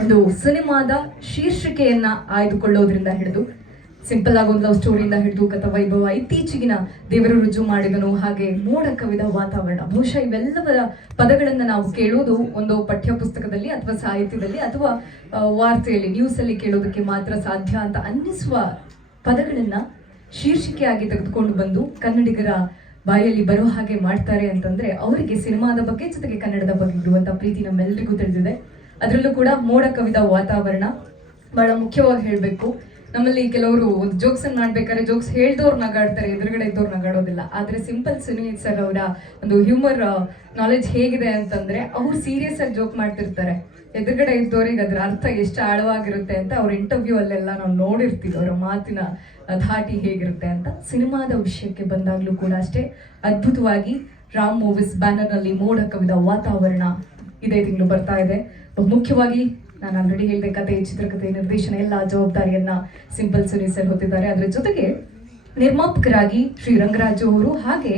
ಒಂದು ಸಿನಿಮಾದ ಶೀರ್ಷಿಕೆಯನ್ನ ಆಯ್ದುಕೊಳ್ಳೋದ್ರಿಂದ ಹಿಡಿದು ಸಿಂಪಲ್ ಆಗಿ ಒಂದು ಲವ್ ಸ್ಟೋರಿಯಿಂದ ಹಿಡಿದು ಗತವೈಭವ, ಇತ್ತೀಚೆಗಿನ ದೇವರು ರುಜು ಮಾಡಿದನು, ಹಾಗೆ ಮೋಡ ಕವಿದ ವಾತಾವರಣ, ಬಹುಶಃ ಇವೆಲ್ಲವರ ಪದಗಳನ್ನ ನಾವು ಕೇಳೋದು ಒಂದು ಪಠ್ಯ ಪುಸ್ತಕದಲ್ಲಿ ಅಥವಾ ಸಾಹಿತ್ಯದಲ್ಲಿ ಅಥವಾ ವಾರ್ತೆಯಲ್ಲಿ ನ್ಯೂಸ್ ಅಲ್ಲಿ ಕೇಳೋದಕ್ಕೆ ಮಾತ್ರ ಸಾಧ್ಯ ಅಂತ ಅನ್ನಿಸುವ ಪದಗಳನ್ನ ಶೀರ್ಷಿಕೆಯಾಗಿ ತೆಗೆದುಕೊಂಡು ಬಂದು ಕನ್ನಡಿಗರ ಬಾಯಲ್ಲಿ ಬರೋ ಹಾಗೆ ಮಾಡ್ತಾರೆ ಅಂತಂದ್ರೆ ಅವರಿಗೆ ಸಿನಿಮಾದ ಬಗ್ಗೆ ಜೊತೆಗೆ ಕನ್ನಡದ ಬಗ್ಗೆ ಇರುವಂತ ಪ್ರೀತಿ ನಮ್ಮೆಲ್ಲರಿಗೂ ತಿಳಿದಿದೆ. ಅದರಲ್ಲೂ ಕೂಡ ಮೋಡ ಕವಿದ ವಾತಾವರಣ ಬಹಳ ಮುಖ್ಯವಾಗಿ ಹೇಳಬೇಕು. ನಮ್ಮಲ್ಲಿ ಕೆಲವರು ಒಂದು ಜೋಕ್ಸ್ ಅನ್ನು ಮಾಡ್ಬೇಕಾದ್ರೆ ಜೋಕ್ಸ್ ಹೇಳ್ದವ್ರು ನಗಾಡ್ತಾರೆ, ಎದುರುಗಡೆ ಇದ್ದವ್ರು ನಗಾಡೋದಿಲ್ಲ. ಆದ್ರೆ ಸಿಂಪಲ್ ಸುನೀಲ್ ಸರ್ ಅವರ ಒಂದು ಹ್ಯೂಮರ್ ನಾಲೆಜ್ ಹೇಗಿದೆ ಅಂತಂದ್ರೆ ಅವ್ರು ಸೀರಿಯಸ್ ಆಗಿ ಜೋಕ್ ಮಾಡ್ತಿರ್ತಾರೆ, ಎದುರುಗಡೆ ಇದ್ದವ್ರಿಗೆ ಅದ್ರ ಅರ್ಥ ಎಷ್ಟು ಆಳವಾಗಿರುತ್ತೆ ಅಂತ ಅವ್ರ ಇಂಟರ್ವ್ಯೂ ಅಲ್ಲೆಲ್ಲ ನಾವು ನೋಡಿರ್ತೀವಿ, ಅವರ ಮಾತಿನ ಧಾಟಿ ಹೇಗಿರುತ್ತೆ ಅಂತ. ಸಿನಿಮಾದ ವಿಷಯಕ್ಕೆ ಬಂದಾಗ್ಲೂ ಕೂಡ ಅಷ್ಟೇ ಅದ್ಭುತವಾಗಿ ರಾಮ್ ಮೂವೀಸ್ ಬ್ಯಾನರ್ ನಲ್ಲಿ ಮೋಡ ಕವಿದ ವಾತಾವರಣ ಇದೇ ತಿಂಗಳು ಬರ್ತಾ ಇದೆ. ಮುಖ್ಯವಾಗಿ ನಾನು ಆಲ್ರೆಡಿ ಹೇಳಿದೆ, ಕತೆ, ಚಿತ್ರಕಥೆ, ನಿರ್ದೇಶನ ಎಲ್ಲ ಜವಾಬ್ದಾರಿಯನ್ನ ಸಿಂಪಲ್ ಸುನೀಲ್ ಸರ್ ಹೊತ್ತಿದ್ದಾರೆ. ಅದರ ಜೊತೆಗೆ ನಿರ್ಮಾಪಕರಾಗಿ ಶ್ರೀ ರಂಗರಾಜು ಅವರು ಹಾಗೆ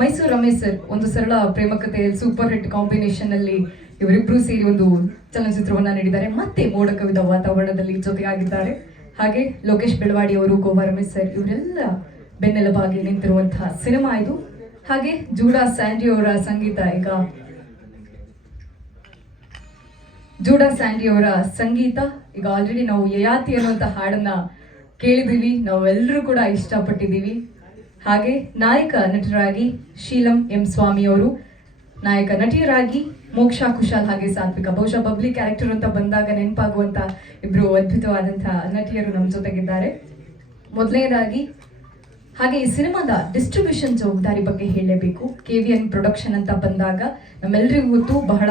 ಮೈಸೂರು ರಮೇಶ್ ಸರ್ ಒಂದು ಸರಳ ಪ್ರೇಮಕತೆ ಸೂಪರ್ ಹಿಟ್ ಕಾಂಬಿನೇಷನ್ ಅಲ್ಲಿ ಇವರಿಬ್ರು ಸೇರಿ ಒಂದು ಚಲನಚಿತ್ರವನ್ನ ನೀಡಿದ್ದಾರೆ. ಮತ್ತೆ ಮೋಡ ಕವಿದ ವಾತಾವರಣದಲ್ಲಿ ಜೊತೆಯಾಗಿದ್ದಾರೆ. ಹಾಗೆ ಲೋಕೇಶ್ ಬೆಳವಾಡಿ ಅವರು, ಗೋವಾ ರಮೇಶ್ ಸರ್ ಇವರೆಲ್ಲ ಬೆನ್ನೆಲುಬಾಗಿ ನಿಂತಿರುವಂತಹ ಸಿನಿಮಾ ಇದು. ಹಾಗೆ ಜೂಡಾ ಸ್ಯಾಂಡಿ ಅವರ ಸಂಗೀತ, ಈಗ ಜೂಡಾ ಸ್ಯಾಂಡಿ ಅವರ ಸಂಗೀತ ಈಗ ಆಲ್ರೆಡಿ ನಾವು ಯಯಾತಿ ಅನ್ನುವಂಥ ಹಾಡನ್ನ ಕೇಳಿದೀವಿ, ನಾವೆಲ್ಲರೂ ಕೂಡ ಇಷ್ಟಪಟ್ಟಿದ್ದೀವಿ. ಹಾಗೆ ನಾಯಕ ನಟರಾಗಿ ಶೀಲಂ ಎಂ ಸ್ವಾಮಿ ಅವರು, ನಾಯಕ ನಟಿಯರಾಗಿ ಮೋಕ್ಷಾ ಕುಶಾಲ್ ಹಾಗೆ ಸಾತ್ವಿಕ. ಬಹುಶಃ ಬಬ್ಲಿ ಕ್ಯಾರೆಕ್ಟರ್ ಅಂತ ಬಂದಾಗ ನೆನಪಾಗುವಂತ ಇಬ್ರು ಅದ್ಭುತವಾದಂತಹ ನಟಿಯರು ನಮ್ಮ ಜೊತೆಗಿದ್ದಾರೆ. ಮೊದಲನೇದಾಗಿ ಹಾಗೆ ಈ ಸಿನಿಮಾದ ಡಿಸ್ಟ್ರಿಬ್ಯೂಷನ್ ಜವಾಬ್ದಾರಿ ಬಗ್ಗೆ ಹೇಳಲೇಬೇಕು. KVN ಪ್ರೊಡಕ್ಷನ್ ಅಂತ ಬಂದಾಗ ನಮ್ಮೆಲ್ಲರಿಗೂ ಗೊತ್ತು, ಬಹಳ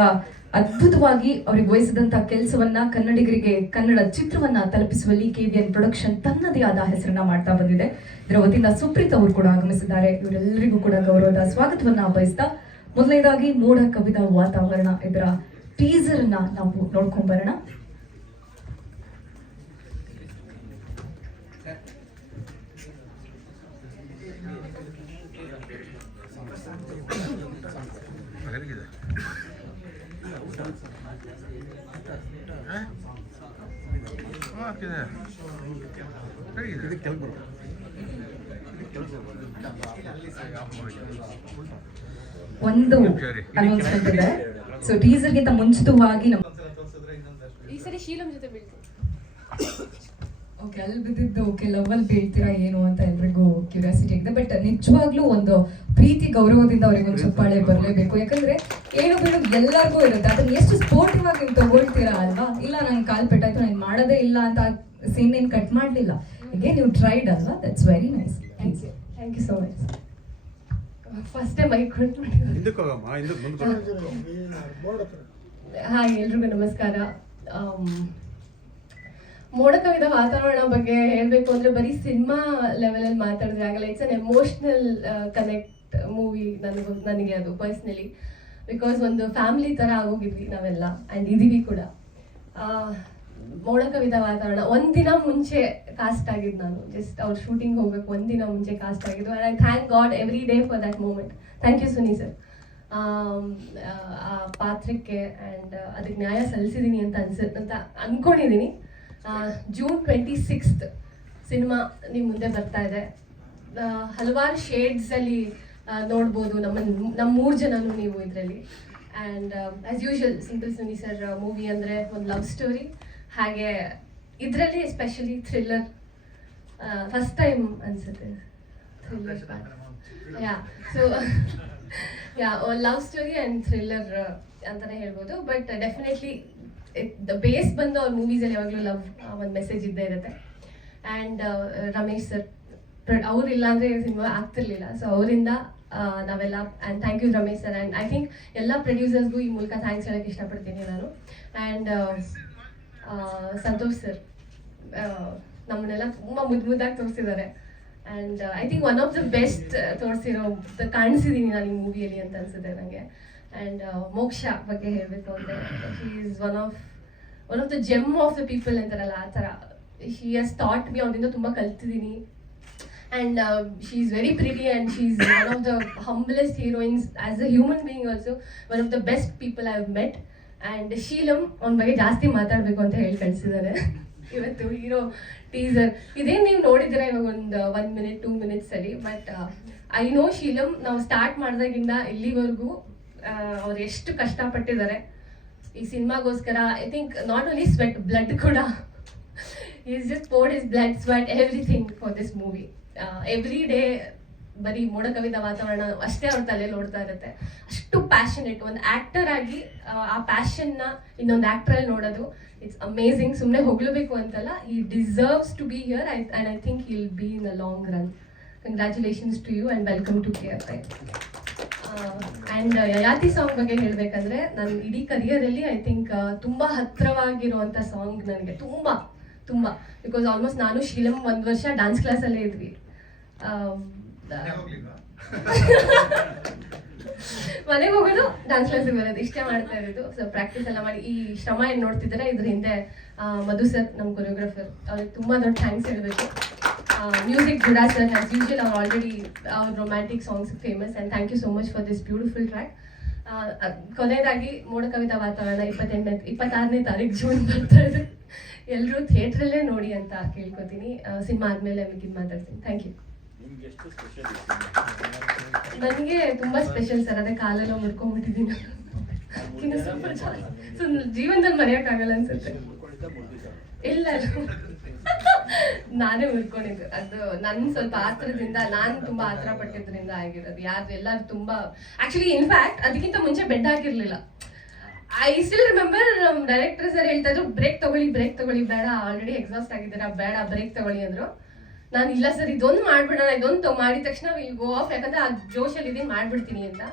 ಅದ್ಭುತವಾಗಿ ಅವ್ರಿಗೆ ವಹಿಸಿದಂತಹ ಕೆಲಸವನ್ನ ಕನ್ನಡಿಗರಿಗೆ ಕನ್ನಡ ಚಿತ್ರವನ್ನ ತಲುಪಿಸುವಲ್ಲಿ KVN ಪ್ರೊಡಕ್ಷನ್ ತನ್ನದೇ ಆದ ಹೆಸರನ್ನ ಮಾಡ್ತಾ ಬಂದಿದೆ. ಇದರ ವತಿಯಿಂದ ಸುಪ್ರೀತ್ ಅವರು ಕೂಡ ಆಗಮಿಸಿದ್ದಾರೆ. ಇವರೆಲ್ಲರಿಗೂ ಕೂಡ ಗೌರವದ ಸ್ವಾಗತವನ್ನ ಬಯಸ್ತಾ ಮೊದಲನೇದಾಗಿ ಮೋಡ ಕವಿದ ವಾತಾವರಣ ಇದರ ಟೀಸರ್ ಅನ್ನ ನಾವು ನೋಡ್ಕೊಂಡ್ ಬರೋಣ. ಒಂದು ಅನೌನ್ಸ್ಮೆಂಟ್ ಇದೆ. ಸೊ ಟೀಸರ್ ಗಿಂತ ಮುಂಚಿತವಾಗಿ ಈ ಸರಿ ಶೀಲಂ ಜೊತೆ ಬೀಳ್ತೀವಿ. ಓಕೆ, ಅಲ್ಲಿ ಬಿದ್ದಿದ್ದು ಓಕೆ ಲವ್ ಅಲ್ಲಿ ಬೀಳ್ತೀರಾ ಏನು ಅಂತ ಎಲ್ರಿಗೂ ಕ್ಯೂರಿಯಾಸಿಟಿ ಇದೆ. ಬಟ್ ನಿಜವಾಗ್ಲೂ ಒಂದು ಪ್ರೀತಿ ಗೌರವದಿಂದ ಅವ್ರಿಗೆ ಒಂದು ಚಪ್ಪಾಳೆ ಬರಲೇಬೇಕು. ಯಾಕಂದ್ರೆ ಏನು ಬೀಳು ಎಲ್ಲರಿಗೂ ಇರುತ್ತೆ, ಅದನ್ನ ಎಷ್ಟು ಸ್ಪೋರ್ಟಿವ್ ಆಗಿ ನೀವು ತಗೊಳ್ತೀರಾ ಅಲ್ವಾ. ಇಲ್ಲ ನಂಗೆ ಕಾಲ್ ಪೆಟ್ಟಾಯ್ತು, ನಾನು ಮಾಡೋದೇ ಇಲ್ಲ ಅಂತ ಸೀನ್ ಏನು ಕಟ್ ಮಾಡಲಿಲ್ಲ, ಹೀಗೆ ನೀವು ಟ್ರೈಡ್ ಅಲ್ವಾ. That's very nice. Thank you so much. First time mic ಕೊಟ್ಟು ಹಾಯ್ ಎಲ್ರಿಗೂ ನಮಸ್ಕಾರ. ಮೋಡ ಕವಿದ ವಾತಾವರಣ ಬಗ್ಗೆ ಹೇಳಬೇಕು ಅಂದ್ರೆ ಬರೀ ಸಿನಿಮಾ ಲೆವೆಲಲ್ಲಿ ಮಾತಾಡಿದ್ರೆ ಆಗಲ್ಲ. It's an emotional connect movie ನನಗೆ ಅದು ಪರ್ಸ್ನಲಿ. ಬಿಕಾಸ್ ಒಂದು ಫ್ಯಾಮಿಲಿ ಥರ ಆಗೋಗಿದ್ವಿ ನಾವೆಲ್ಲ ಆ್ಯಂಡ್ ಇದೀವಿ ಕೂಡ. ಮೋಡ ಕವಿದ ವಾತಾವರಣ ಒಂದಿನ ಮುಂಚೆ ಕಾಸ್ಟ್ ಆಗಿದ್ದು ನಾನು. ಜಸ್ಟ್ ಅವ್ರ ಶೂಟಿಂಗ್ ಹೋಗ್ಬೇಕು ಒಂದಿನ ಮುಂಚೆ ಕಾಸ್ಟ್ ಆಗಿದ್ದು. And I thank God every day for that moment. Thank you Suni sir. ಆ ಪಾತ್ರಕ್ಕೆ ಆ್ಯಂಡ್ ಅದಕ್ಕೆ ನ್ಯಾಯ ಸಲ್ಲಿಸಿದ್ದೀನಿ ಅಂತ ಅಂದ್ಕೊಂಡಿದ್ದೀನಿ. June 26th ಸಿನಿಮಾ ನಿಮ್ಮ ಮುಂದೆ ಬರ್ತಾ ಇದೆ. ಹಲವಾರು ಶೇಡ್ಸಲ್ಲಿ ನೋಡ್ಬೋದು ನಮ್ಮ 3 ಜನನು ನೀವು ಇದರಲ್ಲಿ. And as usual simple Suni sir movie ಅಂದರೆ ಒಂದು ಲವ್ ಸ್ಟೋರಿ, ಹಾಗೆ ಇದರಲ್ಲಿ ಎಸ್ಪೆಷಲಿ ಥ್ರಿಲ್ಲರ್. ಫಸ್ಟ್ ಟೈಮ್ ಅನಿಸುತ್ತೆ thriller. So love story and thriller ಅಂತಲೇ ಹೇಳ್ಬೋದು. ಬಟ್ ಡೆಫಿನೆಟ್ಲಿ ದ ಬೇಸ್ ಬಂದು ಅವ್ರ ಮೂವೀಸಲ್ಲಿ ಯಾವಾಗಲೂ ಲವ್ ಒಂದು ಮೆಸೇಜ್ ಇದ್ದೇ ಇರುತ್ತೆ. ಆ್ಯಂಡ್ ರಮೇಶ್ ಸರ್ ಅವ್ರು ಇಲ್ಲ ಅಂದರೆ ಸಿನಿಮಾ ಆಗ್ತಿರ್ಲಿಲ್ಲ. ಸೊ ಅವರಿಂದ ನಾವೆಲ್ಲ and thank you Ramesh sir. And I think ಎಲ್ಲ ಪ್ರೊಡ್ಯೂಸರ್ಸ್ಗೂ ಈ ಮೂಲಕ ಥ್ಯಾಂಕ್ಸ್ ಹೇಳೋಕ್ಕೆ ಇಷ್ಟಪಡ್ತೀನಿ ನಾನು. ಆ್ಯಂಡ್ ಸಂತೋಷ್ ಸರ್ ನಮ್ಮನ್ನೆಲ್ಲ ತುಂಬ ಮುದ್ದಾಗಿ ತೋರಿಸಿದ್ದಾರೆ. And I think one of the best ಕಾಣಿಸಿದ್ದೀನಿ ನಾನು ಈ ಮೂವಿಯಲ್ಲಿ ಅಂತ ಅನಿಸುತ್ತೆ ನನಗೆ. ಆ್ಯಂಡ್ ಮೋಕ್ಷ ಬಗ್ಗೆ ಹೇಳಬೇಕು ಅಂದರೆ she is one of the GeM of the people ಅಂತಾರಲ್ಲ ಆ ಥರ. ಶಿ ಹ್ಯಾಸ್ ಥಾಟ್ ಮಿ, ಅವರಿಂದ ತುಂಬ ಕಲ್ತಿದ್ದೀನಿ. And she is very pretty and she is one of the humblest heroines as a human being also. One of the best people I have met. And Sheelam ಅವನ ಬಗ್ಗೆ ಜಾಸ್ತಿ ಮಾತಾಡಬೇಕು ಅಂತ ಹೇಳಿ ಕಳಿಸಿದ್ದಾರೆ ಇವತ್ತು ಹೀರೋ ಟೀಸರ್ ಇದೇನು ನೀವು ನೋಡಿದ್ದೀರಾ ಇವಾಗ ಒಂದು 1 minute 2 minutes ಅಲ್ಲಿ. ಬಟ್ ಐ ನೋ ಶೀಲಂ ನಾವು ಸ್ಟಾರ್ಟ್ ಮಾಡಿದಾಗಿಂದ ಇಲ್ಲಿವರೆಗೂ ಅವ್ರು ಎಷ್ಟು ಕಷ್ಟಪಟ್ಟಿದ್ದಾರೆ ಈ ಸಿನಿಮಾಗೋಸ್ಕರ. I think not only sweat, blood ಕೂಡ. Is just poured his blood, sweat, everything for this movie. Every day ಬರೀ ಮೋಡ ಕವಿದ ವಾತಾವರಣ ಅಷ್ಟೇ ಅವ್ರ ತಲೆಯಲ್ಲಿ ಓಡ್ತಾ ಇರುತ್ತೆ. ಅಷ್ಟು ಪ್ಯಾಷನೇಟ್ ಒಂದು ಆಕ್ಟರ್ ಆಗಿ ಆ ಪ್ಯಾಷನ್ನ ಇನ್ನೊಂದು ಆಕ್ಟರಲ್ಲಿ ನೋಡೋದು ಇಟ್ಸ್ ಅಮೇಝಿಂಗ್. ಸುಮ್ಮನೆ ಹೊಗಳಬೇಕು ಅಂತಲ್ಲ, ಈ deserves to be here and I think will be in a long run. Congratulations to you and welcome to KFI. And Yayati song ಬಗ್ಗೆ ಹೇಳಬೇಕಂದ್ರೆ ನನ್ನ ಇಡೀ ಕರಿಯರಲ್ಲಿ ಐ ಥಿಂಕ್ ತುಂಬ ಹತ್ತಿರವಾಗಿರುವಂಥ ಸಾಂಗ್ ನನಗೆ ತುಂಬ ಬಿಕಾಸ್ ಆಲ್ಮೋಸ್ಟ್ ನಾನು ಶೀಲಂ 1 ವರ್ಷ ಡ್ಯಾನ್ಸ್ ಕ್ಲಾಸಲ್ಲೇ ಇದ್ವಿ. ಮನೆಗೆ ಹೋಗೋದು ಡ್ಯಾನ್ಸ್ ಕ್ಲಾಸಿಗೆ ಬರೋದು ಇಷ್ಟೇ ಮಾಡ್ತಾ ಇರೋದು. ಸೊ ಪ್ರಾಕ್ಟೀಸ್ ಎಲ್ಲ ಮಾಡಿ ಈ ಶ್ರಮ ಏನು ನೋಡ್ತಿದ್ದಾರೆ ಇದ್ರ ಹಿಂದೆ ಮಧು ಸರ್ ನಮ್ಮ ಕೊರಿಯೋಗ್ರಾಫರ್, ಅವ್ರಿಗೆ ತುಂಬ ದೊಡ್ಡ ಥ್ಯಾಂಕ್ಸ್ ಹೇಳಬೇಕು. Music Judah sir as usual ಅವ್ರು ಆಲ್ರೆಡಿ ಅವ್ರ romantic songs famous and thank you so much for this beautiful track. ಕೊನೆಯದಾಗಿ ಮೋಡ ಕವಿತಾ ವಾತಾವರಣ 26ನೇ ತಾರೀಕು ಜೂನ್ ಬರ್ತಾ ಇದೆ. ಎಲ್ಲರೂ ಥಿಯೇಟ್ರಲ್ಲೇ ನೋಡಿ ಅಂತ ಕೇಳ್ಕೊತೀನಿ. ಸಿನಿಮಾ ಆದಮೇಲೆ ಮಿಕ್ಕಿದ್ದು ಮಾತಾಡ್ತೀನಿ. Thank you. ನನಗೆ ತುಂಬ ಸ್ಪೆಷಲ್ ಸರ್, ಅದೇ ಕಾಲೆಲ್ಲ ಮುಡ್ಕೊಂಡ್ಬಿಟ್ಟಿದ್ದೀನಿ. ಸೊ ಜೀವನದಲ್ಲಿ ಮರೆಯೋಕ್ಕಾಗಲ್ಲ ಅನ್ಸುತ್ತೆ. ಇಲ್ಲ ನಾನೇ ಮುಡ್ಕೊಂಡಿದ್ದು. ಅದು ನನ್ನ ಸ್ವಲ್ಪ ಆತರದಿಂದ, ನಾನು ತುಂಬ ಆತರ ಪಟ್ಟಿದ್ರಿಂದ ಆಗಿರೋದು. ಎಲ್ಲರೂ ತುಂಬ ಆಕ್ಚುಲಿ ಇನ್ಫ್ಯಾಕ್ಟ್ ಅದಕ್ಕಿಂತ ಮುಂಚೆ ಬೆಡ್ ಹಾಕಿರ್ಲಿಲ್ಲ. I still remember director sir ಹೇಳ್ತಾ ಇದ್ರು ಬ್ರೇಕ್ ತಗೊಳ್ಳಿ ಬೇಡ, ಆಲ್ರೆಡಿ ಎಕ್ಸಾಸ್ಟ್ ಆಗಿದ್ದೀರಾ, ಬೇಡ ಬ್ರೇಕ್ ತಗೊಳ್ಳಿ ಅಂದ್ರು. ನಾನು ಇಲ್ಲ ಸರ್ ಇದೊಂದು ಮಾಡ್ಬಿಡೋಣ, ಇದೊಂದು ಮಾಡಿದ ತಕ್ಷಣ ವಿಲ್ ಗೋ ಆಫ್, ಯಾಕಂದ್ರೆ ಆ ಜೋಶಲ್ಲಿ ಇದೀನಿ ಮಾಡ್ಬಿಡ್ತೀನಿ ಅಂತ.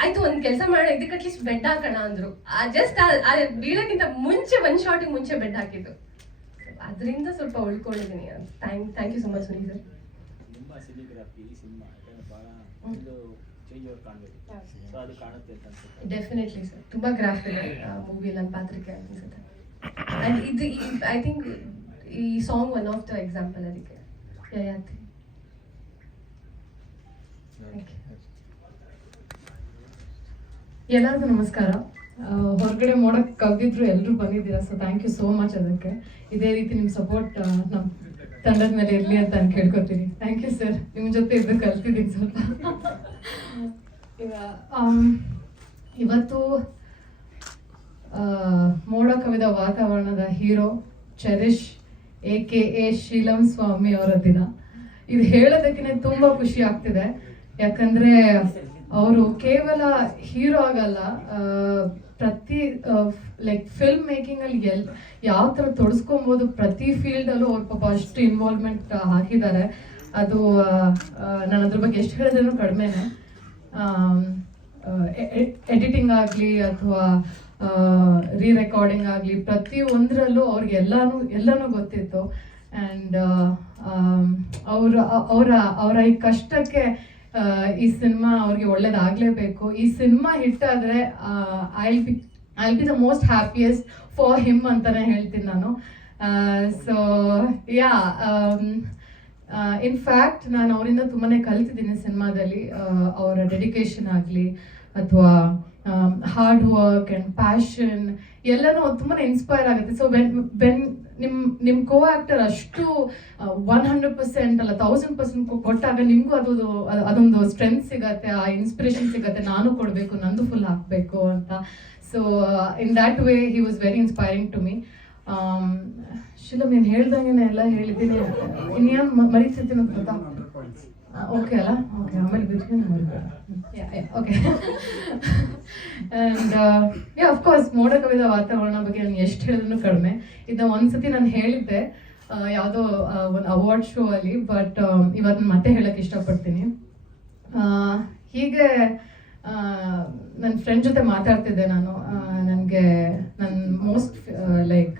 ಆಯ್ತು ಒಂದು ಕೆಲಸ ಮಾಡೋಣ, ಇದಕ್ಕೆ ಅಟ್ಲೀಸ್ಟ್ ಬೆಡ್ ಹಾಕೋಣ ಅಂದ್ರು. ಜಸ್ಟ್ ಬೀಳೋಕ್ಕಿಂತ ಮುಂಚೆ ಒಂದು ಶಾರ್ಟಿಗೆ ಮುಂಚೆ ಬೆಡ್ ಹಾಕಿದ್ದು, ಅದರಿಂದ ಸ್ವಲ್ಪ ಉಳ್ಕೊಂಡಿದ್ದೀನಿ. Thank you so much Sunil sir. Definitely sir, ತುಂಬ ಗ್ರಾಫ್ ಇದೆ ಮೂವಿ ನನ್ನ ಪಾತ್ರಕ್ಕೆ ಅನ್ಸುತ್ತೆ. ಆ್ಯಂಡ್ ಇದು ಐ ಥಿಂಕ್ ಈ song one of the example ಅದಕ್ಕೆ. ಯಯಾತಿ ಎಲ್ಲರಿಗೂ ನಮಸ್ಕಾರ. ಹೊರಗಡೆ ಮೋಡಕ್ಕೆ ಕವಿದ್ರು ಎಲ್ಲರೂ ಬಂದಿದ್ದೀರಾ, so thank you so much. ಅದಕ್ಕೆ ಇದೇ ರೀತಿ ನಿಮ್ಮ ಸಪೋರ್ಟ್ ನಮ್ಮ ತಂಡದ ಮೇಲೆ ಇರಲಿ ಅಂತ ನಾನು ಕೇಳ್ಕೊತೀನಿ. ಥ್ಯಾಂಕ್ ಯು ಸರ್, ನಿಮ್ಮ ಜೊತೆ ಇದ್ದು ಕಲ್ತಿದ್ದೀನಿ ಸ್ವಲ್ಪ. ಇವತ್ತು ಮೋಡ ಕವಿದ ವಾತಾವರಣದ ಹೀರೋ ಚೆರಿಷ್ AKA ಶೀಲಂ ಸ್ವಾಮಿ ಅವರ ದಿನ. ಇದು ಹೇಳೋದಕ್ಕೆ ತುಂಬ ಖುಷಿ ಆಗ್ತಿದೆ, ಯಾಕಂದ್ರೆ ಅವರು ಕೇವಲ ಹೀರೋ ಆಗಲ್ಲ, ಪ್ರತಿ ಲೈಕ್ ಫಿಲ್ಮ್ ಮೇಕಿಂಗ್ ಅಲ್ಲಿ ಯಾವ ಥರ ತೊಡಸ್ಕೊಬೋದು ಪ್ರತಿ ಫೀಲ್ಡಲ್ಲೂ ಅವ್ರ ಪಾಪ ಅಷ್ಟು ಇನ್ವಾಲ್ವ್ಮೆಂಟ್ ಹಾಕಿದ್ದಾರೆ. ಅದು ನಾನು ಅದ್ರ ಬಗ್ಗೆ ಎಷ್ಟು ಹೇಳಿದ್ರೂ ಕಡಿಮೆನೆ. ಎಡಿಟಿಂಗ್ ಆಗಲಿ ಅಥವಾ ರೀರೆಕಾರ್ಡಿಂಗ್ ಆಗಲಿ ಪ್ರತಿ ಒಂದರಲ್ಲೂ ಅವ್ರಿಗೆ ಎಲ್ಲನೂ ಗೊತ್ತಿತ್ತು. ಆ್ಯಂಡ್ ಅವರ ಈ ಕಷ್ಟಕ್ಕೆ ಈ ಸಿನಿಮಾ ಅವ್ರಿಗೆ ಒಳ್ಳೇದಾಗಲೇಬೇಕು. ಈ ಸಿನಿಮಾ ಹಿಟ್ ಆದರೆ I B the most happiest for him ಅಂತಲೇ ಹೇಳ್ತೀನಿ ನಾನು. ಸೊ ಯಾ, ಇನ್ಫ್ಯಾಕ್ಟ್ ನಾನು ಅವರಿಂದ ತುಂಬಾ ಕಲ್ತಿದ್ದೀನಿ ಸಿನಿಮಾದಲ್ಲಿ. ಅವರ ಡೆಡಿಕೇಶನ್ ಆಗಲಿ ಅಥವಾ ಹಾರ್ಡ್ ವರ್ಕ್ ಆ್ಯಂಡ್ ಪ್ಯಾಷನ್ ಎಲ್ಲನೂ ತುಂಬಾ ಇನ್ಸ್ಪೈರ್ ಆಗುತ್ತೆ. ಸೊ ವೆನ್ ನಿಮ್ಮ ಕೋ ಆಕ್ಟರ್ ಅಷ್ಟು 100% ಅಲ್ಲ 1000% ಕೊಟ್ಟಾಗ ನಿಮಗೂ ಅದೊಂದು ಸ್ಟ್ರೆಂತ್ ಸಿಗತ್ತೆ, ಆ ಇನ್ಸ್ಪಿರೇಷನ್ ಸಿಗತ್ತೆ, ನಾನು ಕೊಡಬೇಕು, ನಂದು ಫುಲ್ ಹಾಕಬೇಕು ಅಂತ. So in that way he was very inspiring to me. Shilam ನೀನು ಹೇಳ್ದಂಗೆ ಎಲ್ಲ ಹೇಳಿದ್ದೀನಿ, ಇನ್ನೇನು ಮರಿತಿರ್ತೀನಿ ಅಂತ ಗೊತ್ತಾ? ಓಕೆ ಅಲ್ಲ, ಓಕೆ, ಆಮೇಲೆ ಬಿಟ್ಕೊಂಡು ಮರಿಬೇಡ. ಓಕೆ. ಆ್ಯಂಡ್ ಅಫ್ಕೋರ್ಸ್ ಮೋಡ ಕವಿದ ವಾತಾವರಣ ಬಗ್ಗೆ ನಾನು ಎಷ್ಟು ಹೇಳಿದ್ರು ಕಡಿಮೆ. ಇದನ್ನ ಒಂದ್ಸತಿ ನಾನು ಹೇಳಿದ್ದೆ ಯಾವುದೋ ಒಂದು ಅವಾರ್ಡ್ ಶೋ ಅಲ್ಲಿ, ಬಟ್ ಇವತ್ತು ಮತ್ತೆ ಹೇಳಕ್ಕೆ ಇಷ್ಟಪಡ್ತೀನಿ. ಹೀಗೆ ನನ್ನ ಫ್ರೆಂಡ್ ಜೊತೆ ಮಾತಾಡ್ತಿದ್ದೆ ನಾನು. ನನಗೆ ನನ್ನ ಮೋಸ್ಟ್ ಲೈಕ್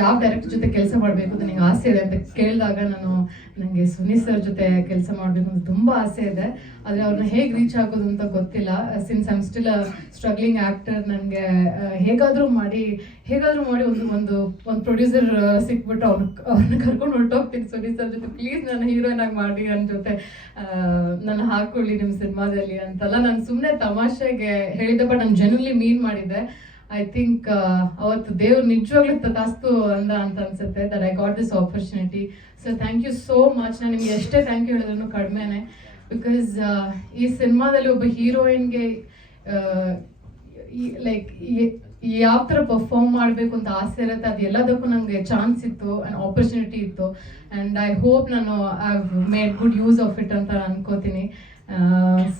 ಯಾವ ಡೈರೆಕ್ಟರ್ ಜೊತೆ ಕೆಲಸ ಮಾಡಬೇಕು ಅಂತ ನನಗೆ ಆಸೆ ಇದೆ ಅಂತ ಕೇಳಿದಾಗ ನನಗೆ ಸುನೀಲ್ ಸರ್ ಜೊತೆ ಕೆಲಸ ಮಾಡಬೇಕು ಅಂತ ತುಂಬ ಆಸೆ ಇದೆ. ಆದರೆ ಅವ್ರನ್ನ ಹೇಗೆ ರೀಚ್ ಆಗೋದು ಅಂತ ಗೊತ್ತಿಲ್ಲ. Since I am still a struggling actor, ನನಗೆ ಹೇಗಾದರೂ ಮಾಡಿ ಒಂದು ಪ್ರೊಡ್ಯೂಸರ್ ಸಿಕ್ಬಿಟ್ಟು ಅವ್ರನ್ನ ಕರ್ಕೊಂಡು ಹೊರಟೋಗ್ತೀನಿ ಸುನೀಲ್ ಸರ್ ಜೊತೆ, ಪ್ಲೀಸ್ ನನ್ನ ಹೀರೋಯಿನ್ ಆಗಿ ಮಾಡಿ, ನನ್ನ ಜೊತೆ ನನ್ನ ಹಾಕೊಳ್ಳಿ ನಿಮ್ಮ ಸಿನಿಮಾದಲ್ಲಿ ಅಂತೆಲ್ಲ ನಾನು ಸುಮ್ಮನೆ ತಮಾಷೆಗೆ ಹೇಳಿದ್ದೆ. ಬಟ್ ನಾನು ಜೆನ್ಯೂನ್ಲಿ ಮೀನ್ ಮಾಡಿದ್ದೆ. ಐ ಥಿಂಕ್ ಅವತ್ತು ದೇವ್ರು ನಿಜವಾಗ್ಲೂ ತಥಾಸ್ತು ಅಂತ ಅನ್ಸುತ್ತೆ that I got this opportunity. So thank you so much. ನಾನು ನಿಮ್ಗೆ ಎಷ್ಟೇ ಥ್ಯಾಂಕ್ ಯು ಹೇಳಿದ್ರು ಕಡಿಮೆನೆ. ಬಿಕಾಸ್ ಈ ಸಿನಿಮಾದಲ್ಲಿ ಒಬ್ಬ ಹೀರೋಯಿನ್ಗೆ ಲೈಕ್ ಯಾವ ಥರ ಪರ್ಫಾರ್ಮ್ ಮಾಡಬೇಕು ಅಂತ ಆಸೆ ಇರುತ್ತೆ, ಅದು ಎಲ್ಲದಕ್ಕೂ ನನಗೆ ಚಾನ್ಸ್ ಇತ್ತು ಆ್ಯಂಡ್ ಆಪರ್ಚುನಿಟಿ ಇತ್ತು. ಆ್ಯಂಡ್ ಐ ಹೋಪ್ ನಾನು I have made good use of it ಅಂತ ಅನ್ಕೋತೀನಿ.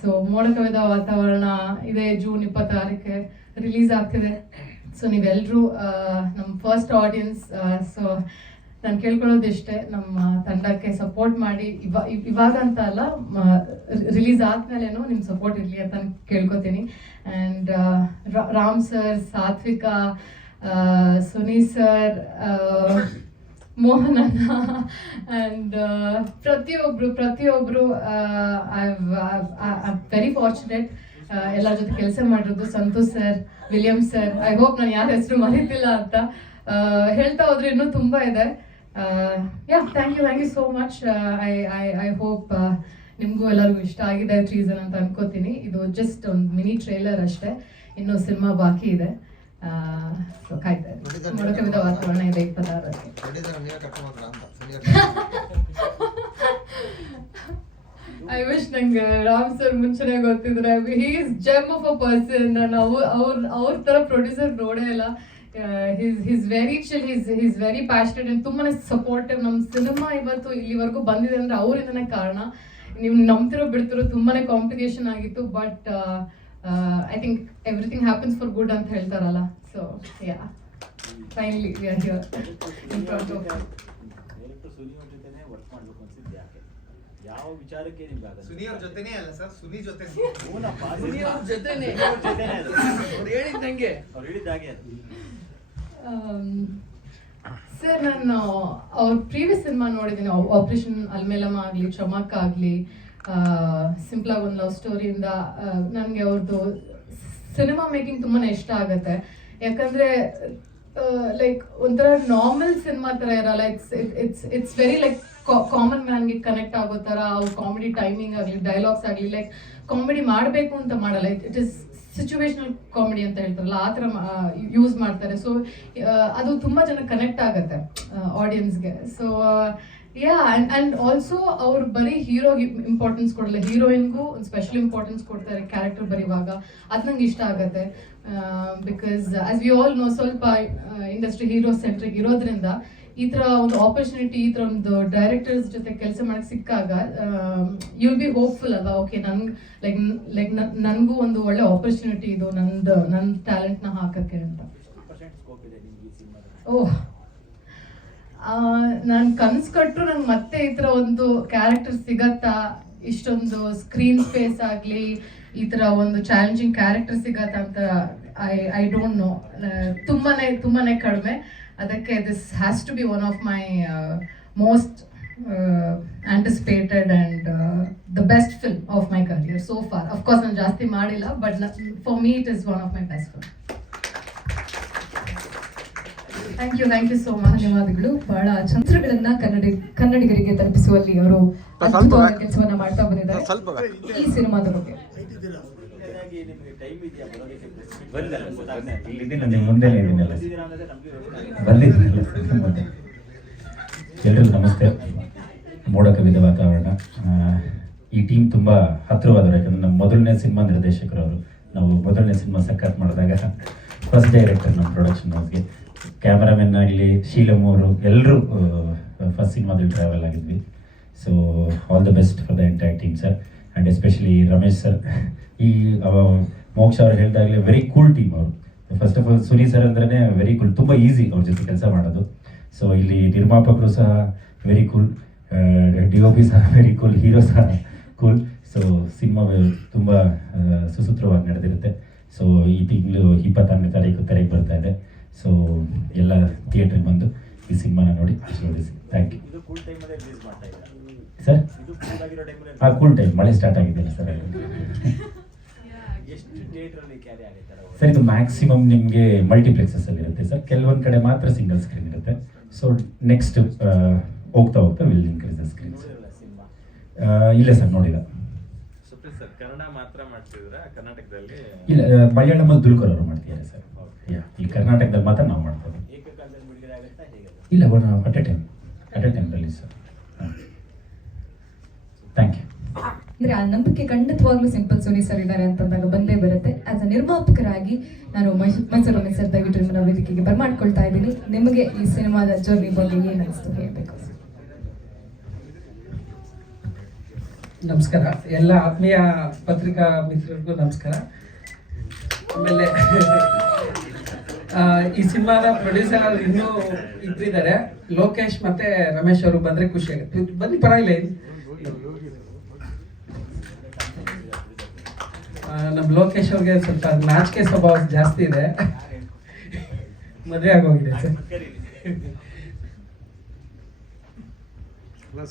ಸೊ ಮೋಡ ಕವಿದ ವಾತಾವರಣ ಇದೆ ಜೂನ್ 26ಕ್ಕೆ ರಿಲೀಸ್ ಆಗ್ತಿದೆ. ಸೊ ನೀವೆಲ್ಲರೂ ನಮ್ಮ ಫಸ್ಟ್ ಆಡಿಯನ್ಸ್. ಸೊ ನಾನು ಕೇಳ್ಕೊಳ್ಳೋದಿಷ್ಟೇ, ನಮ್ಮ ತಂಡಕ್ಕೆ ಸಪೋರ್ಟ್ ಮಾಡಿ. ಇವಾಗ ಅಂತ ಅಲ್ಲ, ರಿಲೀಸ್ ಆದ್ಮೇಲೇನೋ ನಿಮ್ಮ ಸಪೋರ್ಟ್ ಇರಲಿ ಅಂತ ನಾನು ಕೇಳ್ಕೊತೀನಿ. And Ram sir, Satvika, Suni sir, Mohan ಅಣ್ಣ ಆ್ಯಂಡ್ ಪ್ರತಿಯೊಬ್ಬರು ಐ ವೆರಿ ಫಾರ್ಚುನೇಟ್ ಎಲ್ಲರ ಜೊತೆ ಕೆಲಸ ಮಾಡಿರೋದು. Santosh sir, William sir, I hope ನಾನು ಯಾರ ಹೆಸರು ಮರೀತಿಲ್ಲ ಅಂತ. ಹೇಳ್ತಾ ಹೋದ್ರೆ ಇನ್ನೂ ತುಂಬ ಇದೆ. Thank you so much. I hope ನಿಮಗೂ ಎಲ್ಲರಿಗೂ ಇಷ್ಟ ಆಗಿದೆ ಟೀಸರ್ ಅಂತ ಅನ್ಕೋತೀನಿ. ಇದು ಜಸ್ಟ್ ಒಂದು ಮಿನಿ ಟ್ರೇಲರ್ ಅಷ್ಟೇ, ಇನ್ನೂ ಸಿನಿಮಾ ಬಾಕಿ ಇದೆ. ಸೊ ಕಾಯ್ತಾ ಇದ್ದೀನಿ. ಮೋಡ ಕವಿದ ವಾತಾವರಣ ಇದೆ 26ಕ್ಕೆ. ಐ ವಿಶ್ ನಂಗೆ ರಾಮ್ ಸರ್ ಮುಂಚೆನೆ ಗೊತ್ತಿದ್ರೆ. He is gem of a person. ನಾನು ಅವ್ರ ಥರ ಪ್ರೊಡ್ಯೂಸರ್ ನೋಡೇ ಇಲ್ಲ. He's very chill, he's very passionate and ತುಂಬಾ ಸಪೋರ್ಟಿವ್. ನಮ್ಮ ಸಿನಿಮಾ ಇವತ್ತು ಇಲ್ಲಿವರೆಗೂ ಬಂದಿದೆ ಅಂದರೆ ಅವರಿಂದನೇ ಕಾರಣ. ನೀವು ನಂಬ್ತಿರೋ ಬಿಡ್ತಿರೋ ತುಂಬಾ ಕಾಂಪ್ಲಿಕೇಶನ್ ಆಗಿತ್ತು. But I think everything happens for good ಅಂತ ಹೇಳ್ತಾರಲ್ಲ. So yeah, finally we are here in front of ಯಾವ ವಿಚಾರಕ್ಕೆ ನಿಮ್ಗೆ ಆಗಲ್ಲ? ಸುನಿ ಅವ್ರ ಜೊತೆನೇ ಅಲ್ಲ ಸರ್, ಸುನಿ ಜೊತೆ ಹೇಳಿದ್ದಂಗೆ ಅವ್ರು ಹೇಳಿದ್ದಾಗೆ ಸರ್. ನಾನು ಅವ್ರ ಪ್ರೀವಿಯಸ್ ಸಿನಿಮಾ ನೋಡಿದ್ದೀನಿ. ಆಪರೇಷನ್ ಅಲ್ಮೇಲಮ್ಮ ಆಗಲಿ, ಚಮಕ್ ಆಗಲಿ, ಸಿಂಪಲ್ ಆಗಿ ಒಂದು ಲವ್ ಸ್ಟೋರಿಯಿಂದ ನನಗೆ ಅವ್ರದ್ದು ಸಿನಿಮಾ ಮೇಕಿಂಗ್ ತುಂಬಾ ಇಷ್ಟ ಆಗುತ್ತೆ. ಯಾಕಂದರೆ ಲೈಕ್ ಒಂಥರ ನಾರ್ಮಲ್ ಸಿನಿಮಾ ಥರ ಇರಲ್ಲ. ಇಟ್ಸ್ ವೆರಿ ಲೈಕ್ ಕಾಮನ್ ಮ್ಯಾನ್ಗೆ ಕನೆಕ್ಟ್ ಆಗೋ ಥರ. ಅವ್ರ ಕಾಮಿಡಿ ಟೈಮಿಂಗ್ ಆಗಲಿ, ಡೈಲಾಗ್ಸ್ ಆಗಲಿ, ಲೈಕ್ ಕಾಮಿಡಿ ಮಾಡಬೇಕು ಅಂತ ಮಾಡಲ್ಲ. ಇಟ್ ಇಸ್ ಸಿಚುವೇಶನಲ್ ಕಾಮಿಡಿ ಅಂತ ಹೇಳ್ತಾರಲ್ಲ, ಆ ಥರ ಯೂಸ್ ಮಾಡ್ತಾರೆ. ಸೊ ಅದು ತುಂಬ ಜನ ಕನೆಕ್ಟ್ ಆಗುತ್ತೆ ಆಡಿಯನ್ಸ್ಗೆ. ಸೊ ಯಾ, ಆ್ಯಂಡ್ ಆಲ್ಸೋ ಅವ್ರು ಬರೀ ಹೀರೋಗೆ ಇಂಪಾರ್ಟೆನ್ಸ್ ಕೊಡಲ್ಲ, ಹೀರೋಯಿನ್ಗೂ ಒಂದು ಸ್ಪೆಷಲ್ ಇಂಪಾರ್ಟೆನ್ಸ್ ಕೊಡ್ತಾರೆ ಕ್ಯಾರೆಕ್ಟರ್ ಬರೀವಾಗ. ಅದು ನಂಗೆ ಇಷ್ಟ ಆಗುತ್ತೆ. Because as we all know, ಸ್ವಲ್ಪ ಇಂಡಸ್ಟ್ರಿ ಹೀರೋ ಸೆಂಟ್ರಿಕ್ ಇರೋದ್ರಿಂದ ಈ ಥರ ಒಂದು ಆಪರ್ಚುನಿಟಿ, ಈ ಥರ ಒಂದು ಡೈರೆಕ್ಟರ್ಸ್ ಜೊತೆ ಕೆಲಸ ಮಾಡಕ್ಕೆ ಸಿಕ್ಕಾಗ ಯು ವಿಲ್ ಬಿ ಹೋಪ್ಫುಲ್ ಅಲ್ಲ. ಓಕೆ, ನನಗೂ ಒಂದು ಒಳ್ಳೆ ಆಪರ್ಚುನಿಟಿ ಇದು ನನ್ನ ಟ್ಯಾಲೆಂಟ್ನ ಹಾಕಕ್ಕೆ ಅಂತ. ಓಹ್, ನಾನು ಕನ್ಸು ಕಟ್ಟರು ನಂಗೆ ಮತ್ತೆ ಈ ಥರ ಒಂದು ಕ್ಯಾರೆಕ್ಟರ್ ಸಿಗತ್ತಾ, ಇಷ್ಟೊಂದು ಸ್ಕ್ರೀನ್ ಸ್ಪೇಸ್ ಆಗಲಿ, ಈ ಥರ ಒಂದು ಚಾಲೆಂಜಿಂಗ್ ಕ್ಯಾರೆಕ್ಟರ್ ಸಿಗತ್ತಾ ಅಂತ ಐ ಡೋಂಟ್ ನೋ. ತುಂಬಾನೇ ಕಡಿಮೆ. ಅದಕ್ಕೆ this has to be one of my most anticipated and the best film of my career so far. Of course, ನಾನು ಜಾಸ್ತಿ ಮಾಡಿಲ್ಲ, but for me it is one of my best film. Thank you so much. ಧನ್ಯವಾದಗಳು. ಬಹಳ ಚಿತ್ರಗಳನ್ನ ಕನ್ನಡಿಗರಿಗೆ ತಲುಪಿಸುವಲ್ಲಿ ಅವರು ಅದ್ಭುತವಾದ ಕೆಲಸವನ್ನ ಮಾಡ್ತಾ ಬಂದಿದ್ದಾರೆ. ಈ ಸಿನಿಮಾದ ಬಗ್ಗೆ ಎಲ್ರಿಗೂ ನಮಸ್ತೆ. ಮೋಡ ಕವಿದ ವಾತಾವರಣ. ಈ ಟೀಮ್ ತುಂಬ ಹತ್ತಿರವಾದವರು. ಯಾಕಂದರೆ ನಮ್ಮ ಮೊದಲನೇ ಸಿನಿಮಾ ನಿರ್ದೇಶಕರು ಅವರು. ನಾವು ಮೊದಲನೇ ಸಿನಿಮಾ ಸಖತ್ ಮಾಡಿದಾಗ ಫಸ್ಟ್ ಡೈರೆಕ್ಟರ್ ನಮ್ಮ ಪ್ರೊಡಕ್ಷನ್ ಹೌಸ್ಗೆ. ಕ್ಯಾಮ್ರಾಮೆನ್ ಆಗಲಿ, ಶೀಲಮ್ ಅವರು ಎಲ್ಲರೂ ಫಸ್ಟ್ ಸಿನಿಮಾದಲ್ಲಿ ಟ್ರಾವೆಲ್ ಆಗಿದ್ವಿ. So all the best for the entire team sir, and especially Ramesh sir. ಈ ಮೋಕ್ಷ ಅವ್ರು ಹೇಳಿದಾಗಲೇ ವೆರಿ ಕೂಲ್ ಟೀಮ್ ಅವರು. First of all Suni sir ಅಂದ್ರೆ ವೆರಿ ಕೂಲ್, ತುಂಬ ಈಸಿ ಅವ್ರ ಜೊತೆ ಕೆಲಸ ಮಾಡೋದು. ಸೊ ಇಲ್ಲಿ ನಿರ್ಮಾಪಕರು ಸಹ ವೆರಿ ಕೂಲ್, DOP ಸಹ ವೆರಿ ಕೂಲ್, ಹೀರೋ ಸಹ ಕೂಲ್. ಸೊ ಸಿನಿಮಾ ತುಂಬ ಸುಸೂತ್ರವಾಗಿ ನಡೆದಿರುತ್ತೆ. ಸೊ ಈ ತಿಂಗಳು 26ನೇ ತಾರೀಕು ತೆರೆಗೆ ಬರ್ತಾ ಇದೆ. ಸೊ ಎಲ್ಲ ಥಿಯೇಟ್ರಿಗೆ ಬಂದು ಈ ಸಿನಿಮಾನ ನೋಡಿ ಆಶೀರ್ವದಿಸಿ. ಥ್ಯಾಂಕ್ ಯು ಇದು ಕೂಲ್ ಟೈಮಲ್ಲೇ ರಿಲೀಸ್ ಮಾಡ್ತಾ ಇದ್ದಾರೆ ಸರ್. ಇದು ಕೂಲ್ ಆಗಿರೋ ಟೈಮಲ್ಲೇ ಆ ಕೂಲ್ ಟೈಮ್ ಮಳೆ ಸ್ಟಾರ್ಟ್ ಆಗಿದೆಯಲ್ಲ ಸರ್. ಎಷ್ಟು ಥಿಯೇಟ್ರಲ್ಲಿ ಕ್ಯಾರಿ ಆಗುತ್ತೆ ಸರ್ ಇದು ಮ್ಯಾಕ್ಸಿಮಮ್ ನಿಮಗೆ ಮಲ್ಟಿಪ್ಲೆಕ್ಸಸ್ಸಲ್ಲಿ ಇರುತ್ತೆ ಸರ್. ಕೆಲವೊಂದು ಕಡೆ ಮಾತ್ರ ಸಿಂಗಲ್ ಸ್ಕ್ರೀನ್ ಇರುತ್ತೆ. ಸೊ ನೆಕ್ಸ್ಟ್ ಹೋಗ್ತಾ ಹೋಗ್ತಾ will increase the screens. Cinema ಇಲ್ಲ ಸರ್ ನೋಡಿಲ್ಲ. ಸುಪ್ರೀತ್ ಸರ್, ಕನ್ನಡ ಮಾತ್ರ ಮಾಡ್ತಿದ್ರ ಕರ್ನಾಟಕದಲ್ಲಿ? ಇಲ್ಲ ಮಲಯಾಳಮಲ್ಲಿ ದುಲ್ಕರ್ ಅವರು ಮಾಡ್ತಿದ್ದಾರೆ ಸರ್. ಈ ಕರ್ನಾಟಕದಲ್ಲಿ ಮಾತ್ರ ನಾವು ಮಾಡ್ತೇವೆ. ಏಕಕಾಲದಲ್ಲಿ ಬಿಡುಗಡೆ ಆಗುತ್ತಾ ಹೇಗೆ? ಇಲ್ಲ at a time release sir. Thank you. ಅಂದ್ರೆ ಆ ನಂಬಿಕೆ ಖಂಡಿತವಾಗ್ಲೂ ಸಿಂಪಲ್ ಸುನಿ ಸರ್ ಇದ್ದಾರೆ ಅಂತಂದಾಗ ಬಂದೇ ಬರುತ್ತೆ. ಆಸ್ ಅ ನಿರ್ಮಾಪಕರಾಗಿ ನಾನು ಮೈಸೂರು ಸರ್ ದಯವಿಟ್ಟು ನಿಮ್ಮನ್ನ ವೇದಿಕೆಗೆ ಬರ್ಮಾಡ್ಕೊಳ್ತಾ ಇದ್ದೀನಿ. ನಿಮಗೆ ಈ ಸಿನಿಮಾದ ಜರ್ನಿ ಬಗ್ಗೆ ಏನು ಅನಿಸ್ತು ಹೇಳಬೇಕು? ನಮಸ್ಕಾರ, ಎಲ್ಲ ಆತ್ಮೀಯ ಪತ್ರಿಕಾ ಮಿತ್ರರಿಗೂ ನಮಸ್ಕಾರ. ಆಮೇಲೆ ಈ ಸಿನಿಮಾದ ಪ್ರೊಡ್ಯೂಸರ್ ಇನ್ನೂ ಇಬ್ಬರಿದ್ದಾರೆ, ಲೋಕೇಶ್ ಮತ್ತೆ ರಮೇಶ್ ಅವರು. ಬಂದ್ರೆ ಖುಷಿ ಆಗುತ್ತೆ. ಬನ್ನಿ, ಪರವಾಗಿಲ್ಲ. ನಮ್ಮ ಲೋಕೇಶ್ ಅವ್ರಿಗೆ ಸ್ವಲ್ಪ ನಾಚಿಕೆ ಸ್ವಭಾವ ಜಾಸ್ತಿ ಇದೆ, ಮದುವೆ ಆಗೋಗಿದೆ ಸರ್.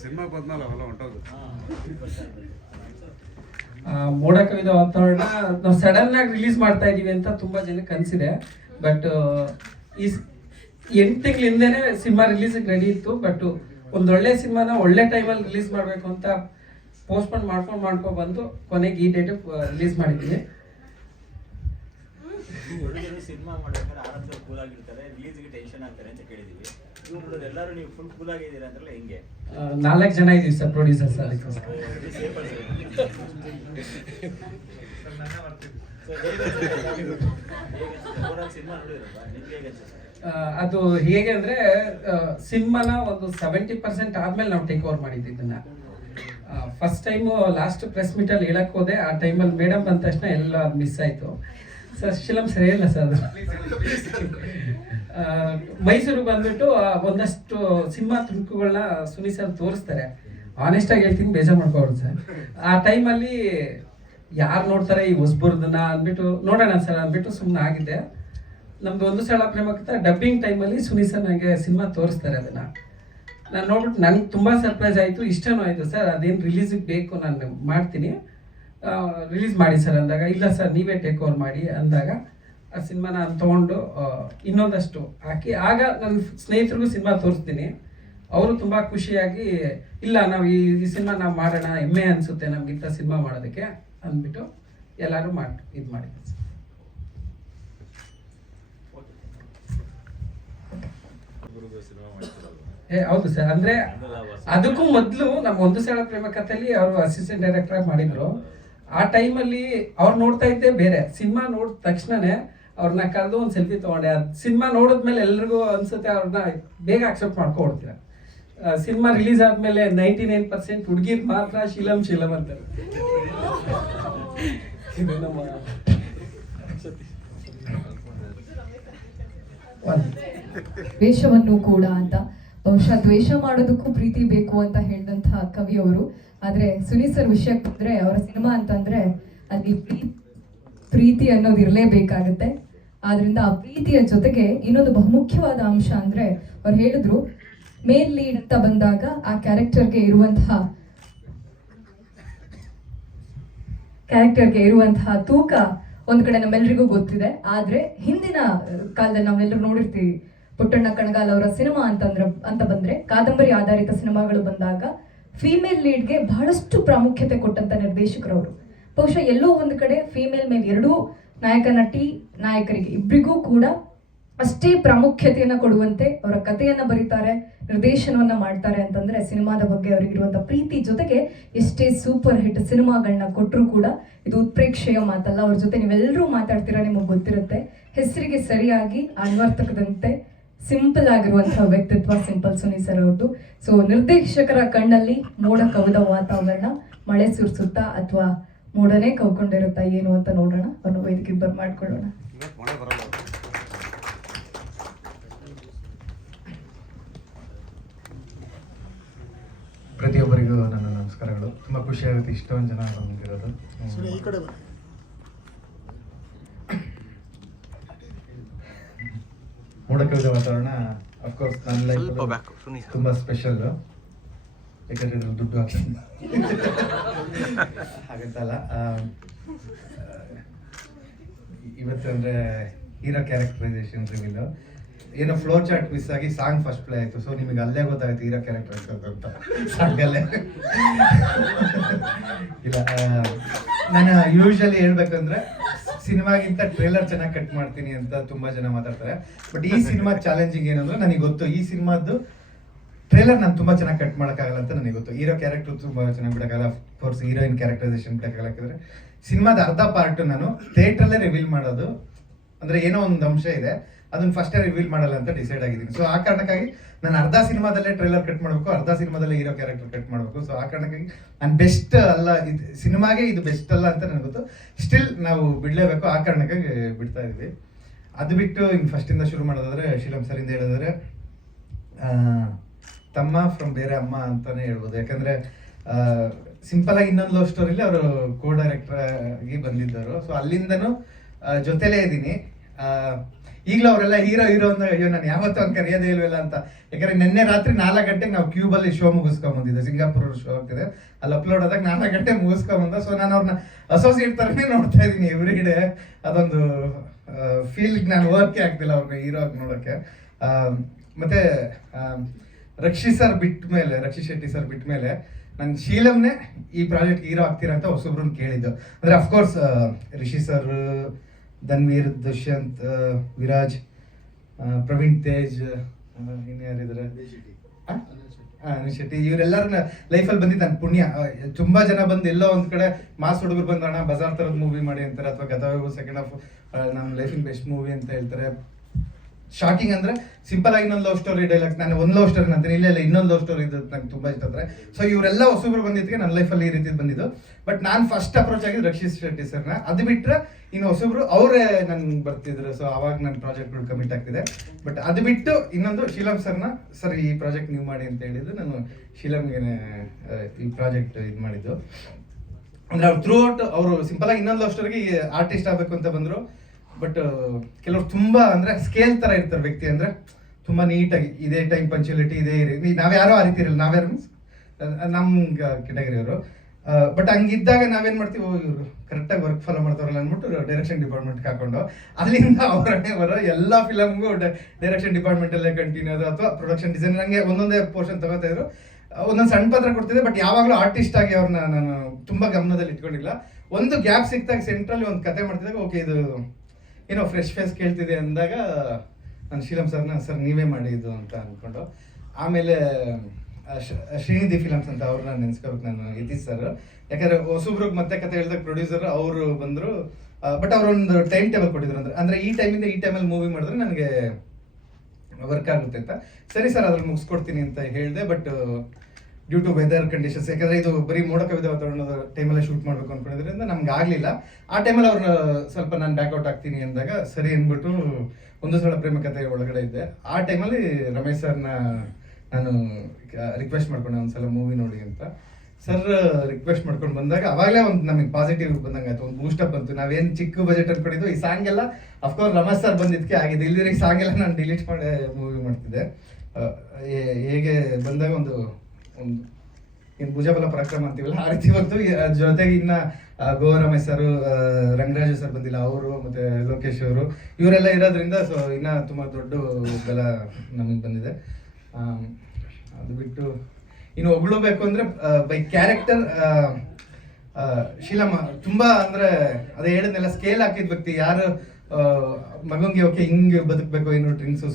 ಸಿನಿಮಾ ಬಂದ್ಮೇಲೆ ಅವೆಲ್ಲ ಹೊಂಟೋದು. ಮೋಡ ಕವಿದ ವಾತಾವರಣ ನಾವು ಸಡನ್ ಆಗಿ ರಿಲೀಸ್ ಮಾಡ್ತಾ ಇದೀವಿ ಅಂತ ತುಂಬಾ ಜನಕ್ಕೆ ಅನ್ಸಿದೆ. ಬಟ್ ಈ 8 ತಿಂಗಳ ಹಿಂದೆನೆ ಸಿನಿಮಾ ರಿಲೀಸಿಗೆ ರೆಡಿ ಇತ್ತು. ಬಟ್ ಒಂದೊಳ್ಳೆ ಸಿನಿಮಾನ ಒಳ್ಳೆ ಟೈಮಲ್ಲಿ ರಿಲೀಸ್ ಮಾಡಬೇಕು ಅಂತ ಪೋಸ್ಟ್ಪೋನ್ ಮಾಡ್ಕೊಂಡು ಬಂದು ಕೊನೆಗೆ ಈ ಡೇಟ್ ರಿಲೀಸ್ ಮಾಡಿದ್ವಿ. ಹುಡುಗರು ಸಿನಿಮಾ ಮಾಡ್ಬೇಕಾದ್ರೆ ಆರಾಮ್ಸಲ್ಲಿ ಕೂಲ್ ಆಗಿರ್ತಾರೆ, ರಿಲೀಸ್ಗೆ ಟೆನ್ಷನ್ ಆಗ್ತಾರೆ ಅಂತ ಕೇಳಿದೀವಿ. ಇವ್ರು ಎಲ್ಲರೂ ನೀವು ಫುಲ್ ಕೂಲ್ ಆಗಿದ್ದೀರಾ ಅಂದ್ರೆ ಹೆಂಗೆ? 4 ಜನ ಇದೀವಿ ಸರ್ ಪ್ರೊಡ್ಯೂಸರ್ಸ್. ಅದಕ್ಕೋಸ್ಕರ ಸಿನಿಮಾ ನೋಡಿದ್ರಲ್ವಾ, ನಿಮ್ಗೆ ಹೇಗೆ ಅನ್ಸುತ್ತೆ? ಅದು ಹೇಗೆ ಅಂದ್ರೆ ಸಿನಿಮಾನ ಒಂದು 70% ಆದ್ಮೇಲೆ ನಾವು ಟೇಕ್ ಓವರ್ ಮಾಡಿದ್ವಿ ಇದನ್ನ. ಫಸ್ಟ್ ಟೈಮು ಲಾಸ್ಟ್ ಪ್ರೆಸ್ ಮೀಟಲ್ಲಿ ಹೇಳಕ್ ಹೋದೆ. ಆ ಟೈಮಲ್ಲಿ ಮೇಡಮ್ ಬಂದ ತಕ್ಷಣ ಎಲ್ಲ ಮಿಸ್ ಆಯ್ತು ಸರ್. ಶಿಲಂ ಸರಿ ಇಲ್ಲ ಸರ್ ಅದು. ಮೈಸೂರಿಗೆ ಬಂದ್ಬಿಟ್ಟು ಒಂದಷ್ಟು ಸಿನಿಮಾ ತುಣುಕುಗಳನ್ನ ಸುನಿ ಸರ್ ತೋರಿಸ್ತಾರೆ. ಆನೆಸ್ಟ್ ಆಗಿ ಹೇಳ್ತೀನಿ, ಬೇಜಾರು ಮಾಡ್ಕೋರು ಸರ್. ಆ ಟೈಮಲ್ಲಿ ಯಾರು ನೋಡ್ತಾರೆ ಈ ಹೊಸಬರ್ದನ್ನ ಅಂದ್ಬಿಟ್ಟು ನೋಡೋಣ ಸರ್ ಅಂದ್ಬಿಟ್ಟು ಸುಮ್ಮನೆ ಆಗಿದ್ದೆ. ನಮ್ದು ಒಂದು ಸಲ ಪ್ರೇಮಕ್ಕಂತ ಡಬ್ಬಿಂಗ್ ಟೈಮಲ್ಲಿ ಸುನಿ ಸರ್ ನನಗೆ ಸಿನಿಮಾ ತೋರಿಸ್ತಾರೆ. ಅದನ್ನ ನಾನು ನೋಡ್ಬಿಟ್ಟು ನನಗೆ ತುಂಬ ಸರ್ಪ್ರೈಸ್ ಆಯಿತು, ಇಷ್ಟನೂ ಆಯಿತು. ಸರ್ ಅದೇನು ರಿಲೀಸಿಗೆ ಬೇಕು, ನಾನು ಮಾಡ್ತೀನಿ, ರಿಲೀಸ್ ಮಾಡಿ ಸರ್ ಅಂದಾಗ, ಇಲ್ಲ ಸರ್ ನೀವೇ ಟೇಕ್ ಓವರ್ ಮಾಡಿ ಅಂದಾಗ ಆ ಸಿನಿಮಾ ನಾನು ತೊಗೊಂಡು ಇನ್ನೊಂದಷ್ಟು ಹಾಕಿ ಆಗ ನನ್ನ ಸ್ನೇಹಿತರಿಗೂ ಸಿನಿಮಾ ತೋರಿಸ್ತೀನಿ. ಅವರು ತುಂಬ ಖುಷಿಯಾಗಿ, ಇಲ್ಲ ನಾವು ಈ ಸಿನಿಮಾ ನಾವು ಮಾಡೋಣ, ಹೆಮ್ಮೆ ಅನಿಸುತ್ತೆ ನಮಗಿಂತ ಸಿನಿಮಾ ಮಾಡೋದಕ್ಕೆ ಅಂದ್ಬಿಟ್ಟು ಎಲ್ಲರೂ ಇದು ಮಾಡಿದ್ವಿ ಸರ್. ಹೌದು ಸರ್. ಅಂದ್ರೆ ಅದಕ್ಕೂ ಮೊದಲು ನಮ್ಮ ಒಂದು ಸಲ ಪ್ರೇಮ ಕಥೆಯಲ್ಲಿ ಅವರು ಅಸಿಸ್ಟೆಂಟ್ ಡೈರೆಕ್ಟರ್ ಆಗಿ ಮಾಡಿದ್ರು. ಆ ಟೈಮಲ್ಲಿ ಅವ್ರು ನೋಡ್ತಾ ಇದ್ದೆ ಬೇರೆ. ಸಿನಿಮಾ ನೋಡಿದ ತಕ್ಷಣನೇ ಅವ್ರನ್ನ ಕರೆದು ಒಂದು ಸೆಲ್ಫಿ ತೊಗೊಂಡೆ. ಸಿನಿಮಾ ನೋಡಿದ್ಮೇಲೆ ಎಲ್ರಿಗೂ ಅನ್ಸುತ್ತೆ ಅವ್ರನ್ನ ಬೇಗ ಅಕ್ಸೆಪ್ಟ್ ಮಾಡ್ಕೊಡ್ತೀರ. ಸಿನಿಮಾ ರಿಲೀಸ್ ಆದ್ಮೇಲೆ 99% ಹುಡುಗಿರ್ ಮಾತ್ರ ಶೀಲಂ ಅಂತಾರೆ. ಇದು ನಮ್ಮ ದ್ವೇಷವನ್ನು ಕೂಡ ಅಂತ, ಬಹುಶಃ ದ್ವೇಷ ಮಾಡೋದಕ್ಕೂ ಪ್ರೀತಿ ಬೇಕು ಅಂತ ಹೇಳಿದಂತಹ ಕವಿಯವರು. ಆದ್ರೆ ಸುನಿ ಸರ್ ವಿಷಯಕ್ಕೆ ಬಂದ್ರೆ, ಅವರ ಸಿನಿಮಾ ಅಂತಂದ್ರೆ ಅಲ್ಲಿ ಪ್ರೀತಿ ಅನ್ನೋದು ಇರಲೇಬೇಕಾಗತ್ತೆ. ಆದ್ರಿಂದ ಆ ಪ್ರೀತಿಯ ಜೊತೆಗೆ ಇನ್ನೊಂದು ಬಹುಮುಖ್ಯವಾದ ಅಂಶ ಅಂದ್ರೆ, ಅವ್ರು ಹೇಳಿದ್ರು ಮೇಲ್ ಲೀಡ್ ಅಂತ ಬಂದಾಗ ಆ ಕ್ಯಾರೆಕ್ಟರ್ಗೆ ಇರುವಂತಹ ತೂಕ ಒಂದ್ ಕಡೆ ನಮ್ಮೆಲ್ರಿಗೂ ಗೊತ್ತಿದೆ. ಆದ್ರೆ ಹಿಂದಿನ ಕಾಲದಲ್ಲಿ ನಾವೆಲ್ಲರೂ ನೋಡಿರ್ತೀವಿ, ಪುಟ್ಟಣ್ಣ ಕಣಗಾಲ್ ಅವರ ಸಿನಿಮಾ ಅಂತ ಬಂದ್ರೆ, ಕಾದಂಬರಿ ಆಧಾರಿತ ಸಿನಿಮಾಗಳು ಬಂದಾಗ ಫೀಮೇಲ್ ಲೀಡ್ಗೆ ಬಹಳಷ್ಟು ಪ್ರಾಮುಖ್ಯತೆ ಕೊಟ್ಟಂತ ನಿರ್ದೇಶಕರವರು. ಬಹುಶಃ ಎಲ್ಲೋ ಒಂದು ಕಡೆ ಫೀಮೇಲ್ ಮೇಲೆ ಎರಡೂ ನಾಯಕರಿಗೆ ಇಬ್ಬರಿಗೂ ಕೂಡ ಅಷ್ಟೇ ಪ್ರಾಮುಖ್ಯತೆಯನ್ನ ಕೊಡುವಂತೆ ಅವರ ಕಥೆಯನ್ನ ಬರೀತಾರೆ, ನಿರ್ದೇಶನವನ್ನ ಮಾಡ್ತಾರೆ ಅಂತಂದ್ರೆ ಸಿನಿಮಾದ ಬಗ್ಗೆ ಅವರಿಗಿರುವಂತಹ ಪ್ರೀತಿ ಜೊತೆಗೆ ಎಷ್ಟೇ ಸೂಪರ್ ಹಿಟ್ ಸಿನಿಮಾಗಳನ್ನ ಕೊಟ್ಟರು ಕೂಡ ಇದು ಉತ್ಪ್ರೇಕ್ಷೆಯ ಮಾತಲ್ಲ. ಅವ್ರ ಜೊತೆ ನೀವೆಲ್ಲರೂ ಮಾತಾಡ್ತೀರಾ, ನಿಮಗೆ ಗೊತ್ತಿರುತ್ತೆ. ಹೆಸರಿಗೆ ಸರಿಯಾಗಿ ಅನ್ವರ್ಥಕದಂತೆ ಸಿಂಪಲ್ ಆಗಿರುವಂತಹ ವ್ಯಕ್ತಿತ್ವ ಸಿಂಪಲ್ ಸುನಿ ಸರ್ ಅವ್ರದ್ದು. ಸೊ ನಿರ್ದೇಶಕರ ಕಣ್ಣಲ್ಲಿ ಮೋಡ ಕವಿದ ವಾತಾವರಣ, ಮಳೆ ಸುರಿಸುತ್ತಾ ಅಥವಾ ಮೋಡನೇ ಕವ್ಕೊಂಡಿರುತ್ತಾ ಏನು ಅಂತ ನೋಡೋಣ. ಅವ್ರನ್ನ ವೇದಿಕೆಗೆ ಬರ್ಮಾಡ್ಕೊಳ್ಳೋಣ. ಪ್ರತಿಯೊಬ್ಬರಿಗೂ ನನ್ನ ನಮಸ್ಕಾರಗಳು. ತುಂಬ ಖುಷಿಯಾಗುತ್ತೆ ಇಷ್ಟೊಂದು ಜನ ಬಂದಿರೋದು. ಮೋಡ ಕವಿದ ವಾತಾವರಣ ಅಫ್ಕೋರ್ಸ್ ನನ್ನ ಲೈಫ್ ತುಂಬ ಸ್ಪೆಷಲ್, ಯಾಕಂದರೆ ಇದ್ರಲ್ಲಿ ದುಡ್ಡು ಹಾಕ್ತೀನಿ ಹಾಗಂತಲ್ಲ. ಇವತ್ತು ಅಂದರೆ ಹೀರೋ ಕ್ಯಾರೆಕ್ಟರೈಸೇಷನ್ ರಿವೀಲು ಏನೋ ಫ್ಲೋ ಚಾರ್ಟ್ ಮಿಸ್ ಆಗಿ ಸಾಂಗ್ ಫಸ್ಟ್ ಪ್ಲೇ ಆಯಿತು. ಸೊ ನಿಮಗೆ ಅಲ್ಲೇ ಗೊತ್ತಾಯ್ತು ಹೀರೋ ಕ್ಯಾರೆಕ್ಟರ್ ಅಂತ ಸಾಂಗಲ್ಲೇ. ಇಲ್ಲ, ನಾನು ಯೂಶಲಿ ಹೇಳ್ಬೇಕಂದ್ರೆ ಸಿನಿಮಾಗಿಂತ ಟ್ರೇಲರ್ ಚೆನ್ನಾಗಿ ಕಟ್ ಮಾಡ್ತೀನಿ ಅಂತ ತುಂಬ ಜನ ಮಾತಾಡ್ತಾರೆ. ಬಟ್ ಈ ಸಿನಿಮಾ ಚಾಲೆಂಜಿಂಗ್ ಏನಂದ್ರೆ ನನಗೆ ಗೊತ್ತು, ಈ ಸಿನಿಮಾದ್ದು ಟ್ರೇಲರ್ ನಾನು ತುಂಬ ಚೆನ್ನಾಗಿ ಕಟ್ ಮಾಡೋಕ್ಕಾಗಲ್ಲ ಅಂತ ನನಗೆ ಗೊತ್ತು. ಹೀರೋ ಕ್ಯಾರೆಕ್ಟರ್ ತುಂಬ ಚೆನ್ನಾಗಿ ಬಿಡೋಕ್ಕಾಗಲ್ಲ, ಕೋರ್ಸ್ ಹೀರೋಯಿನ್ ಕ್ಯಾರೆಕ್ಟರೈಸೇಷನ್ ಬಿಡೋಕ್ಕಾಗಲ್ಲ. ಯಾಕಂದರೆ ಸಿನಿಮಾದ ಅರ್ಧ ಪಾರ್ಟ್ ನಾನು ಥಿಯೇಟ್ರಲ್ಲೇ ರಿವೀಲ್ ಮಾಡೋದು, ಅಂದರೆ ಏನೋ ಒಂದು ಅಂಶ ಇದೆ ಅದನ್ನ ಫಸ್ಟೇ ರಿವೀಲ್ ಮಾಡಲ್ಲ ಅಂತ ಡಿಸೈಡ್ ಆಗಿದ್ದೀನಿ. ಸೊ ಆ ಕಾರಣಕ್ಕಾಗಿ ನಾನು ಅರ್ಧ ಸಿನಿಮಾದಲ್ಲೇ ಟ್ರೇಲರ್ ಕಟ್ ಮಾಡಬೇಕು, ಅರ್ಧ ಸಿನಿಮಾದಲ್ಲೇ ಹೀರೋ ಕ್ಯಾರೆಕ್ಟರ್ ಕಟ್ ಮಾಡಬೇಕು. ಸೊ ಆ ಕಾರಣಕ್ಕಾಗಿ ನಾನು ಬೆಸ್ಟ್ ಅಲ್ಲ, ಇದು ಸಿನಿಮಾಗೆ ಇದು ಬೆಸ್ಟ್ ಅಲ್ಲ ಅಂತ ನನಗೆ ಗೊತ್ತು. ಸ್ಟಿಲ್ ನಾವು ಬಿಡಲೇಬೇಕು, ಆ ಕಾರಣಕ್ಕಾಗಿ ಬಿಡ್ತಾ ಇದ್ವಿ. ಅದು ಬಿಟ್ಟು ಇನ್ನು ಫಸ್ಟಿಂದ ಶುರು ಮಾಡೋದಾದ್ರೆ ಶೀಲಂ ಸರಿಂದ ಹೇಳಿದ್ರೆ ತಮ್ಮ ಫ್ರಮ್ ಬೇರೆ ಅಮ್ಮ ಅಂತಾನೆ ಹೇಳ್ಬೋದು. ಯಾಕಂದರೆ ಸಿಂಪಲ್ ಆಗಿ ಇನ್ನೊಂದು ಲವ್ ಸ್ಟೋರಿಲಿ ಅವರು ಕೋ ಡೈರೆಕ್ಟರ್ ಆಗಿ ಬಂದಿದ್ದರು. ಸೊ ಅಲ್ಲಿಂದನೂ ಜೊತೆಲೇ ಇದ್ದೀನಿ. ಈಗಲೂ ಅವರೆಲ್ಲ ಹೀರೋ ಅಂದಾಗ ಅಯ್ಯೋ ನಾನು ಯಾವತ್ತೂ ಅವ್ನು ಕರೆಯೋದೇ ಇಲ್ವಲ್ಲ ಅಂತ. ಯಾಕಂದ್ರೆ ನಿನ್ನೆ ರಾತ್ರಿ 4 ಗಂಟೆಗೆ ನಾವು ಕ್ಯೂಬಲ್ಲಿ ಶೋ ಮುಗಿಸ್ಕೊಂಬಂದಿದ್ದೆ, ಸಿಂಗಾಪುರ್ ಶೋ ಆಗ್ತಿದೆ, ಅಲ್ಲಿ ಅಪ್ಲೋಡ್ ಆದಾಗ 4 ಗಂಟೆ ಮುಗಿಸ್ಕೊಂಬಂದ. ಸೊ ನಾನು ಅವ್ರನ್ನ ಅಸೋಸಿಯೇಟ್ ಥರನೇ ನೋಡ್ತಾ ಇದ್ದೀನಿ ಎವ್ರಿ ಡೇ. ಅದೊಂದು ಫೀಲ್ಗೆ ನಾನು ವರ್ಕೇ ಆಗ್ತಿಲ್ಲ ಅವ್ರನ್ನ ಹೀರೋ ಆಗಿ ನೋಡೋಕ್ಕೆ. ಮತ್ತು ರಕ್ಷಿ ಶೆಟ್ಟಿ ಸರ್ ಬಿಟ್ಟ ಮೇಲೆ ನಾನು ಶೀಲಂನೇ ಈ ಪ್ರಾಜೆಕ್ಟ್ ಹೀರೋ ಆಗ್ತೀರಾ ಅಂತ ಹೊಸೊಬ್ರನ್ನ ಕೇಳಿದ್ದು. ಅಂದರೆ ಅಫ್ಕೋರ್ಸ್ ರಿಷಿ ಸರ್, ಧನ್ವೀರ್, ದುಷ್ಯಂತ್, ವಿರಾಜ್, ಪ್ರವೀಣ್ ತೇಜ್, ಇನ್ಯಾರಿದ್ದಾರೆ, ಅನಿಲ್ ಶೆಟ್ಟಿ, ಇವರೆಲ್ಲರನ್ನ ಲೈಫಲ್ಲಿ ಬಂದಿದ್ದು ನನ್ನ ಪುಣ್ಯ. ತುಂಬ ಜನ ಬಂದು ಎಲ್ಲೋ ಒಂದು ಕಡೆ ಮಾಸ್ ಹುಡುಗರು ಬಂದೋಣ ಬಜಾರ್ ಥರದ ಮೂವಿ ಮಾಡಿ ಅಂತಾರೆ, ಅಥವಾ ಗದಗ ಸೆಕೆಂಡ್ ಹಾಫ್ ನಮ್ಮ ಲೈಫಿನ ಬೆಸ್ಟ್ ಮೂವಿ ಅಂತ ಹೇಳ್ತಾರೆ. ಶಾಕಿಂಗ್ ಅಂದರೆ ಸಿಂಪಲ್ ಆಗಿ ಇನ್ನೊಂದು ಲವ್ ಸ್ಟೋರಿ ಡೈಲಾಗ್ಸ್, ನಾನು ಒಂದು ಲವ್ ಸ್ಟೋರಿ ಅಂತೀನಿ, ಇಲ್ಲ ಇನ್ನೊಂದು ಲವ್ ಸ್ಟೋರಿ ಇದು ನಂಗೆ ತುಂಬ ಇಷ್ಟ ಅಂದರೆ. ಸೊ ಇವರೆಲ್ಲ ಹೊಸಬ್ರು ಬಂದಿದ್ದಕ್ಕೆ ನನ್ನ ಲೈಫಲ್ಲಿ ಈ ರೀತಿ ಬಂದಿದ್ದು. ಬಟ್ ನಾನು ಫಸ್ಟ್ ಅಪ್ರೋಚ್ ಆಗಿದ್ದು ರಕ್ಷಿತ್ ಶೆಟ್ಟಿ ಸರ್ನ. ಅದು ಬಿಟ್ಟರೆ ಇನ್ನು ಹೊಸಬ್ರು ಅವರೇ ನನ್ಗೆ ಬರ್ತಿದ್ರು. ಸೊ ಅವಾಗ ನನ್ನ ಪ್ರಾಜೆಕ್ಟ್ಗಳು ಕಮಿಟ್ ಆಗ್ತಿದೆ. ಬಟ್ ಅದು ಬಿಟ್ಟು ಇನ್ನೊಂದು ಶೀಲಂ ಸರ್ನ, ಸರ್ ಈ ಪ್ರಾಜೆಕ್ಟ್ ನೀವು ಮಾಡಿ ಅಂತ ಹೇಳಿದ್ದು, ನಾನು ಶೀಲಂಗೆ ಈ ಪ್ರಾಜೆಕ್ಟ್ ಇದು ಮಾಡಿದ್ದು. ಅಂದರೆ ಅವ್ರು ಥ್ರೂ ಔಟ್ ಅವರು ಸಿಂಪಲ್ ಆಗಿ ಇನ್ನೊಂದು ಲವ್ ಸ್ಟೋರಿಗೆ ಆರ್ಟಿಸ್ಟ್ ಆಗಬೇಕು ಅಂತ ಬಂದರು. ಬಟ್ ಕೆಲವ್ರು ತುಂಬ ಅಂದರೆ ಸ್ಕೇಲ್ ಥರ ಇರ್ತಾರೆ ವ್ಯಕ್ತಿ, ಅಂದರೆ ತುಂಬ ನೀಟಾಗಿ ಇದೇ ಟೈಮ್ ಪಂಚುಯಾಲಿಟಿ ಇದೇ ನಾವ್ಯಾರೋ ಆ ರೀತಿ ಇರಲ್ಲ, ನಾವ್ಯಾರು ಮೀನ್ಸ್ ನಮ್ಮ ಕೆಟಗರಿಯವರು. ಬಟ್ ಹಂಗಿದ್ದಾಗ ನಾವೇನು ಮಾಡ್ತೀವಿ, ಇವರು ಕರೆಕ್ಟಾಗಿ ವರ್ಕ್ ಫಾಲೋ ಮಾಡ್ತಾರಲ್ಲ ಅಂದ್ಬಿಟ್ಟು ಡೈರೆಕ್ಷನ್ ಡಿಪಾರ್ಟ್ಮೆಂಟ್ಗೆ ಹಾಕೊಂಡು ಅಲ್ಲಿಂದ ಅವರನ್ನೇ ಬರೋ ಎಲ್ಲ ಫಿಲಮ್ಗೂ ಡೈರೆಕ್ಷನ್ ಡಿಪಾರ್ಟ್ಮೆಂಟಲ್ಲೇ ಕಂಟಿನ್ಯೂ ಅದು, ಅಥವಾ ಪ್ರೊಡಕ್ಷನ್ ಡಿಸೈನ್, ನನಗೆ ಒಂದೊಂದೇ ಪೋರ್ಷನ್ ತಗೋತಾ ಇದ್ರು. ಒಂದೊಂದು ಸಣ್ಣ ಪಾತ್ರ ಕೊಡ್ತಿದ್ದೆ. ಬಟ್ ಯಾವಾಗಲೂ ಆರ್ಟಿಸ್ಟ್ ಆಗಿ ಅವ್ರನ್ನ ನಾನು ತುಂಬ ಗಮನದಲ್ಲಿ ಇಟ್ಕೊಂಡಿಲ್ಲ. ಒಂದು ಗ್ಯಾಪ್ ಸಿಕ್ತಾಗ ಸೆಂಟ್ರಲ್ಲಿ ಒಂದು ಕತೆ ಮಾಡ್ತಿದ್ದಾಗ ಓಕೆ ಇದು ಏನೋ ಫ್ರೆಶ್ ಫೇಸ್ ಕೇಳ್ತಿದೆ ಅಂದಾಗ ನಾನು ಶೀಲಂ ಸರ್ನ ಸರ್ ನೀವೇ ಮಾಡಿ ಇದು ಅಂತ ಅಂದ್ಕೊಂಡು, ಆಮೇಲೆ ಶ್ರೀನಿಧಿ ಫಿಲಮ್ಸ್ ಅಂತ ಅವ್ರನ್ನ ನೆನೆಸ್ಕೋಬೇಕು ನಾನು, ಯತೀಶ್ ಸರ್. ಯಾಕಂದರೆ ಹೊಸಬ್ರಿಗೆ ಮತ್ತೆ ಕತೆ ಹೇಳಿದಾಗ ಪ್ರೊಡ್ಯೂಸರ್ ಅವರು ಬಂದರು. ಬಟ್ ಅವರೊಂದು ಟೈಮ್ ಟೇಬಲ್ ಕೊಟ್ಟಿದ್ರು, ಅಂದರೆ ಈ ಟೈಮಿಂದ ಈ ಟೈಮಲ್ಲಿ ಮೂವಿ ಮಾಡಿದ್ರೆ ನನಗೆ ವರ್ಕ್ ಆಗುತ್ತೆ ಅಂತ. ಸರಿ ಸರ್ ಅದ್ರಲ್ಲಿ ಮುಗಿಸ್ಕೊಡ್ತೀನಿ ಅಂತ ಹೇಳಿದೆ. But due to weather conditions, ಯಾಕಂದರೆ ಇದು ಬರೀ ಮೋಡ ಕವಿದ ವಾತಾವರಣದ ಟೈಮಲ್ಲೇ ಶೂಟ್ ಮಾಡಬೇಕು ಅಂದ್ಕೊಂಡಿದ್ರಿಂದ ನಮ್ಗೆ ಆಗಲಿಲ್ಲ. ಆ ಟೈಮಲ್ಲಿ ಅವ್ರನ್ನ ಸ್ವಲ್ಪ ನಾನು ಬ್ಯಾಕ್ಔಟ್ ಆಗ್ತೀನಿ ಅಂದಾಗ ಸರಿ ಅಂದ್ಬಿಟ್ಟು ಒಂದು ಸಲ ಪ್ರೇಮ ಕಥೆ ಒಳಗಡೆ ಇದ್ದೆ. ಆ ಟೈಮಲ್ಲಿ ರಮೇಶ್ ಸರ್ನ ನಾನು ರಿಕ್ವೆಸ್ಟ್ ಮಾಡ್ಕೊಂಡೆ ಒಂದು ಸಲ ಮೂವಿ ನೋಡಿ ಅಂತ. ಸರ್ ರಿಕ್ವೆಸ್ಟ್ ಮಾಡ್ಕೊಂಡು ಬಂದಾಗ ಅವಾಗಲೇ ಒಂದು ನಮಗೆ ಪಾಸಿಟಿವ್ ಬಂದಂಗೆ ಆಯ್ತು, ಒಂದು ಬೂಸ್ಟಪ್ ಬಂತು. ನಾವೇನು ಚಿಕ್ಕ ಬಜೆಟ್ ಅನ್ಕೊಂಡಿದ್ದು, ಈ ಸಾಂಗ್ ಎಲ್ಲ ಅಫ್ಕೋರ್ಸ್ ರಮೇಶ್ ಸರ್ ಬಂದಿದ್ದಕ್ಕೆ ಆಗಿದೆ. ಇಲ್ಲಿದ್ರೆ ಈ ಸಾಂಗ್ ಎಲ್ಲ ನಾನು ಡಿಲೀಟ್ ಮಾಡಿ ಮೂವಿ ಮಾಡ್ತಿದ್ದೆ. ಹೇಗೆ ಬಂದಾಗ ಒಂದು ಏನು ಭುಜಬಲ ಪರಾಕ್ರಮ ಅಂತೀವಲ್ಲ ಆ ರೀತಿ ಬಂತು. ಜೊತೆಗೆ ಇನ್ನು ಗೋವಾ ರಮೇಶ್ ಸರ್, ರಂಗರಾಜು ಸರ್ ಬಂದಿಲ್ಲ, ಅವರು ಮತ್ತು ಲೋಕೇಶ್ ಅವರು, ಇವರೆಲ್ಲ ಇರೋದ್ರಿಂದ ಸೊ ಇನ್ನೂ ತುಂಬ ದೊಡ್ಡ ಬಲ ನಮಗೆ ಬಂದಿದೆ. ಅದು ಬಿಟ್ಟು ಇನ್ನು ಹೊಗಳಬೇಕು ಅಂದರೆ ಬೈ ಕ್ಯಾರೆಕ್ಟರ್ ಶೀಲಮ್ಮ ತುಂಬ ಅಂದರೆ ಅದೇ ಹೇಳಿದ್ನೆಲ್ಲ ಸ್ಕೇಲ್ ಹಾಕಿದ ವ್ಯಕ್ತಿ. ಯಾರು ಮಗಂಗೆ ಓಕೆ ಹಿಂಗೆ ಬದುಕಬೇಕು, ಇನ್ನು ಡ್ರಿಂಕ್ಸು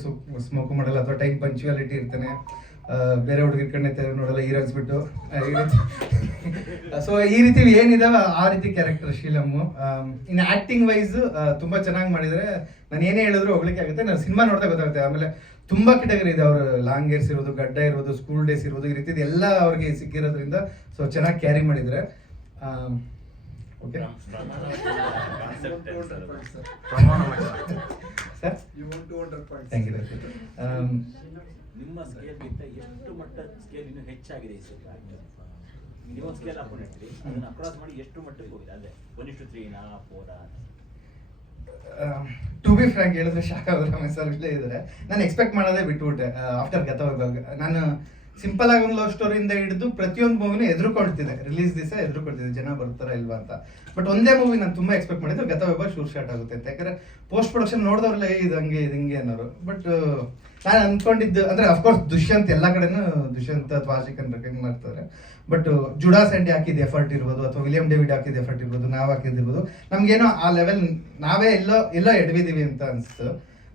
ಸ್ಮೋಕ್ ಮಾಡಲ್ಲ, ಅಥವಾ ಟೈಮ್ ಪಂಚುಯಾಲಿಟಿ ಇರ್ತಾನೆ, ಬೇರೆ ಹುಡುಗಿರ್ ಕಣ್ಣೆ ನೋಡಲ್ಲ, ಹೀರೋನ್ಸ್ ಬಿಟ್ಟು ಸೊ ಈ ರೀತಿ ಏನಿದಾವೆ ಆ ರೀತಿ ಕ್ಯಾರೆಕ್ಟರ್ ಶೀಲಮ್ಮು. ಇನ್ನು ಆ್ಯಕ್ಟಿಂಗ್ ವೈಸ್ ತುಂಬ ಚೆನ್ನಾಗಿ ಮಾಡಿದರೆ ನಾನು ಏನೇ ಹೇಳಿದ್ರು ಹೋಗ್ಲಿಕ್ಕೆ ಆಗುತ್ತೆ. ನಾನು ಸಿನಿಮಾ ನೋಡ್ತಾ ಗೊತ್ತಾಗುತ್ತೆ. ಆಮೇಲೆ ತುಂಬ ಕೆಟಗರಿ ಇದೆ, ಅವರು ಲಾಂಗ್ ಹೇರ್ಸ್ ಇರೋದು, ಗಡ್ಡ ಇರೋದು, ಸ್ಕೂಲ್ ಡೇಸ್ ಇರೋದು, ಈ ರೀತಿ ಎಲ್ಲ ಅವ್ರಿಗೆ ಸಿಕ್ಕಿರೋದ್ರಿಂದ ಸೊ ಚೆನ್ನಾಗಿ ಕ್ಯಾರಿ ಮಾಡಿದರೆ ಓಕೆ ಸರ್. Thank you. ನಿಮ್ಮ ಸ್ಕೇಲ್ಗಿಂತ ಎಷ್ಟು ಮಟ್ಟ ಸ್ಕೇಲ್ ಇನ್ನೂ ಹೆಚ್ಚಾಗಿದೆ ಈ ಸಲ? ನೀವೊಂದು ಸ್ಕೇಲ್ ಹಾಕೊಂಡಿರ್ತೀರಿ, ಅದನ್ನು ಅಕ್ರಾಸ್ ಮಾಡಿ ಎಷ್ಟು ಮಟ್ಟಕ್ಕೆ ಹೋಗಿದೆ? ಅದೇ 1:3 4 ಟು ಬಿ ಫ್ರ್ಯಾಂಕ್ ಹೇಳಿದ್ರೆ ಶಾಕ್ ಆಗೋದು ರಮೇಶ್ ಸರ್ ಇಲ್ಲೇ ಇದ್ದಾರೆ. ನಾನು ಎಕ್ಸ್ಪೆಕ್ಟ್ ಮಾಡೋದೇ ಬಿಟ್ಬಿಟ್ಟೆ ಆಫ್ಟರ್ ಗತವೈಭವ. ನಾನು ಸಿಂಪಲ್ ಆಗಿ ಒಂದು ಲವ್ ಸ್ಟೋರಿಯಿಂದ ಹಿಡಿದು ಪ್ರತಿಯೊಂದು ಮೂವಿನೂ ಎದುರುಕೊಳ್ತಿದ್ದೆ, ರಿಲೀಸ್ ದಿವಸ ಎದುರುಕೊಳ್ತಿದ್ದೆ ಜನ ಬರ್ತಾರ ಇಲ್ವಾ ಅಂತ. ಬಟ್ ಒಂದೇ ಮೂವಿ ನಾನು ತುಂಬಾ ಎಕ್ಸ್ಪೆಕ್ಟ್ ಮಾಡಿದ್ದು ಗತವೈಭವ ಶೂರ್ ಶಾಟ್ ಆಗುತ್ತೆ ಅಂತ. ಯಾಕಂದ್ರೆ ಪೋಸ್ಟ್ ಪ್ರೊಡಕ್ಷನ್ ನೋಡಿದವ್ರಲ್ಲ ಇದು ಹಂಗೆ ಇದು ಹಿಂಗೆ ಅನ್ನೋರು. ಬಟ್ ನಾನು ಅನ್ಕೊಂಡಿದ್ದು ಅಂದ್ರೆ ಅಫ್ಕೋರ್ಸ್ ದುಷ್ಯಂತ್ ಎಲ್ಲ ಕಡೆನೂ ದುಷ್ಯಂತ್ ಅಥವಾ ಆಶಿಕನ್ ರೆಕಮೆಂಡ್ ಮಾಡ್ತಾರೆ. ಬಟ್ ಜುಡಾ ಸ್ಯಾಂಡಿ ಹಾಕಿದ ಎಫರ್ಟ್ ಇರ್ಬೋದು, ಅಥವಾ ವಿಲಿಯಂ ಡೇವಿಡ್ ಹಾಕಿದ ಎಫರ್ಟ್ ಇರ್ಬೋದು, ನಾವು ಹಾಕಿದಿರ್ಬೋದು, ನಮ್ಗೇನೋ ಆ ಲೆವೆಲ್ ನಾವೇ ಎಲ್ಲೋ ಎಡವಿದೀವಿ ಅಂತ ಅನ್ಸ್ತು.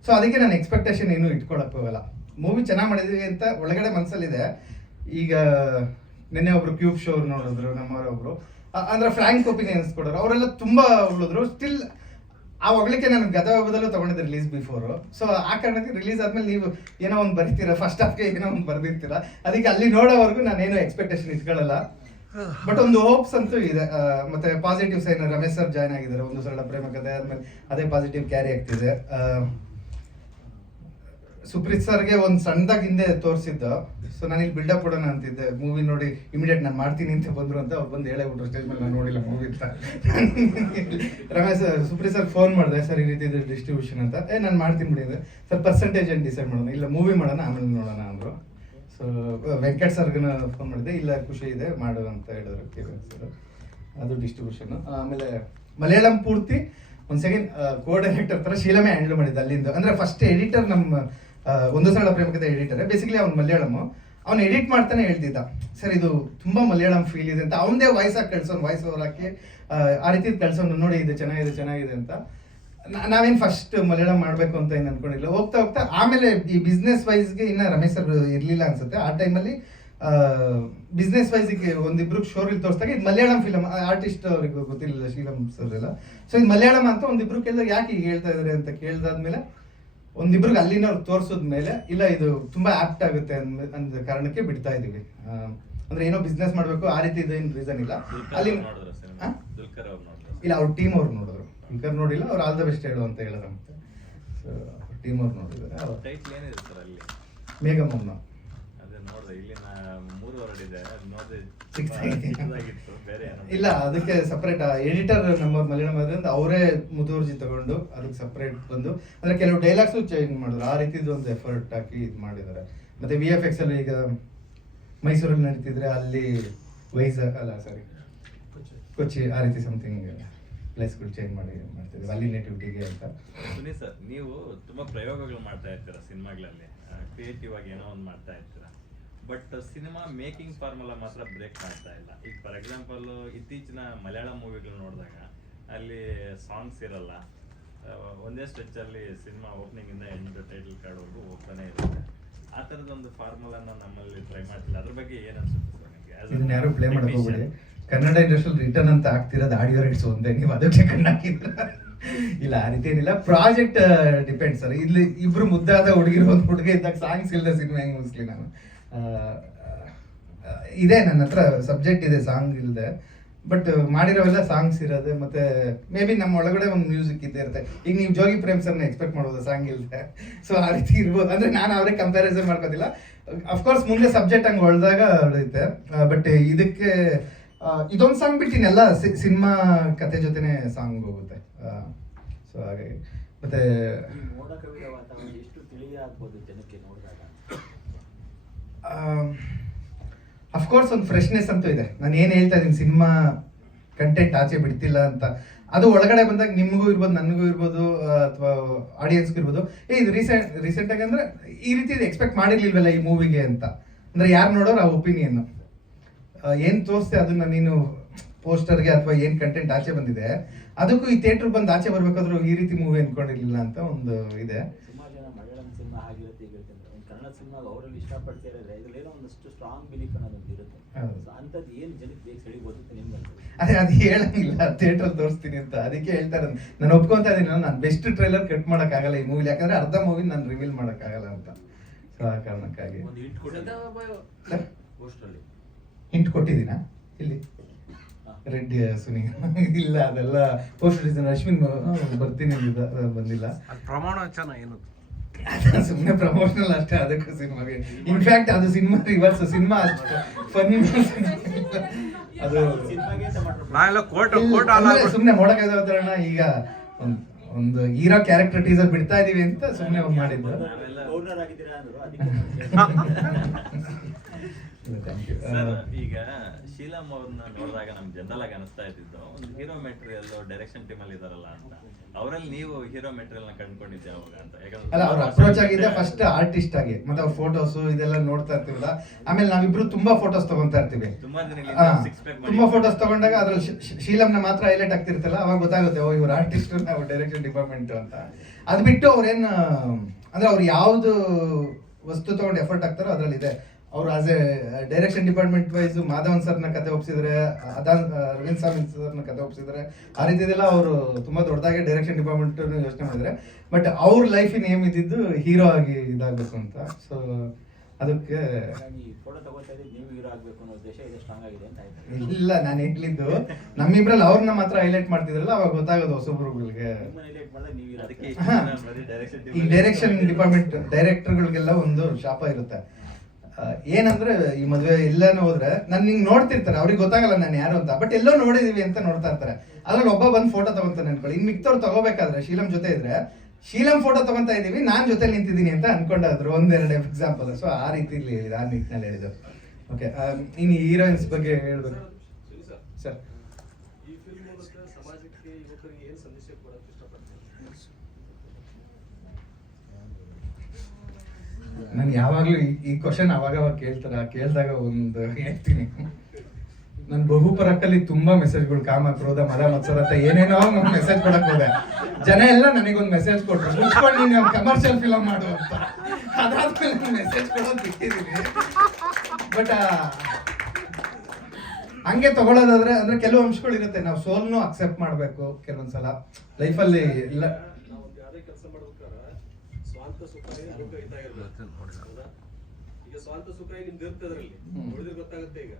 ಸೊ ಅದಕ್ಕೆ ನಾನು ಎಕ್ಸ್ಪೆಕ್ಟೇಷನ್ ಏನು ಇಟ್ಕೊಳಕ್ ಹೋಗಲ್ಲ. ಮೂವಿ ಚೆನ್ನಾಗಿ ಮಾಡಿದೀವಿ ಅಂತ ಒಳಗಡೆ ಮನಸ್ಸಲ್ಲಿದೆ. ಈಗ ನಿನ್ನೆ ಒಬ್ರು ಕ್ಯೂಬ್ ಶೋ ನೋಡಿದ್ರು ನಮ್ಮವರೊಬ್ರು, ಅಂದ್ರೆ ಫ್ರ್ಯಾಂಕ್ ಒಪಿನಿಯನ್ಸ್ ಕೊಡೋರು, ಅವರೆಲ್ಲ ತುಂಬಾ ಹೊಗಳಿದ್ರು. ಸ್ಟಿಲ್ ಆ ಹೊಗಳಿಕೆ ನಾನು ಗತವೈಭವದಲ್ಲೂ ತಗೊಂಡಿದ್ದೆ ರಿಲೀಸ್ ಬಿಫೋರ್. ಸೊ ಆ ಕಾರಣಕ್ಕೆ ರಿಲೀಸ್ ಆದ್ಮೇಲೆ ನೀವು ಏನೋ ಒಂದು ಬರೀತೀರಾ, ಫಸ್ಟ್ ಹಾಫ್ಗೆ ಏನೋ ಒಂದು ಬರ್ದಿರ್ತೀರಾ, ಅದಕ್ಕೆ ಅಲ್ಲಿ ನೋಡೋವರೆಗೂ ನಾನೇನು ಎಕ್ಸ್ಪೆಕ್ಟೇಷನ್ ಇಟ್ಕೊಳ್ಳಲ್ಲ. ಬಟ್ ಒಂದು ಹೋಪ್ಸ್ ಅಂತೂ ಇದೆ. ಮತ್ತೆ positive sign, Ramesh sir join ಆಗಿದ್ದಾರೆ, ಒಂದು ಸರಳ ಪ್ರೇಮ ಕಥೆ ಆದ್ಮೇಲೆ ಅದೇ ಪಾಸಿಟಿವ್ ಕ್ಯಾರಿ ಆಗ್ತಿದೆ. ಸುಪ್ರೀತ್ ಸರ್ಗೆ ಒಂದು ಸಣ್ಣದಾಗಿ ಹಿಂದೆ ತೋರಿಸಿದ್ದು. ಸೊ ನಾನು ಇಲ್ಲಿ ಬಿಲ್ಡಪ್ ಕೊಡೋಣ ಅಂತಿದ್ದೆ, ಮೂವಿ ನೋಡಿ ಇಮಿಡಿಯೇಟ್ ನಾನು ಮಾಡ್ತೀನಿ ಅಂತ ಬಂದ್ರು ಅಂತ ಅವ್ರು ಬಂದು ಹೇಳಬಿಟ್ರು ಸ್ಟೇಜ್ ಮೇಲೆ, ನಾನು ನೋಡಿಲ್ಲ ಮೂವಿ ಅಂತ. ರಮೇಶ್ ಸುಪ್ರೀತ್ ಸರ್ ಫೋನ್ ಮಾಡಿದೆ, ಸರ್ ಈ ರೀತಿ ಇದೆ ಡಿಸ್ಟ್ರಿಬ್ಯೂಷನ್ ಅಂತ. ನಾನು ಮಾಡ್ತೀನಿ ಬಿಡಿದೆ ಸರ್, ಪರ್ಸೆಂಟೇಜ್ ಏನು ಡಿಸೈಡ್ ಮಾಡೋಣ, ಇಲ್ಲ ಮೂವಿ ಮಾಡೋಣ ಆಮೇಲೆ ನೋಡೋಣ ಅಂದರು. ಸೊ ವೆಂಕಟ್ ಸರ್ಗನ ಫೋನ್ ಮಾಡಿದೆ, ಇಲ್ಲ ಖುಷಿ ಇದೆ ಮಾಡು ಅಂತ ಹೇಳಿದ್ರು ಕಿರಣ್ ಸರ್. ಅದು ಡಿಸ್ಟ್ರಿಬ್ಯೂಷನ್. ಆಮೇಲೆ ಮಲಯಾಳಂ ಪೂರ್ತಿ ಒಂದು ಸೆಕೆಂಡ್ ಕೋ ಡೈರೆಕ್ಟರ್ ಥರ ಶೀಲಮೆ ಹ್ಯಾಂಡಲ್ ಮಾಡಿದ್ದೆ ಅಲ್ಲಿಂದ. ಅಂದರೆ ಫಸ್ಟ್ ಎಡಿಟರ್ ನಮ್ಮ ಒಂದು ಸರಳ ಪ್ರೇಮಕತೆ ಎಡಿಟರ್, ಬೇಸಿಕಲಿ ಅವ್ನು ಮಲಯಾಳಮು. ಅವ್ನು ಎಡಿಟ್ ಮಾಡ್ತಾನೆ ಹೇಳ್ತಿದ್ದ, ಸರ್ ಇದು ತುಂಬಾ ಮಲಯಾಳಂ ಫೀಲ್ ಇದೆ ಅಂತ. ಅವನದೇ ವಾಯ್ಸ್ ಹಾಕಿ ಕಳ್ಸೋನು, ವಾಯ್ಸ್ ಓವರ್ ಹಾಕಿ ಆ ರೀತಿ ಕಳ್ಸೋನು, ನೋಡಿ ಇದು ಚೆನ್ನಾಗಿದೆ ಅಂತ. ನಾವೇನು ಫಸ್ಟ್ ಮಲಯಾಳಂ ಮಾಡಬೇಕು ಅಂತ ಏನು ಅನ್ಕೊಂಡಿಲ್ಲ. ಹೋಗ್ತಾ ಆಮೇಲೆ ಈ ಬಿಸ್ನೆಸ್ ವೈಸ್ಗೆ ಇನ್ನು ರಮೇಶ್ ಸರ್ ಇರಲಿಲ್ಲ ಅನ್ಸುತ್ತೆ ಆ ಟೈಮಲ್ಲಿ. ಬಿಸ್ನೆಸ್ ವೈಸಿಗೆ ಒಂದಿಬ್ರು ಶೋರಿಲ್ ತೋರಿಸಿದಾಗ ಇದು ಮಲಯಾಳಂ ಫಿಲಮ್, ಆರ್ಟಿಸ್ಟ್ ಅವ್ರಿಗೆ ಗೊತ್ತಿರಲಿಲ್ಲ ಶ್ರೀರಾಮ್ ಸರ್ ಎಲ್ಲ. ಸೊ ಇದು ಮಲಯಾಳಂ ಅಂತ ಒಂದಿಬ್ರು ಕೇಳಿದಾಗ ಯಾಕೆ ಈಗ ಹೇಳ್ತಾ ಇದಾರೆ ಅಂತ ಕೇಳ್ದಾದ್ಮೇಲೆ ಒಂದಿಬ್ರಿಗೆ ಅಲ್ಲಿನವ್ರು ತೋರಿಸಿದ್ಮೇಲೆ ಇಲ್ಲ ಇದು ತುಂಬಾ ಆಪ್ಟ್ ಆಗುತ್ತೆ ಅಂದ ಕಾರಣಕ್ಕೆ ಬಿಡ್ತಾ ಇದೀವಿ. ಅಂದ್ರೆ ಏನೋ ಬಿಸ್ನೆಸ್ ಮಾಡ್ಬೇಕು ಆ ರೀತಿ ಇದೇನು ರೀಸನ್ ಇಲ್ಲ. ಅಲ್ಲಿ ಇಲ್ಲ ಅವ್ರ ಟೀಮ್ ಅವ್ರು ನೋಡಿದ್ರು, ದುಲ್ಕರ್ ನೋಡಿಲ್ಲ, ಅವ್ರು ಆಲ್ ದ ಬೆಸ್ಟ್ ಹೇಳು ಅಂತ ಹೇಳಿದ್ರಂತೆ. ಸೊ ಟೀಮ್ ಅವ್ರು ನೋಡಿದ್ದಾರೆ. ಮೇಘಮನ್ನ ಇಲ್ಲ, ಅದಕ್ಕೆ ಸಪ್ರೇಟ್ ಎಡಿಟರ್ ನಮ್ಮ ಮಲಯಾಳಂ ಅದರಿಂದ ಅವರೇ ಮುತುವರ್ಜಿ ತಗೊಂಡು ಅದಕ್ಕೆ ಸಪ್ರೇಟ್ ಬಂದು, ಅಂದ್ರೆ ಕೆಲವು ಡೈಲಾಗ್ಸು ಚೇಂಜ್ ಮಾಡಿದ್ರು, ಆ ರೀತಿದು ಒಂದು ಎಫರ್ಟ್ ಹಾಕಿ ಇದು ಮಾಡಿದ್ದಾರೆ. ಮತ್ತೆ VFX ಅಲ್ಲಿ ಈಗ ಮೈಸೂರಲ್ಲಿ ನಡೀತಿದ್ರೆ ಅಲ್ಲಿ ಕೊಚ್ಚಿ ಆ ರೀತಿ ಸಮಥಿಂಗ್ ಪ್ಲೇಸ್ಗಳು ಚೇಂಜ್ ಮಾಡ್ತಿದ್ವಿ ಅಲ್ಲಿ ನೇಟಿವಿಟಿಗೆ ಅಂತ. ಸುನೀಲ್ ಸರ್, ನೀವು ತುಂಬಾ ಪ್ರಯೋಗಗಳು ಮಾಡ್ತಾ ಇರ್ತೀರಾ ಸಿನಿಮಾಗಳಲ್ಲಿ, ಕ್ರಿಯೇಟಿವ್ ಆಗಿ ಏನೋ ಒಂದು ಮಾಡ್ತಾ ಇರ್ತೀರಾ. ಬಟ್ ಸಿನಿಮಾ ಮೇಕಿಂಗ್ ಫಾರ್ಮುಲಾ ಮಾತ್ರ ಬ್ರೇಕ್ ಮಾಡ್ತಾ ಇಲ್ಲ. ಈಗ ಫಾರ್ ಎಕ್ಸಾಂಪಲ್ ಇತ್ತೀಚಿನ ಮಲಯಾಳಂ ಮೂವಿಗಳು ನೋಡಿದಾಗ ಅಲ್ಲಿ ಸಾಂಗ್ಸ್ ಇರಲ್ಲ, ಒಂದೇ ಸ್ಟ್ರೆಚ್ಚಲ್ಲಿ ಸಿನಿಮಾ ಓಪನಿಂಗ್ ಇಂದ ಎಂಡ್ ಟೈಟಲ್ ಕಾರ್ಡ್ವರೆಗೂ ಹೋಗ್ತಾನೆ ಇರುತ್ತೆ. ಆ ಥರದೊಂದು ಫಾರ್ಮುಲಾನ ನಮ್ಮಲ್ಲಿ ಟ್ರೈ ಮಾಡ್ತಿಲ್ಲ. ಅದ್ರ ಬಗ್ಗೆ ಏನು ಅನ್ಸುತ್ತೆ ಸರ್ ನಿಮಗೆ? ಇದನ್ನ ಯಾರು ಪ್ಲೇ ಮಾಡಕ್ ಹೋಗ್ಬೇಡಿ. ಕನ್ನಡ ಇಂಡಸ್ಟ್ರಿಯಲ್ಲಿ ರಿಟರ್ನ್ ಅಂತ ಆಗ್ತಿರೋದು ಆಡಿಯೋ ರೈಟ್ಸ್ ಒಂದೇ, ನೀವು ಅದಕ್ಕೆ ಕಣ್ಣು ಹಾಕಿದ್ರ ಇಲ್ಲ ಆ ರೀತಿ ಏನಿಲ್ಲ. Project depend sir. ಇಲ್ಲಿ ಇಬ್ರು ಮುದ್ದಾದ ಹುಡುಗಿರು ಒಂದು ಹುಡುಗ ಇದ್ದಾಗ ಸಾಂಗ್ಸ್ ಇಲ್ಲದೆ ಸಿನಿಮಾ ಹೆಂಗೆ ಮುಗಿಸ್ಲಿ ನಾನು. ಇದೆ ನನ್ನ ಹತ್ರ ಸಬ್ಜೆಕ್ಟ್ ಇದೆ ಸಾಂಗ್ ಇಲ್ಲದೆ, ಬಟ್ ಮಾಡಿರೋವೆಲ್ಲ ಸಾಂಗ್ಸ್ ಇರೋದೆ. ಮತ್ತೆ ಮೇ ಬಿ ನಮ್ಮ ಒಳಗಡೆ ಒಂದು ಮ್ಯೂಸಿಕ್ ಇದ್ದೇ ಇರುತ್ತೆ. ಈಗ ನೀವು ಜೋಗಿ ಪ್ರೇಮ್ ಸರ್ನ ಎಕ್ಸ್ಪೆಕ್ಟ್ ಮಾಡ್ಬೋದು ಸಾಂಗ್ ಇಲ್ಲದೆ. ಸೊ ಆ ರೀತಿ ಇರ್ಬೋದು. ಅಂದ್ರೆ ನಾನು ಅವ್ರಿಗೆ ಕಂಪ್ಯಾರಿಸನ್ ಮಾಡ್ಕೋದಿಲ್ಲ. ಅಫ್ಕೋರ್ಸ್ ಮುಂದೆ ಸಬ್ಜೆಕ್ಟ್ ಹಂಗೆ ಹೊಳ್ದಾಗ ಹೊಳೆಯುತ್ತೆ. ಬಟ್ ಇದಕ್ಕೆ ಇದೊಂದು ಸಾಂಗ್ ಬಿಟ್ಟು ಇನ್ನೆಲ್ಲ ಸಿನಿಮಾ ಕತೆ ಜೊತೆನೆ ಸಾಂಗ್ ಹೋಗುತ್ತೆ. ಸೊ ಹಾಗಾಗಿ ಮತ್ತೆ ಮೋಡ ಕವಿದ ವಾತಾವರಣ ಎಷ್ಟು ತಿಳಿಯ ಆಗ್ಬೋದು ಜನಕ್ಕೆ ನೋಡಿದಾಗ? ಅಫ್ಕೋರ್ಸ್ ಒಂದು ಫ್ರೆಶ್ನೆಸ್ ಅಂತೂ ಇದೆ. ನಾನು ಏನು ಹೇಳ್ತಾ ಇದ್ದೀನಿ, ಸಿನಿಮಾ ಕಂಟೆಂಟ್ ಆಚೆ ಬಿಡ್ತಿಲ್ಲ ಅಂತ. ಅದು ಒಳಗಡೆ ಬಂದಾಗ ನಿಮಗೂ ಇರ್ಬೋದು, ನನಗೂ ಇರ್ಬೋದು, ಅಥವಾ ಆಡಿಯನ್ಸ್ಗೂ ಇರ್ಬೋದು, ಇದು ರೀಸೆಂಟ್ ಆಗಿ ಅಂದ್ರೆ ಈ ರೀತಿ ಎಕ್ಸ್ಪೆಕ್ಟ್ ಮಾಡಿರ್ಲಿಲ್ವಲ್ಲ ಈ ಮೂವಿಗೆ ಅಂತ. ಅಂದ್ರೆ ಯಾರು ನೋಡೋರು ಆ ಒಪಿನಿಯನ್ ಏನು ತೋರಿಸ್ತೆ ಅದನ್ನ ನೀನು ಪೋಸ್ಟರ್ಗೆ ಅಥವಾ ಏನು ಕಂಟೆಂಟ್ ಆಚೆ ಬಂದಿದೆ ಅದಕ್ಕೂ ಈ ಥಿಯೇಟರ್ ಬಂದು ಆಚೆ ಬರ್ಬೇಕಾದ್ರೂ ಈ ರೀತಿ ಮೂವಿ ಅನ್ಕೊಂಡಿರ್ಲಿಲ್ಲ ಅಂತ ಒಂದು ಇದೆ. ಸುಮಾರು ಜನ ಮಲಯಾಳಂ ಸಿನಿಮಾ ಆಗಿರುತ್ತೆ ಒಂದು ಕನ್ನಡ ಸಿನಿಮಾಗ ಅವರಲ್ಲಿ ಇಷ್ಟಪಡ್ತಿರೋದ್ರೆ ಇದರಲ್ಲೇನೋ ಒಂದಷ್ಟು ಸ್ಟ್ರಾಂಗ್ ಬಿಲೀಫ್ ಅನ್ನೋದು ಇರುತ್ತೆ. ಅಂಥದ್ದು ಏನು ಜನಕ್ಕೆ ಬೇಗ ಸೆಳಿಬೋದು ಅಂತ ನಿಮ್ಗೆ ಅನ್ಸುತ್ತೆ? ಅದೇ ಅದು ಹೇಳಂಗಿಲ್ಲ, ಥಿಯೇಟರ್ ತೋರಿಸ್ತೀನಿ ಅಂತ. ಅದಕ್ಕೆ ಹೇಳ್ತಾರೆ, ನಾನು ಒಪ್ಕೊಂತ ಇದೀನಿ, ನಾನು ಬೆಸ್ಟ್ ಟ್ರೈಲರ್ ಕಟ್ ಮಾಡೋಕ್ಕಾಗಲ್ಲ ಈ ಮೂವಿ, ಯಾಕಂದ್ರೆ ಅರ್ಧ ಮೂವಿ ನಾನು ರಿವೀಲ್ ಮಾಡೋಕ್ಕಾಗಲ್ಲ ಅಂತ. ಸೊ ಆ ಕಾರಣಕ್ಕಾಗಿ ಹಿಂಟ್ ಕೊಟ್ಟಿದ್ದೀನಾ ಇಲ್ಲಿ ರೆಡ್ಡಿ ಸುನಿ ಇಲ್ಲ, ಅದೆಲ್ಲ ಪೋಸ್ಟ್ ಡಿಸೈನ್ ಅಶ್ವಿನ್ ಬರ್ತೀನಿ ಬಂದಿಲ್ಲ. ಪ್ರಮಾಣ ಏನು ಸುಮ್ಮನೆ ಪ್ರಮೋಷನಲ್ ಅಷ್ಟೇ, ಅದಕ್ಕೂ ಸಿನಿಮಾಗೆ. ಇನ್ಫ್ಯಾಕ್ಟ್ ಅದು ಸಿನಿಮಾ ರಿವರ್ಸ್, ಸಿನಿಮಾ ಅಷ್ಟು ಫನ್ನಿ ಅದು ಸುಮ್ಮನೆ ಮೋಡಕವಿದ ವಾತಾವರಣ ಈಗ ಒಂದು ಹೀರೋ ಕ್ಯಾರೆಕ್ಟರ್ ಟೀಸರ್ ಬಿಡ್ತಾ ಇದೀವಿ ಅಂತ ಸುಮ್ಮನೆ ಒಂದು ಮಾಡಿದ್ದು. ಗೌರ್ನರ್ ಆಗಿದ್ದೀರಾ ಅಂದ್ರು ಅದಕ್ಕೆ ಥ್ಯಾಂಕ್ ಯು. ಸರ್ ಈಗ ಶೀಲಂ ಅವ್ರನ್ನ ನೋಡಿದಾಗ ನಮ್ಗೆ ಜನರಲ್ ಆಗಿ ಅನಿಸ್ತಾ ಇದ್ದಿದ್ದು ಒಂದು ಹೀರೋ ಮೆಟೀರಿಯಲ್ ಡೈರೆಕ್ಷನ್ ಟೀಮ್ ಅಲ್ಲಿ ಇದಾರಲ್ಲ ಅಂತ, ಅವರಲ್ಲಿ ನೀವು ಹೀರೋ ಮೆಟೀರಿಯಲ್ ನ ಕಂಡ್ಕೊಂಡಿದ್ದೆ ಅವಾಗ ಅಂತ? ಅಲ್ಲ, ಅವ್ರ ಅಪ್ರೋಚ್ ಆಗಿದೆ ಫಸ್ಟ್ ಆರ್ಟಿಸ್ಟ್ ಆಗಿ, ಮತ್ತೆ ಅವ್ರ ಫೋಟೋಸ್ ಇದೆಲ್ಲ ನೋಡ್ತಾ ಇರ್ತೀವಲ್ಲ, ಆಮೇಲೆ ನಾವಿಬ್ರು ತುಂಬಾ ಫೋಟೋಸ್ ತಗೊಂತಾ ಇರ್ತೀವಿ. ತುಂಬಾ ದಿನಗಳಿಂದ ಹಾ, six pack ತುಂಬಾ ಫೋಟೋಸ್ ತಗೊಂಡಾಗ ಅದ್ರಲ್ಲಿ ಶೀಲಂನ ಮಾತ್ರ ಹೈಲೈಟ್ ಆಗ್ತಿರ್ತಲ್ಲ, ಅವಾಗ ಗೊತ್ತಾಗುತ್ತೆ ಓ ಇವ್ರ ಆರ್ಟಿಸ್ಟ್, ನಾವು ಡೈರೆಕ್ಷನ್ ಡಿಪಾರ್ಟ್ಮೆಂಟ್ ಅಂತ. ಅದ್ ಬಿಟ್ಟು ಅವ್ರೇನ್ ಅಂದ್ರೆ ಅವ್ರು ಯಾವ್ದು ವಸ್ತು ತಗೊಂಡು ಎಫರ್ಟ್ ಹಾಕ್ತಾರೋ ಅದ್ರಲ್ಲಿ ಇದೆ. ಅವ್ರು as a direction department wise Madhavan ಸರ್ನ ಕತೆ ಒಪ್ಸಿದ್ರೆ, ಅರವಿಂದ್ ಸ್ವಾಮಿ ಸರ್ನ ಕತೆ ಒಪ್ಸಿದ್ರೆ, ಆ ರೀತಿ ಇದೆಲ್ಲ ಅವರು ತುಂಬಾ ದೊಡ್ಡದಾಗಿ ಡೈರೆಕ್ಷನ್ ಡಿಪಾರ್ಟ್ಮೆಂಟ್ ಯೋಚನೆ ಮಾಡಿದ್ರೆ. ಬಟ್ ಅವ್ರ ಲೈಫಿನ ಏಮ್ ಇದ್ದಿದ್ದು ಹೀರೋ ಆಗಿ ಇದಾಗಬೇಕು ಅಂತ. ಸೊ ಅದಕ್ಕೆ ಫೋಟೋ ತಗೋತಾ ಇದ್ದೀವಿ, ನೀವು ಹೀರೋ ಆಗ್ಬೇಕು ಅನ್ನೋ ಉದ್ದೇಶ ಇದೆ, ಸ್ಟ್ರಾಂಗ್ ಆಗಿದೆ ಅಂತ ಆಯ್ತು. ಇಲ್ಲ, ನಾನು ಹೇಳಿದ್ದು ನಮ್ಮಿಬ್ರಲ್ಲಿ ಅವ್ರನ್ನ ಮಾತ್ರ ಹೈಲೈಟ್ ಮಾಡ್ತಿದ್ರಲ್ಲ, ಅವಾಗ ಗೊತ್ತಾಗೋದು ಹೊಸಬ್ರುಗಳಿಗೆ. ನಿಮ್ಮನ್ನ ಹೈಲೈಟ್ ಮಾಡಿದ್ರೆ ನೀವು hero ಅದಕ್ಕೆ ಆಗ್ತೀರಾ. ಹಾ. ಬರೀ ಡೈರೆಕ್ಷನ್ ಈ ಡೈರೆಕ್ಷನ್ ಡಿಪಾರ್ಟ್ಮೆಂಟ್ ಡೈರೆಕ್ಟರ್ಗಳಿಗೆಲ್ಲ ಒಂದು ಶಾಪ ಇರುತ್ತೆ. ಏನಂದ್ರೆ ಈ ಮದುವೆ ಎಲ್ಲಾನು ಹೋದ್ರೆ ನಾನು ನಿಂಗೆ ನೋಡ್ತಿರ್ತಾರೆ, ಅವ್ರಿಗೆ ಗೊತ್ತಾಗಲ್ಲ ನಾನು ಯಾರು ಅಂತ, ಬಟ್ ಎಲ್ಲೋ ನೋಡಿದೀವಿ ಅಂತ ನೋಡ್ತಾ ಇರ್ತಾರೆ. ಅದ್ರಲ್ಲಿ ಒಬ್ಬ ಬಂದು ಫೋಟೋ ತಗೊಂತಾನೆ ಅನ್ಕೊಳ್ಳಿ, ಇನ್ ಮಿಕ್ತವ್ರು ತಗೋಬೇಕಾದ್ರೆ ಶೀಲಂ ಜೊತೆ ಇದ್ರೆ ಶೀಲಂ ಫೋಟೋ ತಗೊಂತಾ ಇದೀವಿ, ನಾನ್ ಜೊತೆ ನಿಂತಿದ್ದೀನಿ ಅಂತ ಅನ್ಕೊಂಡಾದ್ರು. ಒಂದೆರಡು ಎಕ್ಸಾಂಪಲ್. ಸೊ ಆ ರೀತಿಲಿ ಆ ನಿಟ್ಟಿನಲ್ಲಿ ಹೇಳಿದ್ದು. ಓಕೆ, ಇನ್ನು ಹೀರೋಯಿನ್ಸ್ ಬಗ್ಗೆ ಹೇಳ್ಬೇಕು ಸರ್. ಈ ಫಿಲ್ಮ್ ಮೂಲಕ ಸಮಾಜಕ್ಕೆ ಯುವಕರಿಗೆ ಏನು ಸಂದೇಶ ಕೊಡೋಕೆ ಇಷ್ಟಪಡ್ತೀನಿ? ನಾನು ಯಾವಾಗ್ಲೂ ಈ ಕ್ವಶನ್ ಅವಾಗ ಕೇಳಿದಾಗ ಒಂದು ಹೇಳ್ತೀನಿ. ನಾನು ಬಹುಪರಕಲ್ಲಿ ತುಂಬಾ ಮೆಸೇಜ್ಗಳು, ಕಾಮ, ಕ್ರೋಧ, ಮದ, ಮತ್ಸರ ಅಂತ ಏನೇನೋ ಮೆಸೇಜ್ ಕೊಡಕ್ ಹೋದೆ. ಜನ ಎಲ್ಲ ನನಗೊಂದು ಮೆಸೇಜ್ ಕೊಟ್ರು, ಮುಚ್ಕೊಂಡು ನೀನು ಕಮರ್ಷಿಯಲ್ ಫಿಲಮ್ ಮಾಡು ಅಂತ. ಅದಾದ್ಮೇಲೆ ನಾನು ಮೆಸೇಜ್ ಕೊಡೋದು ಬಿಟ್ಟಿದ್ದೀನಿ. ಬಟ್ ಹಂಗೆ ತಗೊಳ್ಳೋದಾದ್ರೆ ಅಂದ್ರೆ ಕೆಲವು ಅಂಶಗಳು ಇರುತ್ತೆ. ನಾವು ಸೋಲ್ನು ಅಕ್ಸೆಪ್ಟ್ ಮಾಡ್ಬೇಕು ಕೆಲವೊಂದ್ಸಲ ಲೈಫಲ್ಲಿ. ಇಲ್ಲ, ನಾವು ಯಾರೇ ಕೆಲಸ ಮಾಡ್ಬೇಕಾದ್ರೆ ಸ್ವಾರ್ಥ ಸುಖ ಲೋಕ ಹಿತ ಇರ್ಬೇಕು. ಹೌದಾ? ಈಗ ಸ್ವಾರ್ಥ ಸುಖ ನಿಮ್ದು ಇರ್ತದ್ರಲ್ಲಿ ನೋಡಿದ್ರೆ ಗೊತ್ತಾಗುತ್ತೆ. ಈಗ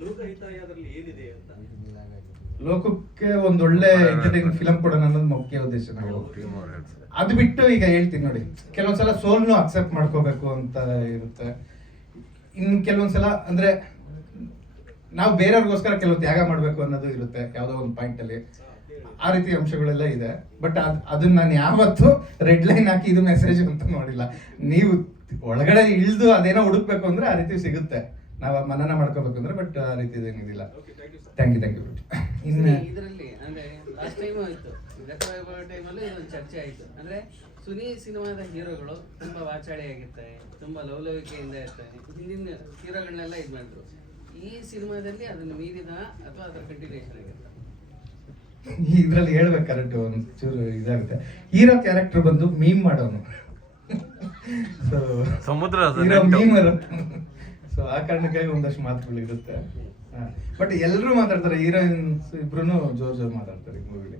ಲೋಕ ಹಿತಾಯ ಅದ್ರಲ್ಲಿ ಏನಿದೆ ಅಂತ. ಲೋಕಕ್ಕೆ ಒಂದೊಳ್ಳೆ ಎಂಟರ್ಟೈನಿಂಗ್ ಫಿಲಂ ಕೊಡೋಣ ಅನ್ನೋದು ಮುಖ್ಯ ಉದ್ದೇಶ. ನಾವು ಅದು ಬಿಟ್ಟು ಈಗ ಹೇಳ್ತೀನಿ ನೋಡಿ, ಕೆಲವೊಂದ್ಸಲ ಸೋಲ್ನು ಅಕ್ಸೆಪ್ಟ್ ಮಾಡ್ಕೋಬೇಕು ಅಂತ ಇರುತ್ತೆ. ಇನ್ನು ಕೆಲವೊಂದ್ಸಲ ಅಂದ್ರೆ ನಾವು ಬೇರೆಯವ್ರಿಗೋಸ್ಕರ ಕೆಲವು ತ್ಯಾಗ ಮಾಡ್ಬೇಕು ಅನ್ನೋದು ಇರುತ್ತೆ ಯಾವ್ದೋ ಒಂದು ಪಾಯಿಂಟ್ ಅಲ್ಲಿ. ಆ ರೀತಿ ಅಂಶಗಳೆಲ್ಲ ಇದೆ. ಬಟ್ ಅದನ್ನ ನಾನು ಯಾವತ್ತೂ ರೆಡ್ ಲೈನ್ ಹಾಕಿ ಇದು ಮೆಸೇಜ್ ಅಂತ ನೋಡಿಲ್ಲ. ನೀವು ಒಳಗಡೆ ಇಳ್ದು ಅದೇನೋ ಹುಡುಕ್ಬೇಕು ಅಂದ್ರೆ ಆ ರೀತಿ ಸಿಗುತ್ತೆ, ನಾವು ಮನನ ಮಾಡ್ಕೋಬೇಕು ಅಂದ್ರೆ. ಬಟ್ ಆ ರೀತಿ ಏನಿದಿಲ್ಲ. Thank you. ಇನ್ನು ಇದರಲ್ಲಿ ಅಂದ್ರೆ ಲಾಸ್ಟ್ ಟೈಮ್ ಆಯ್ತು, ಗತವೈಭವ ಟೈಮಲ್ಲಿ ಇದೊಂದು ಚರ್ಚೆ ಆಯ್ತು. ಅಂದ್ರೆ ಸುನಿ ಸಿನಿಮಾದ ಹೀರೋಗಳು ತುಂಬಾ ವಾಚಾಳಿ ಆಗಿರ್ತಾರೆ, ತುಂಬಾ ಲವಲವಿಕೆಯಿಂದ ಇರ್ತಾರೆ. ಹಿಂದಿನ ಹೀರೋಗಳನ್ನೆಲ್ಲ ಇದು ಮಾಡಿದ್ರು. ಈ ಸಿನಿಮಾದಲ್ಲಿ ಅದನ್ನು ಮೀರಿದ ಅಥವಾ ಅದರ ಕಂಟಿನ್ಯೂಷನ್ ಆಗಿರುತ್ತೆ? ಇದ್ರಲ್ಲಿ ಹೇಳ್ಬೇಕು ಕರೆಕ್ಟ್, ಒಂದು ಚೂರು ಇದಾಗುತ್ತೆ. ಹೀರೋ ಕ್ಯಾರೆಕ್ಟರ್ ಬಂದು ಮೀಮ್ ಮಾಡೋನು, ಸಮುದ್ರ ಮೀಮರ್. ಸೊ ಆ ಕಾರಣಕ್ಕಾಗಿ ಒಂದಷ್ಟು ಮಾತುಗಳು ಇರುತ್ತೆ. ಬಟ್ ಎಲ್ಲರೂ ಮಾತಾಡ್ತಾರೆ, ಹೀರೋಯಿನ್ಸ್ ಇಬ್ರು ಜೋರ್ ಮಾತಾಡ್ತಾರೆ ಈ ಮೂವಿಲಿ.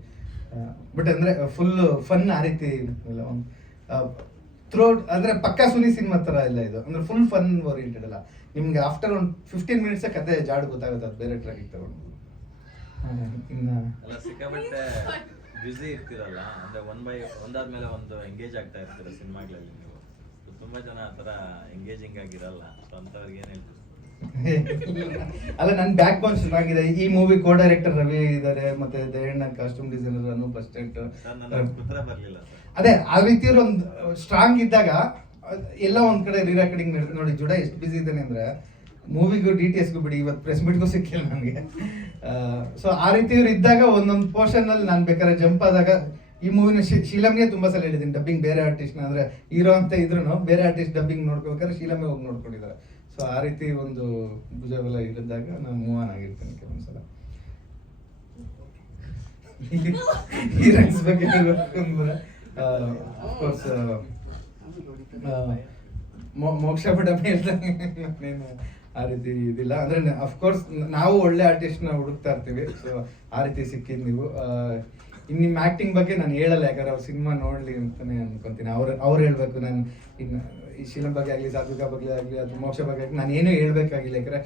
ಬಟ್ ಅಂದ್ರೆ ಫುಲ್ ಫನ್ ಆ ರೀತಿ ಇಲ್ಲ. ಥ್ರೋಟ್ ಅಂದ್ರೆ ಪಕ್ಕಾ ಸುನಿ ಸಿನಿಮಾ ತರ ಇಲ್ಲ ಇದು. ಅಂದ್ರೆ ಫುಲ್ ಫನ್ ಓರಿಯೆಂಟೆಡ್ ಅಲ್ಲ. ನಿಮ್ಗೆ ಆಫ್ಟರ್ ಒಂದು 15 ಮಿನಿಟ್ಸ್ ಕತೆ ಜಾಡು ಗೊತ್ತಾಗುತ್ತೆ, ಅದು ಬೇರೆ ಟ್ರ್ಯಾಕಿಗೆ ತಗೊಂಡು. ಅಲ್ಲ, ಸಿಕ್ಕಾಪಟ್ಟೆ ಬ್ಯುಸಿ ಇರ್ತೀರಲ್ಲ, ಅಂದ್ರೆ ಒಂದಾದ್ಮೇಲೆ ಒಂದು ಎಂಗೇಜ್ ಆಗ್ತಾ ಇರ್ತೀರ ಸಿನಿಮಾಗಳಲ್ಲಿ ನೀವು. ತುಂಬಾ ಜನ ಆತರ ಎಂಗೇಜಿಂಗ್ ಆಗಿರಲ್ಲ, ಸೊ ಅಂತವ್ರಿಗೆ ಏನ್ ಹೇಳ್ತೀರಿ? ಅಲ್ಲ, ನನ್ನ ಬ್ಯಾಕ್ ಬೋನ್ ಚೆನ್ನಾಗಿದೆ. ಈ ಮೂವಿ ಕೋ ಡೈರೆಕ್ಟರ್ ರವಿ ಇದ್ದಾರೆ, ಮತ್ತೆ ದಯಣ್ಣ ಕಾಸ್ಟ್ಯೂಮ್ ಡಿಸೈನರ್, ಅನೂಪ್ ಅಸಿಸ್ಟೆಂಟ್. ಉತ್ತರ ಬರ್ಲಿಲ್ಲ ಸರ್. ಅದೇ ಆ ರೀತಿ ಒಂದು ಸ್ಟ್ರಾಂಗ್ ಇದ್ದಾಗ ಎಲ್ಲ ಒಂದ್ ಕಡೆ ರೀರೆಕಾರ್ಡಿಂಗ್ ನೋಡಿ. ಜುಡ ಎಷ್ಟು ಬಿಸಿ ಇದ್ದಾನೆ ಅಂದ್ರೆ ಮೂವಿಗೂ DTSಗೂ ಬಿಡಿ, ಇವತ್ತು ಪ್ರೆಸ್ ಮೀಟ್ಗೂ ಸಿಕ್ಕಿಲ್ಲ ನನಗೆ. ಸೊ ಆ ರೀತಿ ಇವ್ರು ಇದ್ದಾಗ ಒಂದೊಂದು ಪೋರ್ಷನ್ ಅಲ್ಲಿ ನಾನು ಬೇಕಾದ್ರೆ ಜಂಪ್ ಆದಾಗ ಈ ಮೂವಿನ ಶೀಲಂಗೆ ತುಂಬಾ ಸಲ ಹೇಳಿದ್ದೀನಿ ಡಬ್ಬಿಂಗ್ ಬೇರೆ ಆರ್ಟಿಸ್ಟ್ ಅಂದ್ರೆ ಹೀರೋ ಅಂತ ಇದ್ರು ಬೇರೆ ಆರ್ಟಿಸ್ಟ್ ಡಬ್ಬಿಂಗ್ ನೋಡ್ಕೋಬೇಕಾದ್ರೆ ಶೀಲಮೇ ಹೋಗಿ ನೋಡ್ಕೊಂಡಿದ್ದಾರೆ. ಸೊ ಆ ರೀತಿ ಒಂದು ಭುಜಬಲ ಇರಿದಾಗ ನಾನು ಮೂವ್ ಆನ್ ಆಗಿರ್ತೇನೆ ಕೆಲವೊಂದ್ಸಲ. ಹೀರೋಯಿನ್ಸ್ ಬಗ್ಗೆ ಹೇಳ್ಬೇಕಂದ್ರೆ ಅಫ್ಕೋರ್ಸ್ ಮೋಕ್ಷ ಬಿಡಮೆ ಹೇಳ್ದಂಗೆ ಆ ರೀತಿ ಇದಿಲ್ಲ. ಅಂದ್ರೆ ಅಫ್ಕೋರ್ಸ್ ನಾವು ಒಳ್ಳೆ ಆರ್ಟಿಸ್ಟ್ನ ಹುಡುಕ್ತಾ ಇರ್ತೀವಿ. ಸೊ ಆ ರೀತಿ ಸಿಕ್ಕಿದ್ ನೀವು. ಇನ್ನು ನಿಮ್ಮ ಆ್ಯಕ್ಟಿಂಗ್ ಬಗ್ಗೆ ನಾನು ಹೇಳಲ್ಲ, ಯಾಕಂದ್ರೆ ಅವ್ರು ಸಿನಿಮಾ ನೋಡಲಿ ಅಂತಾನೆ ಅನ್ಕೊಂತೀನಿ. ಅವ್ರು ಹೇಳ್ಬೇಕು. ನಾನು ಇನ್ನು ಈ ಶೀಲಂ ಬಗ್ಗೆ ಆಗಲಿ, ಸಾತ್ವಿಕಾ ಬಗ್ಗೆ ಆಗಲಿ, ಅಥವಾ ಮೋಕ್ಷ ಬಗ್ಗೆ ಆಗಲಿ ನಾನು ಏನೂ ಹೇಳ್ಬೇಕಾಗಿಲ್ಲ. ಯಾಕಂದ್ರೆ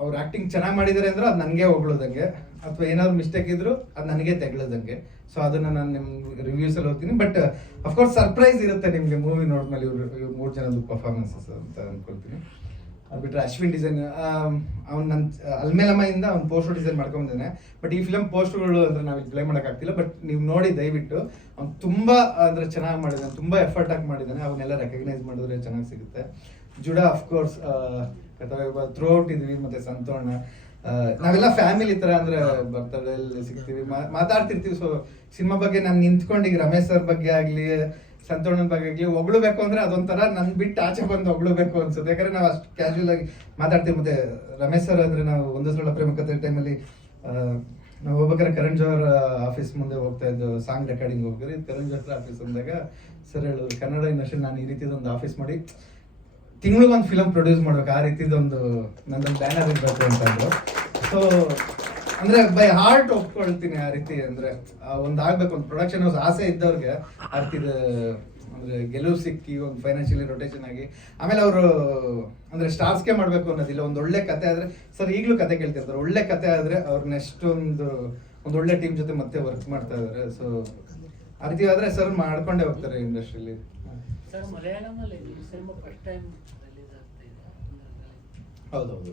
ಅವ್ರು ಆ್ಯಕ್ಟಿಂಗ್ ಚೆನ್ನಾಗಿ ಮಾಡಿದ್ದಾರೆ ಅಂದ್ರೆ ಅದು ನನಗೆ ಹೊಗಳೋದಂಗೆ, ಅಥವಾ ಏನಾದ್ರು ಮಿಸ್ಟೇಕ್ ಇದ್ರು ಅದು ನನಗೆ ತೆಗಳೋದಂಗೆ. ಸೊ ಅದನ್ನು ನಾನು ನಿಮ್ಮ ರಿವ್ಯೂಸಲ್ಲಿ ಹೋಗ್ತೀನಿ. ಬಟ್ ಅಫ್ಕೋರ್ಸ್ ಸರ್ಪ್ರೈಸ್ ಇರುತ್ತೆ ನಿಮಗೆ ಮೂವಿ ನೋಡಿದ್ಮೇಲೆ ಇವ್ರು 3 ಜನದ ಪರ್ಫಾರ್ಮೆನ್ಸಸ್ ಅಂತ ಅನ್ಕೊಳ್ತೀನಿ. ಅದು ಬಿಟ್ಟರೆ ಅಶ್ವಿನ್ ಡಿಸೈನ್ ಅವ್ನು ನನ್ನ ಅಲ್ಮೇಲಮ್ಮಯಿಂದ ಅವ್ನು ಪೋಸ್ಟರ್ ಡಿಸೈನ್ ಮಾಡ್ಕೊಂಡಿದ್ದಾನೆ. ಬಟ್ ಈ ಫಿಲಮ್ ಪೋಸ್ಟರ್ಗಳು ಅಂದರೆ ನಾವಿಲ್ಲಿ ಪ್ಲೇ ಮಾಡೋಕ್ಕಾಗ್ತಿಲ್ಲ. ಬಟ್ ನೀವು ನೋಡಿ ದಯವಿಟ್ಟು ಅವ್ನು ತುಂಬ ಅಂದರೆ ಚೆನ್ನಾಗಿ ಮಾಡಿದ್ದಾನೆ, ತುಂಬ ಎಫರ್ಟ್ ಆಗಿ ಮಾಡಿದ್ದಾನೆ. ಅವನ್ನೆಲ್ಲ ರೆಕಗ್ನೈಸ್ ಮಾಡಿದ್ರೆ ಚೆನ್ನಾಗಿ ಸಿಗುತ್ತೆ. ಜುಡಾ ಅಫ್ಕೋರ್ಸ್ ಥ್ರೂ ಔಟ್ ಇದ್ವಿ, ಮತ್ತು ಸಂತೋಣ ನಾವೆಲ್ಲ ಫ್ಯಾಮಿಲಿ ಥರ ಅಂದರೆ ಬರ್ತಡೇಲಿ ಸಿಗ್ತೀವಿ, ಮಾತಾಡ್ತಿರ್ತೀವಿ. ಸೊ ಸಿನಿಮಾ ಬಗ್ಗೆ ನಾನು ನಿಂತ್ಕೊಂಡು ಈಗ ರಮೇಶ್ ಸರ್ ಬಗ್ಗೆ ಆಗಲಿ ಸಂತೋಷನ ಬಗ್ಗೆ ಆಗಲಿ ಹೊಗಳಬೇಕು ಅಂದರೆ ಅದೊಂಥರ ನನ್ನ ಬಿಟ್ಟು ಆಚೆ ಬಂದು ಹೊಗಳಬೇಕು ಅನ್ಸುತ್ತೆ. ಯಾಕಂದರೆ ನಾವು ಅಷ್ಟು ಕ್ಯಾಶುವಲ್ ಆಗಿ ಮಾತಾಡ್ತೀವಿ. ಮತ್ತು ರಮೇಶ್ ಸರ್ ಅಂದರೆ ನಾವು ಒಂದು ಸಲ ಪ್ರೇಮಕತೆ ಟೈಮಲ್ಲಿ ನಾವು ಹೋಗ್ಬೇಕಾದ್ರೆ ಕರಣ್ ಜೋಹರ್ ಆಫೀಸ್ ಮುಂದೆ ಹೋಗ್ತಾ ಇದ್ದು ಸಾಂಗ್ ರೆಕಾರ್ಡಿಂಗ್ ಹೋಗ್ತಾರೆ. ಕರಣ್ ಜೋಹರ್ ಆಫೀಸ್ ಅಂದಾಗ ಸರ್ ಹೇಳಿದ್ರು, ಕನ್ನಡ ಇಂಡಸ್ಟ್ರಿ ನಾನು ಈ ರೀತಿದೊಂದು ಆಫೀಸ್ ಮಾಡಿ ತಿಂಗಳಿಗೊಂದು ಫಿಲಮ್ ಪ್ರೊಡ್ಯೂಸ್ ಮಾಡ್ಬೇಕು, ಆ ರೀತಿದೊಂದು ನನ್ನೊಂದು ಬ್ಯಾನರ್ ಇರಬೇಕು ಅಂತಂದ್ರು. ಸೊ ಅಂದರೆ ಬೈ ಹಾರ್ಟ್ ಒಪ್ಕೊಳ್ತೀನಿ ಆ ರೀತಿ. ಅಂದರೆ ಒಂದು ಆಗಬೇಕು, ಒಂದು ಪ್ರೊಡಕ್ಷನ್ ಹೌಸ್ ಆಸೆ ಇದ್ದವ್ರಿಗೆ ಆ ರೀತಿದ ಅಂದರೆ ಗೆಲುವು ಸಿಕ್ಕಿ ಒಂದು ಫೈನಾನ್ಷಿಯಲಿ ರೊಟೇಷನ್ ಆಗಿ ಆಮೇಲೆ ಅವರು ಅಂದರೆ ಸ್ಟಾರ್ಸ್ಗೆ ಮಾಡಬೇಕು ಅನ್ನೋದಿಲ್ಲ. ಒಂದು ಒಳ್ಳೆ ಕತೆ ಆದರೆ ಸರ್ ಈಗಲೂ ಕತೆ ಕೇಳ್ತಿರ್ತಾರೆ, ಒಳ್ಳೆ ಕತೆ ಆದರೆ ಅವ್ರು ನೆಕ್ಸ್ಟ್ ಒಂದು ಒಳ್ಳೆ ಟೀಮ್ ಜೊತೆ ಮತ್ತೆ ವರ್ಕ್ ಮಾಡ್ತಾ ಇದ್ದಾರೆ. ಸೊ ಆ ರೀತಿ ಆದರೆ ಸರ್ ಮಾಡ್ಕೊಂಡೇ ಹೋಗ್ತಾರೆ ಇಂಡಸ್ಟ್ರಿಯಲ್ಲಿ. ಸರ್ ಮಲಯಾಳಮಲ್ಲಿ ಸಿನಿಮಾ ಫಸ್ಟ್ ಟೈಮ್ ರಿಲೀಸ್ ಆಗ್ತಾ ಇದೆ. ಹೌದೌದು,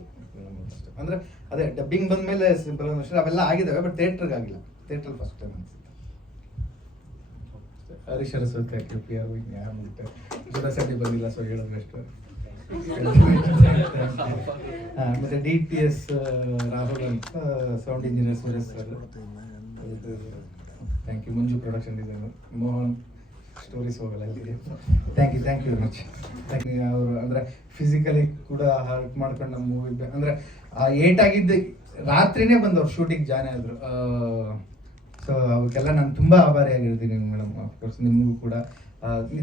ಅಂದರೆ ಅದೇ ಡಬ್ಬಿಂಗ್ ಬಂದಮೇಲೆ ಸಿಂಪಲ್ ಅಷ್ಟೇ ಅವೆಲ್ಲ ಆಗಿದ್ದಾವೆ. ಬಟ್ ಥಿಯೇಟ್ರಿಗೆ ಆಗಿಲ್ಲ, ಥಿಯೇಟ್ರಲ್ಲಿ ಫಸ್ಟ್ ಟೈಮ್ ಅನ್ಸುತ್ತೆ. ಹರೀಶ್ ಅರಸೋತೆ ಕೃಪಿ ಮುಟ್ಟೆ ಜುಡಾಸಡ್ಡಿ ಬಂದಿಲ್ಲ, ಸೊ ಹೇಳೋದು ಅಷ್ಟು. ಮತ್ತು DTS ರಾಹುಲ್ ಅಂತ sound engineer Suresh sir, thank you. Manju production designer, Mohan stories ಹೋಗಲ್ಲ ಅಲ್ಲಿದೆ. Thank you very much. Thank you. ಅವರು ಅಂದರೆ ಫಿಸಿಕಲಿ ಕೂಡ ಹೆಲ್ಪ್ ಮಾಡ್ಕೊಂಡು ನಮ್ಮ ಮೂವಿ ಅಂದರೆ ಏಟಾಗಿದ್ದು ರಾತ್ರಿನೇ ಬಂದು ಅವ್ರು ಶೂಟಿಂಗ್ ಜಾಯ್ನ್ ಆದರು. ಸೊ ಅವಕ್ಕೆಲ್ಲ ನಾನು ತುಂಬ ಆಭಾರಿಯಾಗಿರ್ತೀನಿ ಮೇಡಮ್. ಅಫ್ಕೋರ್ಸ್ ನಿಮಗೂ ಕೂಡ.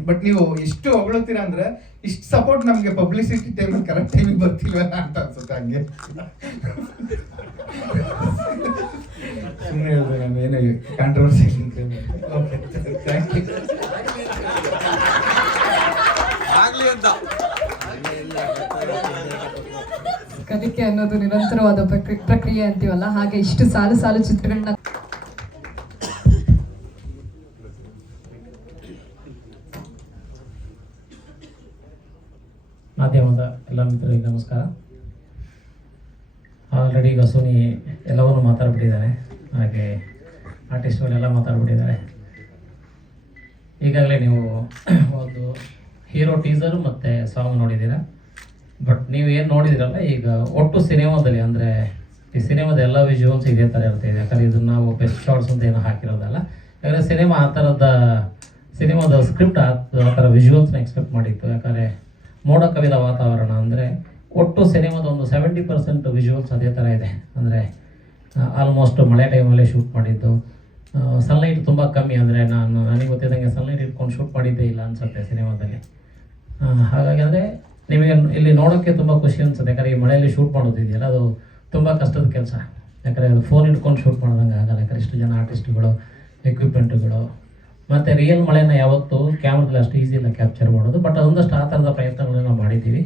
ಬಟ್ ನೀವು ಎಷ್ಟು ಹೊಗಳುತ್ತೀರಾ ಅಂದರೆ ಇಷ್ಟು ಸಪೋರ್ಟ್ ನಮಗೆ ಪಬ್ಲಿಸಿಟಿ ಟೈಮಲ್ಲಿ ಕರೆಕ್ಟ್ ಟೈಮಿಗೆ ಬರ್ತಿಲ್ವಲ್ಲ ಅಂತ ಅನ್ಸುತ್ತೆ. ಹಂಗೆ ಸುಮ್ಮನೆ ಹೇಳಿದೆ ನಾನು, ಏನು ಕಾಂಟ್ರವರ್ಸಿ. Okay, thank you. ಕಲಿಕೆ ಅನ್ನೋದು ನಿರಂತರವಾದ ಪ್ರಕ್ರಿಯೆ ಅಂತೀವಲ್ಲ, ಹಾಗೆ ಇಷ್ಟು ಸಾಲು ಚಿತ್ರಗಳನ್ನ ಮಾಧ್ಯಮದ ಎಲ್ಲ ಮಿತ್ರರಿಗೆ ನಮಸ್ಕಾರ. ಆಲ್ರೆಡಿ ಈಗ ಸೋನಿ ಎಲ್ಲವನ್ನೂ ಮಾತಾಡ್ಬಿಟ್ಟಿದ್ದಾರೆ, ಹಾಗೆ ಆರ್ಟಿಸ್ಟ್ಗಳೆಲ್ಲ ಮಾತಾಡ್ಬಿಟ್ಟಿದ್ದಾರೆ. ಈಗಾಗಲೇ ನೀವು ಒಂದು ಹೀರೋ ಟೀಸರು ಮತ್ತು ಸಾಂಗ್ ನೋಡಿದ್ದೀರಾ. ಬಟ್ ನೀವು ಏನು ನೋಡಿದಿರಲ್ಲ, ಈಗ ಒಟ್ಟು ಸಿನಿಮಾದಲ್ಲಿ ಅಂದರೆ ಈ ಸಿನಿಮಾದ ಎಲ್ಲ ವಿಜುವಲ್ಸ್ ಇದೇ ಥರ ಇರ್ತಾಯಿದೆ. ಯಾಕಂದರೆ ಇದನ್ನು ನಾವು ಬೆಸ್ಟ್ ಶಾರ್ಟ್ಸ್ ಅಂತ ಏನೋ ಹಾಕಿರೋದಲ್ಲ. ಯಾಕಂದರೆ ಸಿನಿಮಾ ಆ ಥರದ ಸಿನಿಮಾದ ಸ್ಕ್ರಿಪ್ಟ್ ಆ ಥರ ವಿಜುವಲ್ಸ್ನ ಎಕ್ಸ್ಪೆಕ್ಟ್ ಮಾಡಿತ್ತು. ಯಾಕಂದರೆ ಮೋಡ ಕವಿದ ವಾತಾವರಣ ಅಂದರೆ ಒಟ್ಟು ಸಿನಿಮಾದ ಒಂದು 70% ವಿಜುವಲ್ಸ್ ಅದೇ ಥರ ಇದೆ. ಅಂದರೆ ಆಲ್ಮೋಸ್ಟ್ ಮಳೆ ಟೈಮಲ್ಲೇ ಶೂಟ್ ಮಾಡಿದ್ದು. ಸನ್ಲೈಟ್ ತುಂಬ ಕಮ್ಮಿ, ಅಂದರೆ ನನಗೆ ಗೊತ್ತಿದ್ದಂಗೆ ಸನ್ಲೈಟ್ ಇಟ್ಕೊಂಡು ಶೂಟ್ ಮಾಡಿದ್ದೇ ಇಲ್ಲ ಅನಿಸುತ್ತೆ ಸಿನಿಮಾದಲ್ಲಿ. ಹಾಗಾಗಿ ಅಂದರೆ ನಿಮಗೆ ಇಲ್ಲಿ ನೋಡೋಕ್ಕೆ ತುಂಬ ಖುಷಿ ಅನಿಸುತ್ತೆ. ಯಾಕಂದರೆ ಈ ಮಳೆಯಲ್ಲಿ ಶೂಟ್ ಮಾಡೋದಿದೆಯಲ್ಲ, ಅದು ತುಂಬ ಕಷ್ಟದ ಕೆಲಸ. ಯಾಕಂದರೆ ಅದು ಫೋನ್ ಇಟ್ಕೊಂಡು ಶೂಟ್ ಮಾಡೋದಂಗೆ ಆಗಲ್ಲ. ಯಾಕಂದರೆ ಇಷ್ಟು ಜನ ಆರ್ಟಿಸ್ಟ್ಗಳು, ಎಕ್ವಿಪ್ಮೆಂಟ್ಗಳು, ಮತ್ತು ರಿಯಲ್ ಮಳೆನ ಯಾವತ್ತೂ ಕ್ಯಾಮ್ರಾದಲ್ಲಿ ಅಷ್ಟು ಈಸಿ ಇಲ್ಲ ಕ್ಯಾಪ್ಚರ್ ಮಾಡೋದು. ಬಟ್ ಅದೊಂದಷ್ಟು ಆ ಥರದ ಪ್ರಯತ್ನಗಳನ್ನ ನಾವು ಮಾಡಿದ್ದೀವಿ.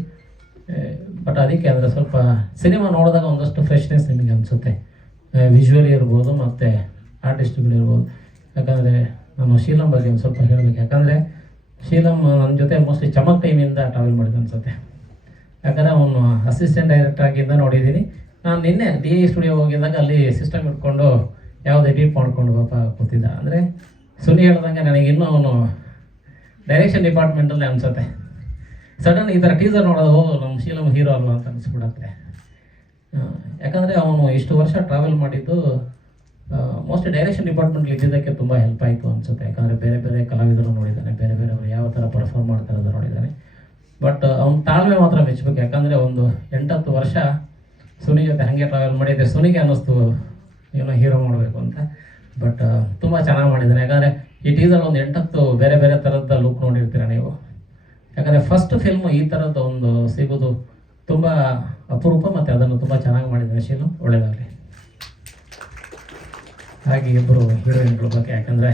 ಬಟ್ ಅದಕ್ಕೆ ಅಂದರೆ ಸ್ವಲ್ಪ ಸಿನಿಮಾ ನೋಡಿದಾಗ ಒಂದಷ್ಟು ಫ್ರೆಶ್ನೆಸ್ ನಿಮಗೆ ಅನಿಸುತ್ತೆ. ವಿಜುವಲಿ ಇರ್ಬೋದು ಮತ್ತು ಆರ್ಟಿಸ್ಟ್ಗಳಿರ್ಬೋದು. ಯಾಕಂದರೆ ನಾನು ಶೀಲಂ ಬಗ್ಗೆ ಒಂದು ಸ್ವಲ್ಪ ಹೇಳಬೇಕು. ಯಾಕಂದರೆ ಶೀಲಂ ನನ್ನ ಜೊತೆ ಮೋಸ್ಟ್ಲಿ ಚಮಕ್ ಟೈಮಿಂದ ಟ್ರಾವೆಲ್ ಮಾಡಿದ್ದು ಅನಿಸುತ್ತೆ. ಯಾಕಂದರೆ ಅವನು ಅಸಿಸ್ಟೆಂಟ್ ಡೈರೆಕ್ಟರ್ ಆಗಿಂದ ನೋಡಿದ್ದೀನಿ. ನಾನು ನಿನ್ನೆ DI ಸ್ಟುಡಿಯೋ ಹೋಗಿದ್ದಾಗ ಅಲ್ಲಿ ಸಿಸ್ಟಮ್ ಇಟ್ಕೊಂಡು ಯಾವುದು ಎಡಿಟ್ ಮಾಡ್ಕೊಂಡು ಪಾಪ ಕೂತಿದ್ದ. ಅಂದರೆ ಸುನಿ ಹೇಳ್ದಂಗೆ ನನಗೆ ಇನ್ನೂ ಅವನು ಡೈರೆಕ್ಷನ್ ಡಿಪಾರ್ಟ್ಮೆಂಟಲ್ಲೇ ಅನಿಸುತ್ತೆ. ಸಡನ್ ಈ ಥರ ಟೀಸರ್ ನೋಡೋದು ನಮ್ಮ ಶೀಲಂ ಹೀರೋ ಅಲ್ವಾ ಅಂತ ಅನಿಸ್ಬಿಡತ್ತೆ. ಯಾಕಂದರೆ ಅವನು ಇಷ್ಟು ವರ್ಷ ಟ್ರಾವೆಲ್ ಮಾಡಿದ್ದು ಮೋಸ್ಟ್ಲಿ ಡೈರೆಕ್ಷನ್ ಡಿಪಾರ್ಟ್ಮೆಂಟ್ಲಿ ಇದ್ದಿದ್ದಕ್ಕೆ ತುಂಬ ಹೆಲ್ಪ್ ಆಯಿತು ಅನಿಸುತ್ತೆ. ಯಾಕಂದರೆ ಬೇರೆ ಬೇರೆ ಕಲಾವಿದರು ನೋಡಿದ್ದಾನೆ, ಬೇರೆ ಬೇರೆಯವರು ಯಾವ ಥರ ಪರ್ಫಾರ್ಮ್ ಮಾಡ್ತಾ ಇರೋದು ನೋಡಿದ್ದಾನೆ. ಬಟ್ ಅವ್ನ ತಾಳ್ಮೆ ಮಾತ್ರ ಮೆಚ್ಚಬೇಕು. ಯಾಕಂದರೆ ಒಂದು 8-10 ವರ್ಷ ಸುನಿ ಜೊತೆ ಹಾಗೆ ಟ್ರಾವೆಲ್ ಮಾಡಿದ್ದೆ. ಸುನಿಗೆ ಅನ್ನಿಸ್ತು ಏನೋ ಹೀರೋ ಮಾಡಬೇಕು ಅಂತ. ಬಟ್ ತುಂಬ ಚೆನ್ನಾಗಿ ಮಾಡಿದ್ದಾನೆ. ಯಾಕಂದರೆ ಈ ಟೀಸರ್ ಒಂದು 8-10 ಬೇರೆ ಬೇರೆ ಥರದ ಲುಕ್ ನೋಡಿರ್ತೀರ ನೀವು. ಯಾಕಂದರೆ ಫಸ್ಟ್ ಫಿಲ್ಮು ಈ ಥರದ್ದು ಒಂದು ಸಿಗೋದು ತುಂಬ ಅಪರೂಪ, ಮತ್ತು ಅದನ್ನು ತುಂಬ ಚೆನ್ನಾಗಿ ಮಾಡಿದ್ದಾನೆ ಶೀಲು. ಒಳ್ಳೆಯದಾಗಲಿ. ಹಾಗೆ ಇಬ್ಬರು ಹೀರೋಯಿನ್ಗಳ ಬಗ್ಗೆ, ಯಾಕಂದರೆ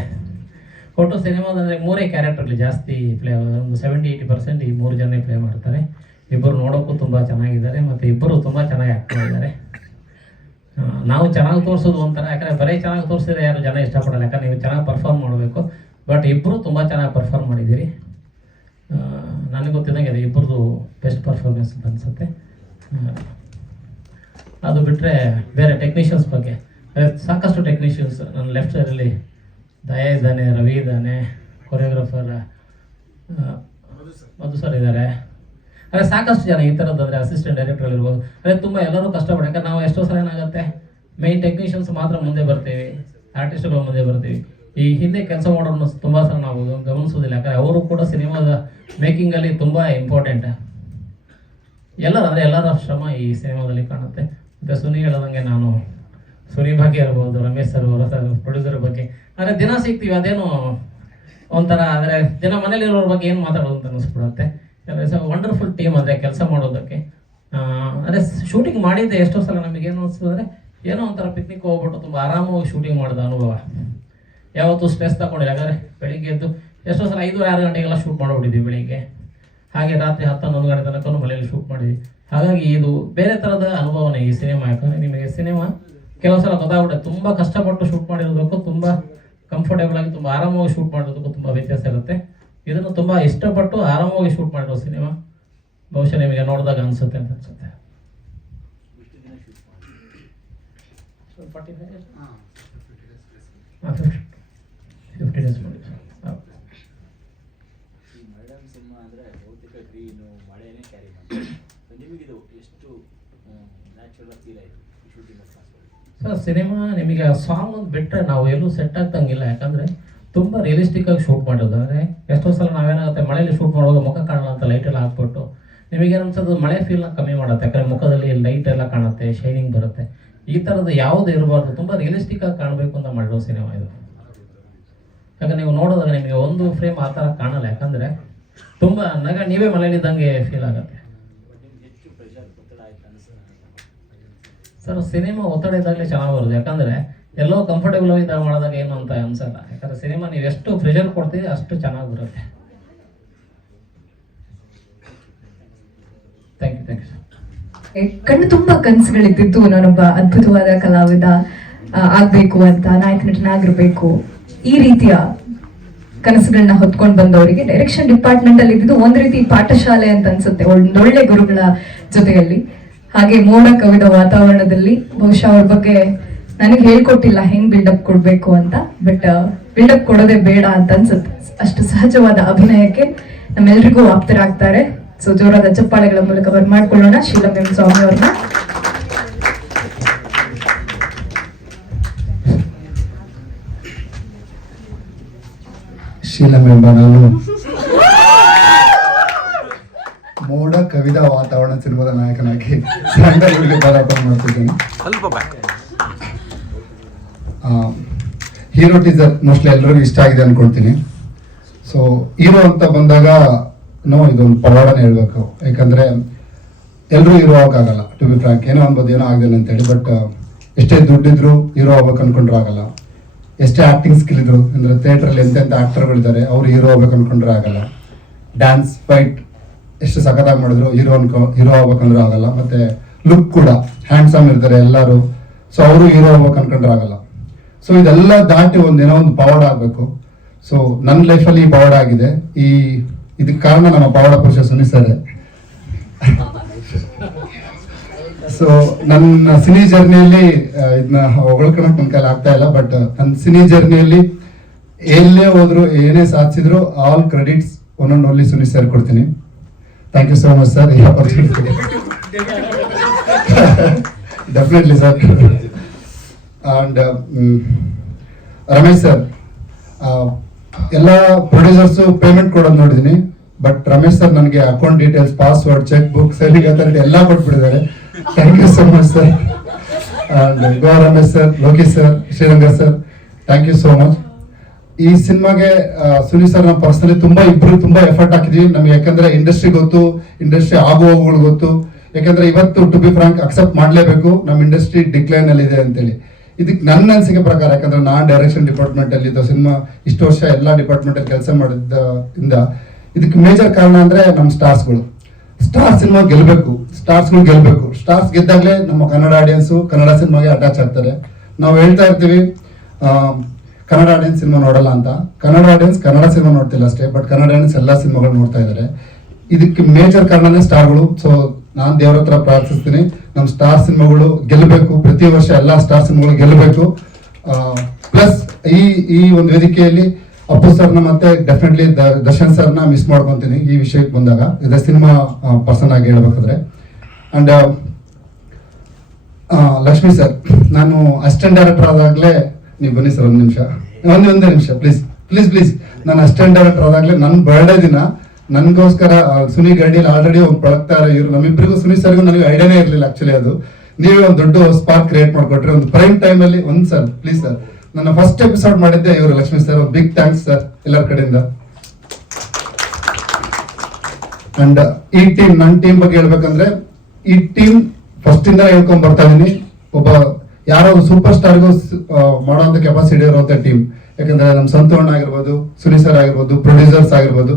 ಒಟ್ಟು ಸಿನಿಮಾದಂದರೆ 3 ಕ್ಯಾರೆಕ್ಟರ್ಗಳು ಜಾಸ್ತಿ ಪ್ಲೇ ಆಗೋದು. ಒಂದು 70-80% ಈ 3 ಜನ ಪ್ಲೇ ಮಾಡ್ತಾರೆ. ಇಬ್ಬರು ನೋಡೋಕ್ಕೂ ತುಂಬ ಚೆನ್ನಾಗಿದ್ದಾರೆ, ಮತ್ತು ಇಬ್ಬರು ತುಂಬ ಚೆನ್ನಾಗಿ ಆ್ಯಕ್ಟ್ ಮಾಡಿದ್ದಾರೆ. ನಾವು ಚೆನ್ನಾಗಿ ತೋರಿಸೋದು ಒಂಥರ, ಯಾಕಂದರೆ ಬರೀ ಚೆನ್ನಾಗಿ ತೋರಿಸಿದ್ರೆ ಯಾರು ಜನ ಇಷ್ಟಪಡಲ್ಲ. ಯಾಕಂದರೆ ನೀವು ಚೆನ್ನಾಗಿ ಪರ್ಫಾರ್ಮ್ ಮಾಡಬೇಕು. ಬಟ್ ಇಬ್ಬರು ತುಂಬ ಚೆನ್ನಾಗಿ ಪರ್ಫಾರ್ಮ್ ಮಾಡಿದ್ದೀರಿ. ನನಗೆ ಗೊತ್ತಿದ್ದಂಗೆ ಅದು ಇಬ್ಬರದು ಬೆಸ್ಟ್ ಪರ್ಫಾರ್ಮೆನ್ಸ್ ಅಂತ ಅನಿಸುತ್ತೆ. ಅದು ಬಿಟ್ಟರೆ ಬೇರೆ ಟೆಕ್ನಿಷಿಯನ್ಸ್ ಬಗ್ಗೆ ಸಾಕಷ್ಟು ಟೆಕ್ನಿಷಿಯನ್ಸ್ ನನ್ನ ಲೆಫ್ಟ್ ಸೈಡಲ್ಲಿ ದಯಾ ಇದ್ದಾನೆ, ರವಿ ಇದ್ದಾನೆ, ಕೊರಿಯೋಗ್ರಾಫರ್ ಮಧು ಸರ್ ಇದ್ದಾರೆ. ಅಂದರೆ ಸಾಕಷ್ಟು ಜನ ಈ ಥರದ್ದು, ಅಂದರೆ ಅಸಿಸ್ಟೆಂಟ್ ಡೈರೆಕ್ಟರ್ ಇರ್ಬೋದು. ಅಂದರೆ ತುಂಬ ಎಲ್ಲರೂ ಕಷ್ಟಪಟ್ಟು, ಯಾಕಂದ್ರೆ ನಾವು ಎಷ್ಟೋ ಸಲ ಏನಾಗುತ್ತೆ ಮೈನ್ ಟೆಕ್ನಿಷಿಯನ್ಸ್ ಮಾತ್ರ ಮುಂದೆ ಬರ್ತೀವಿ, ಆರ್ಟಿಸ್ಟ್ಗಳು ಮುಂದೆ ಬರ್ತೀವಿ. ಈ ಹಿಂದೆ ಕೆಲಸ ಮಾಡೋರನ್ನ ತುಂಬ ಸಲ ನಾವು ಗಮನಿಸೋದಿಲ್ಲ, ಯಾಕಂದರೆ ಅವರು ಕೂಡ ಸಿನಿಮಾದ ಮೇಕಿಂಗಲ್ಲಿ ತುಂಬ ಇಂಪಾರ್ಟೆಂಟ್. ಎಲ್ಲರ ಶ್ರಮ ಈ ಸಿನಿಮಾದಲ್ಲಿ ಕಾಣುತ್ತೆ. ಮತ್ತು ಸುನಿ ಹೇಳೋದಂಗೆ ನಾನು ಸುನಿ ಬಗ್ಗೆ ಇರ್ಬೋದು, ರಮೇಶ್ ಸರ್ ಪ್ರೊಡ್ಯೂಸರ್ ಬಗ್ಗೆ ಅಂದರೆ ದಿನ ಸಿಗ್ತೀವಿ, ಅದೇನು ಒಂಥರ ಅಂದರೆ ದಿನ ಮನೇಲಿರೋರ ಬಗ್ಗೆ ಏನು ಮಾತಾಡೋದು ಅಂತ ಅನ್ನಿಸ್ಬಿಡುತ್ತೆ. ವಂಡರ್ಫುಲ್ ಟೀಮ್ ಅಂದರೆ ಕೆಲಸ ಮಾಡೋದಕ್ಕೆ. ಅಂದರೆ ಶೂಟಿಂಗ್ ಮಾಡಿದ್ದೆ ಎಷ್ಟೋ ಸಲ ನಮಗೇನು ಅನಿಸ್ತದೆ ಅಂದರೆ ಏನೋ ಒಂಥರ ಪಿಕ್ನಿಕ್ ಹೋಗ್ಬಿಟ್ಟು ತುಂಬ ಆರಾಮಾಗಿ ಶೂಟಿಂಗ್ ಮಾಡಿದ ಅನುಭವ. ಯಾವತ್ತೂ ಸ್ಟ್ರೆಸ್ ತಗೊಂಡಿಲ್ಲ. ಯಾಕಂದರೆ ಬೆಳಿಗ್ಗೆ ಎದ್ದು ಎಷ್ಟೋ ಸಲ 5-6 ಗಂಟೆಗೆಲ್ಲ ಶೂಟ್ ಮಾಡಿಬಿಟ್ಟಿದ್ವಿ ಬೆಳಿಗ್ಗೆ, ಹಾಗೆ ರಾತ್ರಿ 10-11 ಗಂಟೆ ತನಕ ಮನೆಯಲ್ಲಿ ಶೂಟ್ ಮಾಡಿದ್ವಿ. ಹಾಗಾಗಿ ಇದು ಬೇರೆ ಥರದ ಅನುಭವನೇ ಈ ಸಿನಿಮಾ. ಯಾಕಂದರೆ ನಿಮಗೆ ಸಿನಿಮಾ ಕೆಲವು ಸಲ ಗೊತ್ತಾಗ್ಬಿಟ್ಟೆ, ತುಂಬ ಕಷ್ಟಪಟ್ಟು ಶೂಟ್ ಮಾಡಿರೋದಕ್ಕೂ ತುಂಬ ಕಂಫರ್ಟೇಬಲ್ ಆಗಿ ತುಂಬ ಆರಾಮವಾಗಿ ಶೂಟ್ ಮಾಡೋದಕ್ಕೂ ತುಂಬ ವ್ಯತ್ಯಾಸ ಇರುತ್ತೆ. ಇದನ್ನು ತುಂಬ ಇಷ್ಟಪಟ್ಟು ಆರಾಮವಾಗಿ ಶೂಟ್ ಮಾಡಿರೋ ಸಿನಿಮಾ ಬಹುಶಃ ನಿಮಗೆ ನೋಡಿದಾಗ ಅನಿಸುತ್ತೆ ಅಂತ ಅನ್ಸುತ್ತೆ. 50 ಡೇಸ್ ಮಾಡಿ. ಈ ಮೇಡಮ್ ಸಿನಿಮಾ ಅಂದರೆ ಭೌತಿಕ ಗ್ರೀನು ಮಳೆನೇ ಕ್ಯಾರಿ ಮಾಡ್ತಾರೆ. ನಿಮಗಿದು ಎಷ್ಟು ನ್ಯಾಚುರಲ್ ಫೀಲ್ ಆಯಿತು ಶೂಟಿಂಗ್? ಸರ್ ಸಿನಿಮಾ ನಿಮಗೆ ಆ ಸಾಂಗ್ ಒಂದು ಬಿಟ್ಟರೆ ನಾವು ಎಲ್ಲೂ ಸೆಟ್ ಆಗ್ತಂಗಿಲ್ಲ. ಯಾಕಂದರೆ ತುಂಬ ರಿಯಲಿಸ್ಟಿಕ್ಕಾಗಿ ಶೂಟ್ ಮಾಡೋದು. ಅಂದರೆ ಎಷ್ಟೋ ಸಲ ನಾವೇನಾಗುತ್ತೆ ಮಳೆಯಲ್ಲಿ ಶೂಟ್ ಮಾಡುವಾಗ ಮುಖ ಕಾಣಲ್ಲ ಅಂತ ಲೈಟೆಲ್ಲ ಹಾಕ್ಬಿಟ್ಟು ನಿಮಗೇನು ಅನ್ಸೋದು ಮಳೆ ಫೀಲ್ನ ಕಮ್ಮಿ ಮಾಡುತ್ತೆ. ಯಾಕಂದರೆ ಮುಖದಲ್ಲಿ ಲೈಟ್ ಎಲ್ಲ ಕಾಣುತ್ತೆ, ಶೈನಿಂಗ್ ಬರುತ್ತೆ. ಈ ಥರದ್ದು ಯಾವುದು ಇರಬಾರ್ದು, ತುಂಬ ರಿಯಲಿಸ್ಟಿಕ್ಕಾಗಿ ಕಾಣಬೇಕು ಅಂತ ಮಾಡಿರೋ ಸಿನಿಮಾ ಇದು. ಯಾಕಂದ್ರೆ ನೀವು ನೋಡೋದಾಗ ನಿಮಗೆ ಒಂದು ಫ್ರೇಮ್ ಆ ಥರ ಕಾಣಲ್ಲ. ಯಾಕಂದರೆ ತುಂಬ ನೀವೇ ಮನೇಲಿದ್ದಂಗೆ ಫೀಲ್ ಆಗುತ್ತೆ. ಸರ್ ಸಿನಿಮಾ ಒತ್ತಡ ಇದ್ದಾಗಲೇ ಚೆನ್ನಾಗಿ ಬರೋದು. ಯಾಕಂದರೆ ಎಲ್ಲೋ ಕಂಫರ್ಟೇಬಲ್ ಆಗಿ ಇದ್ದಾಗ ಮಾಡಿದಾಗ ಏನು ಅಂತ ಅನ್ಸಲ್ಲ. ಯಾಕಂದರೆ ಸಿನಿಮಾ ನೀವು ಎಷ್ಟು ಪ್ರೆಷರ್ ಕೊಡ್ತೀವಿ ಅಷ್ಟು ಚೆನ್ನಾಗಿ ಬರುತ್ತೆ. Thank you sir. ಕಣ್ಣು ತುಂಬಾ ಕನಸುಗಳಿದ್ದಿದ್ದು ನಾನೊಬ್ಬ ಅದ್ಭುತವಾದ ಕಲಾವಿದ ಆಗ್ಬೇಕು ಅಂತ, ನಾಯಕ ನಟನಾಗಿರ್ಬೇಕು, ಈ ರೀತಿಯ ಕನಸುಗಳನ್ನ ಹೊತ್ಕೊಂಡು ಬಂದವರಿಗೆ ಡೈರೆಕ್ಷನ್ ಡಿಪಾರ್ಟ್ಮೆಂಟ್ ಅಲ್ಲಿ ಇದ್ದಿದ್ದು ಒಂದ್ ರೀತಿ ಪಾಠಶಾಲೆ ಅಂತ ಅನ್ಸುತ್ತೆ, ಒಳ್ಳೊಳ್ಳೆ ಗುರುಗಳ ಜೊತೆಯಲ್ಲಿ. ಹಾಗೆ ಮೋಡ ಕವಿದ ವಾತಾವರಣದಲ್ಲಿ ಬಹುಶಃ ಅವ್ರ ಬಗ್ಗೆ ನನಗೆ ಹೇಳ್ಕೊಟ್ಟಿಲ್ಲ ಹೆಂಗ್ ಬಿಲ್ಡಪ್ ಕೊಡ್ಬೇಕು ಅಂತ, ಬಟ್ ಬಿಲ್ಡಪ್ ಕೊಡೋದೇ ಬೇಡ ಅಂತ ಅನ್ಸುತ್ತೆ. ಅಷ್ಟು ಸಹಜವಾದ ಅಭಿನಯಕ್ಕೆ ನಮ್ಮೆಲ್ರಿಗೂ ಆಪ್ತರಾಗ್ತಾರೆ. ಸೊ ಜೋರಾದ ಚಪ್ಪಾಳೆಗಳ ಮೂಲಕ ಬರ್ಮಾಡ್ಕೊಳ್ಳೋಣ ಶೀಲಂ ಎಂ ಸ್ವಾಮಿ ಅವ್ರನ್ನ. ಶೀಲಂ ಎಂಬ ನಾನು ಮೋಡ ಕವಿದ ವಾತಾವರಣ ಸಿನಿಮಾದ ನಾಯಕನಾಗಿ ಸ್ಯಾಂಡಲ್ವುಡ್ಗೆ ಪದಾರ್ಪಣೆ ಮಾಡ್ತಿದ್ದೇನೆ. ಹೀರೋ ಟೀಸರ್ ಮೋಸ್ಟ್ಲಿ ಎಲ್ಲರಿಗೂ ಇಷ್ಟ ಆಗಿದೆ ಅನ್ಕೊಳ್ತೀನಿ. ಸೊ ಹೀರೋ ಅಂತ ಬಂದಾಗ ನಾವು ಇದೊಂದು ಪವಾಡನೇ ಹೇಳ್ಬೇಕು. ಯಾಕಂದ್ರೆ ಎಲ್ಲರೂ ಹೀರೋ ಆಗೋಕ್ಕಾಗಲ್ಲ, ಟು ಬಿ ಫ್ರಾಂಕ್. ಏನೋ ಅನ್ಬೋದು ಏನೋ ಆಗಲಿಲ್ಲ ಅಂತೇಳಿ. ಬಟ್ ಎಷ್ಟೇ ದುಡ್ಡಿದ್ರು ಹೀರೋ ಆಗ್ಬೇಕು ಅನ್ಕೊಂಡ್ರೆ ಆಗಲ್ಲ. ಎಷ್ಟೇ ಆಕ್ಟಿಂಗ್ ಸ್ಕಿಲ್ ಇದ್ರು, ಅಂದ್ರೆ ಥಿಯೇಟ್ರಲ್ಲಿ ಎಂತೆಂಥ ಆಕ್ಟರ್ಗಳಿದ್ದಾರೆ, ಅವ್ರು ಹೀರೋ ಆಗ್ಬೇಕು ಅನ್ಕೊಂಡ್ರೆ ಆಗಲ್ಲ. ಡ್ಯಾನ್ಸ್ ಫೈಟ್ ಎಷ್ಟು ಸಖತ್ತಾಗಿ ಮಾಡಿದ್ರು ಹೀರೋ ಆಗ್ಬೇಕಂದ್ರೆ ಆಗಲ್ಲ. ಮತ್ತೆ ಲುಕ್ ಕೂಡ ಹ್ಯಾಂಡ್ಸಮ್ ಇರ್ತಾರೆ ಎಲ್ಲರೂ, ಸೊ ಅವರು ಹೀರೋ ಆಗ್ಬೇಕು ಅನ್ಕೊಂಡ್ರೆ ಆಗಲ್ಲ. ಸೊ ಇದೆಲ್ಲ ದಾಟಿ ಒಂದೇನೋ ಒಂದು ಪವಾಡ ಆಗಬೇಕು. ಸೊ ನನ್ನ ಲೈಫಲ್ಲಿ ಈ ಪವಾಡ ಆಗಿದೆ. ಇದಕ್ಕೆ ಕಾರಣ ನಮ್ಮ ಪವಾಡ ಪುರುಷ ಸುನಿ ಸರ್. ಸೊ ನನ್ನ ಸಿನಿ ಜರ್ನಿಯಲ್ಲಿ ಇದನ್ನ ಹೊಗಳ್ಕೊಳಕ್ ನನ್ನ ಕೈಲಿ ಆಗ್ತಾ ಇಲ್ಲ. ಬಟ್ ನನ್ನ ಸಿನಿ ಜರ್ನಿಯಲ್ಲಿ ಎಲ್ಲೇ ಹೋದ್ರು ಏನೇ ಸಾಧಿಸಿದ್ರು all credits one and only Suni sir ಕೊಡ್ತೀನಿ. Thank you so much sir. ಈ opportunity definitely sir. And Ramesh sir, ಎಲ್ಲ ಪ್ರೊಡ್ಯೂಸರ್ಸು ಪೇಮೆಂಟ್ ಕೊಡೋದು ನೋಡಿದ್ದೀನಿ. ಬಟ್ ರಮೇಶ್ ಸರ್ ನನಗೆ account details, password, cheque book, selling authority ಎಲ್ಲ ಕೊಟ್ಬಿಟ್ಟಿದ್ದಾರೆ. Thank you so much sir. And ಗೋ Ramesh sir, Lokesh sir, Srirangar sir, thank you so much. ಈ ಸಿನಿಮಾಗೆ ಸುನಿ ಸರ್ ನಾವು ಪರ್ಸನಲಿ ಇಬ್ರು ತುಂಬಾ ಎಫರ್ಟ್ ಹಾಕಿದ್ವಿ. ನಮ್ಗೆ ಯಾಕಂದ್ರೆ ಇಂಡಸ್ಟ್ರಿ ಗೊತ್ತು, ಇಂಡಸ್ಟ್ರಿ ಆಗುವಗಳು ಗೊತ್ತು. ಯಾಕಂದ್ರೆ ಇವತ್ತು ಟು ಬಿ ಫ್ರಾಂಕ್ ಅಕ್ಸೆಪ್ಟ್ ಮಾಡಲೇಬೇಕು, ನಮ್ಮ ಇಂಡಸ್ಟ್ರಿ ಡಿಕ್ಲೈನ್ ಅಲ್ಲಿ ಇದೆ ಅಂತೇಳಿ. ಇದಕ್ಕೆ ನನ್ನ ಅನಿಸಿಕೆ ಪ್ರಕಾರ, ಯಾಕಂದ್ರೆ ನಾನು ಡೈರೆಕ್ಷನ್ ಡಿಪಾರ್ಟ್ಮೆಂಟ್ ಅಲ್ಲಿ ಇದ್ದ ಸಿನಿಮಾ ಇಷ್ಟು ವರ್ಷ ಎಲ್ಲ ಡಿಪಾರ್ಟ್ಮೆಂಟ್ ಅಲ್ಲಿ ಕೆಲಸ ಮಾಡಿದ್ದ ಇದಕ್ಕೆ ಮೇಜರ್ ಕಾರಣ ಅಂದ್ರೆ ನಮ್ಮ ಸ್ಟಾರ್ಸ್ಗಳು. ಸ್ಟಾರ್ ಸಿನಿಮಾ ಗೆಲ್ಬೇಕು, ಸ್ಟಾರ್ಸ್ಗಳು ಗೆಲ್ಬೇಕು. ಸ್ಟಾರ್ಸ್ ಗೆದ್ದಾಗಲೇ ನಮ್ಮ ಕನ್ನಡ ಆಡಿಯನ್ಸು ಕನ್ನಡ ಸಿನಿಮಾಗೆ ಅಟ್ಯಾಚ್ ಆಗ್ತಾರೆ. ನಾವು ಹೇಳ್ತಾ ಇರ್ತೀವಿ ಕನ್ನಡ ಆಡಿಯನ್ಸ್ ಸಿನಿಮಾ ನೋಡಲ್ಲ ಅಂತ. ಕನ್ನಡ ಆಡಿಯನ್ಸ್ ಕನ್ನಡ ಸಿನಿಮಾ ನೋಡ್ತಿಲ್ಲ ಅಷ್ಟೇ, ಬಟ್ ಕನ್ನಡ ಆಡಿಯನ್ಸ್ ಎಲ್ಲ ಸಿನಿಮಾಗಳು ನೋಡ್ತಾ ಇದ್ದಾರೆ. ಇದಕ್ಕೆ ಮೇಜರ್ ಕಾರಣನೇ ಸ್ಟಾರ್ಗಳು. ಸೊ ನಾನು ದೇವ್ರ ಹತ್ರ ಪ್ರಾರ್ಥಿಸ್ತೀನಿ ನಮ್ಮ ಸ್ಟಾರ್ ಸಿನಿಮಾಗಳು ಗೆಲ್ಲಬೇಕು, ಪ್ರತಿ ವರ್ಷ ಎಲ್ಲ ಸ್ಟಾರ್ ಸಿನಿಮಾಗಳು ಗೆಲ್ಲಬೇಕು. ಪ್ಲಸ್ ಈ ಒಂದು ವೇದಿಕೆಯಲ್ಲಿ ಅಪ್ಪು ಸರ್ನ ಮತ್ತೆ ಡೆಫಿನೆಟ್ಲಿ ದರ್ಶನ್ ಸರ್ನ ಮಿಸ್ ಮಾಡ್ಕೊತೀನಿ ಈ ವಿಷಯಕ್ಕೆ ಬಂದಾಗ, ಇದೇ ಸಿನಿಮಾ ಪರ್ಸನ್ ಆಗಿ ಹೇಳ್ಬೇಕಾದ್ರೆ. ಅಂಡ್ ಲಕ್ಷ್ಮಿ ಸರ್, ನಾನು ಅಸಿಸ್ಟೆಂಟ್ ಡೈರೆಕ್ಟರ್ ಆದಾಗಲೇ, ನೀವು ಬನ್ನಿ ಸರ್ ಒಂದೇ ನಿಮಿಷ ಪ್ಲೀಸ್. ನಾನು ಅಸಿಸ್ಟೆಂಟ್ ಡೈರೆಕ್ಟರ್ ಆದಾಗಲೇ ನನ್ನ ಬರ್ಡೇ ದಿನ ನನಗೋಸ್ಕರ ಸುನಿ ಗಾಡಿಯಲ್ಲಿ ಆಲ್ರೆಡಿ ಒಂದು ಪಳಗ್ತಾರೆ ಇವರು. ನಮ್ಮಿಬ್ಬರಿಗೂ ಸುನಿ ಸರ್ಗೂ ನನಗೆ ಐಡಿಯಾನೇ ಇರಲಿಲ್ಲ ಆಕ್ಚುಲಿ. ಅದು ನೀವೇ ಒಂದು ದೊಡ್ಡ ಸ್ಪಾರ್ಕ್ ಕ್ರಿಯೇಟ್ ಮಾಡ್ಕೊಟ್ರಿ ಒಂದು ಪ್ರೈಮ್ ಟೈಮಲ್ಲಿ. ಒಂದು ಸರ್ ಪ್ಲೀಸ್ ಸರ್, ನನ್ನ ಫಸ್ಟ್ ಎಪಿಸೋಡ್ ಮಾಡಿದ್ದೆ ಇವರು ಲಕ್ಷ್ಮಿ ಸರ್. ಒಂದು ಬಿಗ್ ಥ್ಯಾಂಕ್ಸ್ ಸರ್ ಎಲ್ಲರ ಕಡೆಯಿಂದ. ಅಂಡ್ ಈ ಟೀಮ್, ನನ್ನ ಟೀಮ್ ಬಗ್ಗೆ ಹೇಳ್ಬೇಕಂದ್ರೆ, ಈ ಟೀಮ್ ಫಸ್ಟ್ ಇಂದ ಹೇಳ್ಕೊಂಡ್ ಬರ್ತಾ ಇದೀನಿ. ಒಬ್ಬ ಯಾರೋ ಸೂಪರ್ ಸ್ಟಾರ್ಗೂ ಮಾಡೋಂಥ ಕೆಪಾಸಿಟಿ ಇರುವಂತ ಟೀಮ್. ಯಾಕಂದ್ರೆ ನಮ್ಮ ಸಂತೋಷ್ ಆಗಿರ್ಬೋದು, ಸುನಿ ಸರ್ ಆಗಿರ್ಬೋದು, ಪ್ರೊಡ್ಯೂಸರ್ಸ್ ಆಗಿರ್ಬೋದು,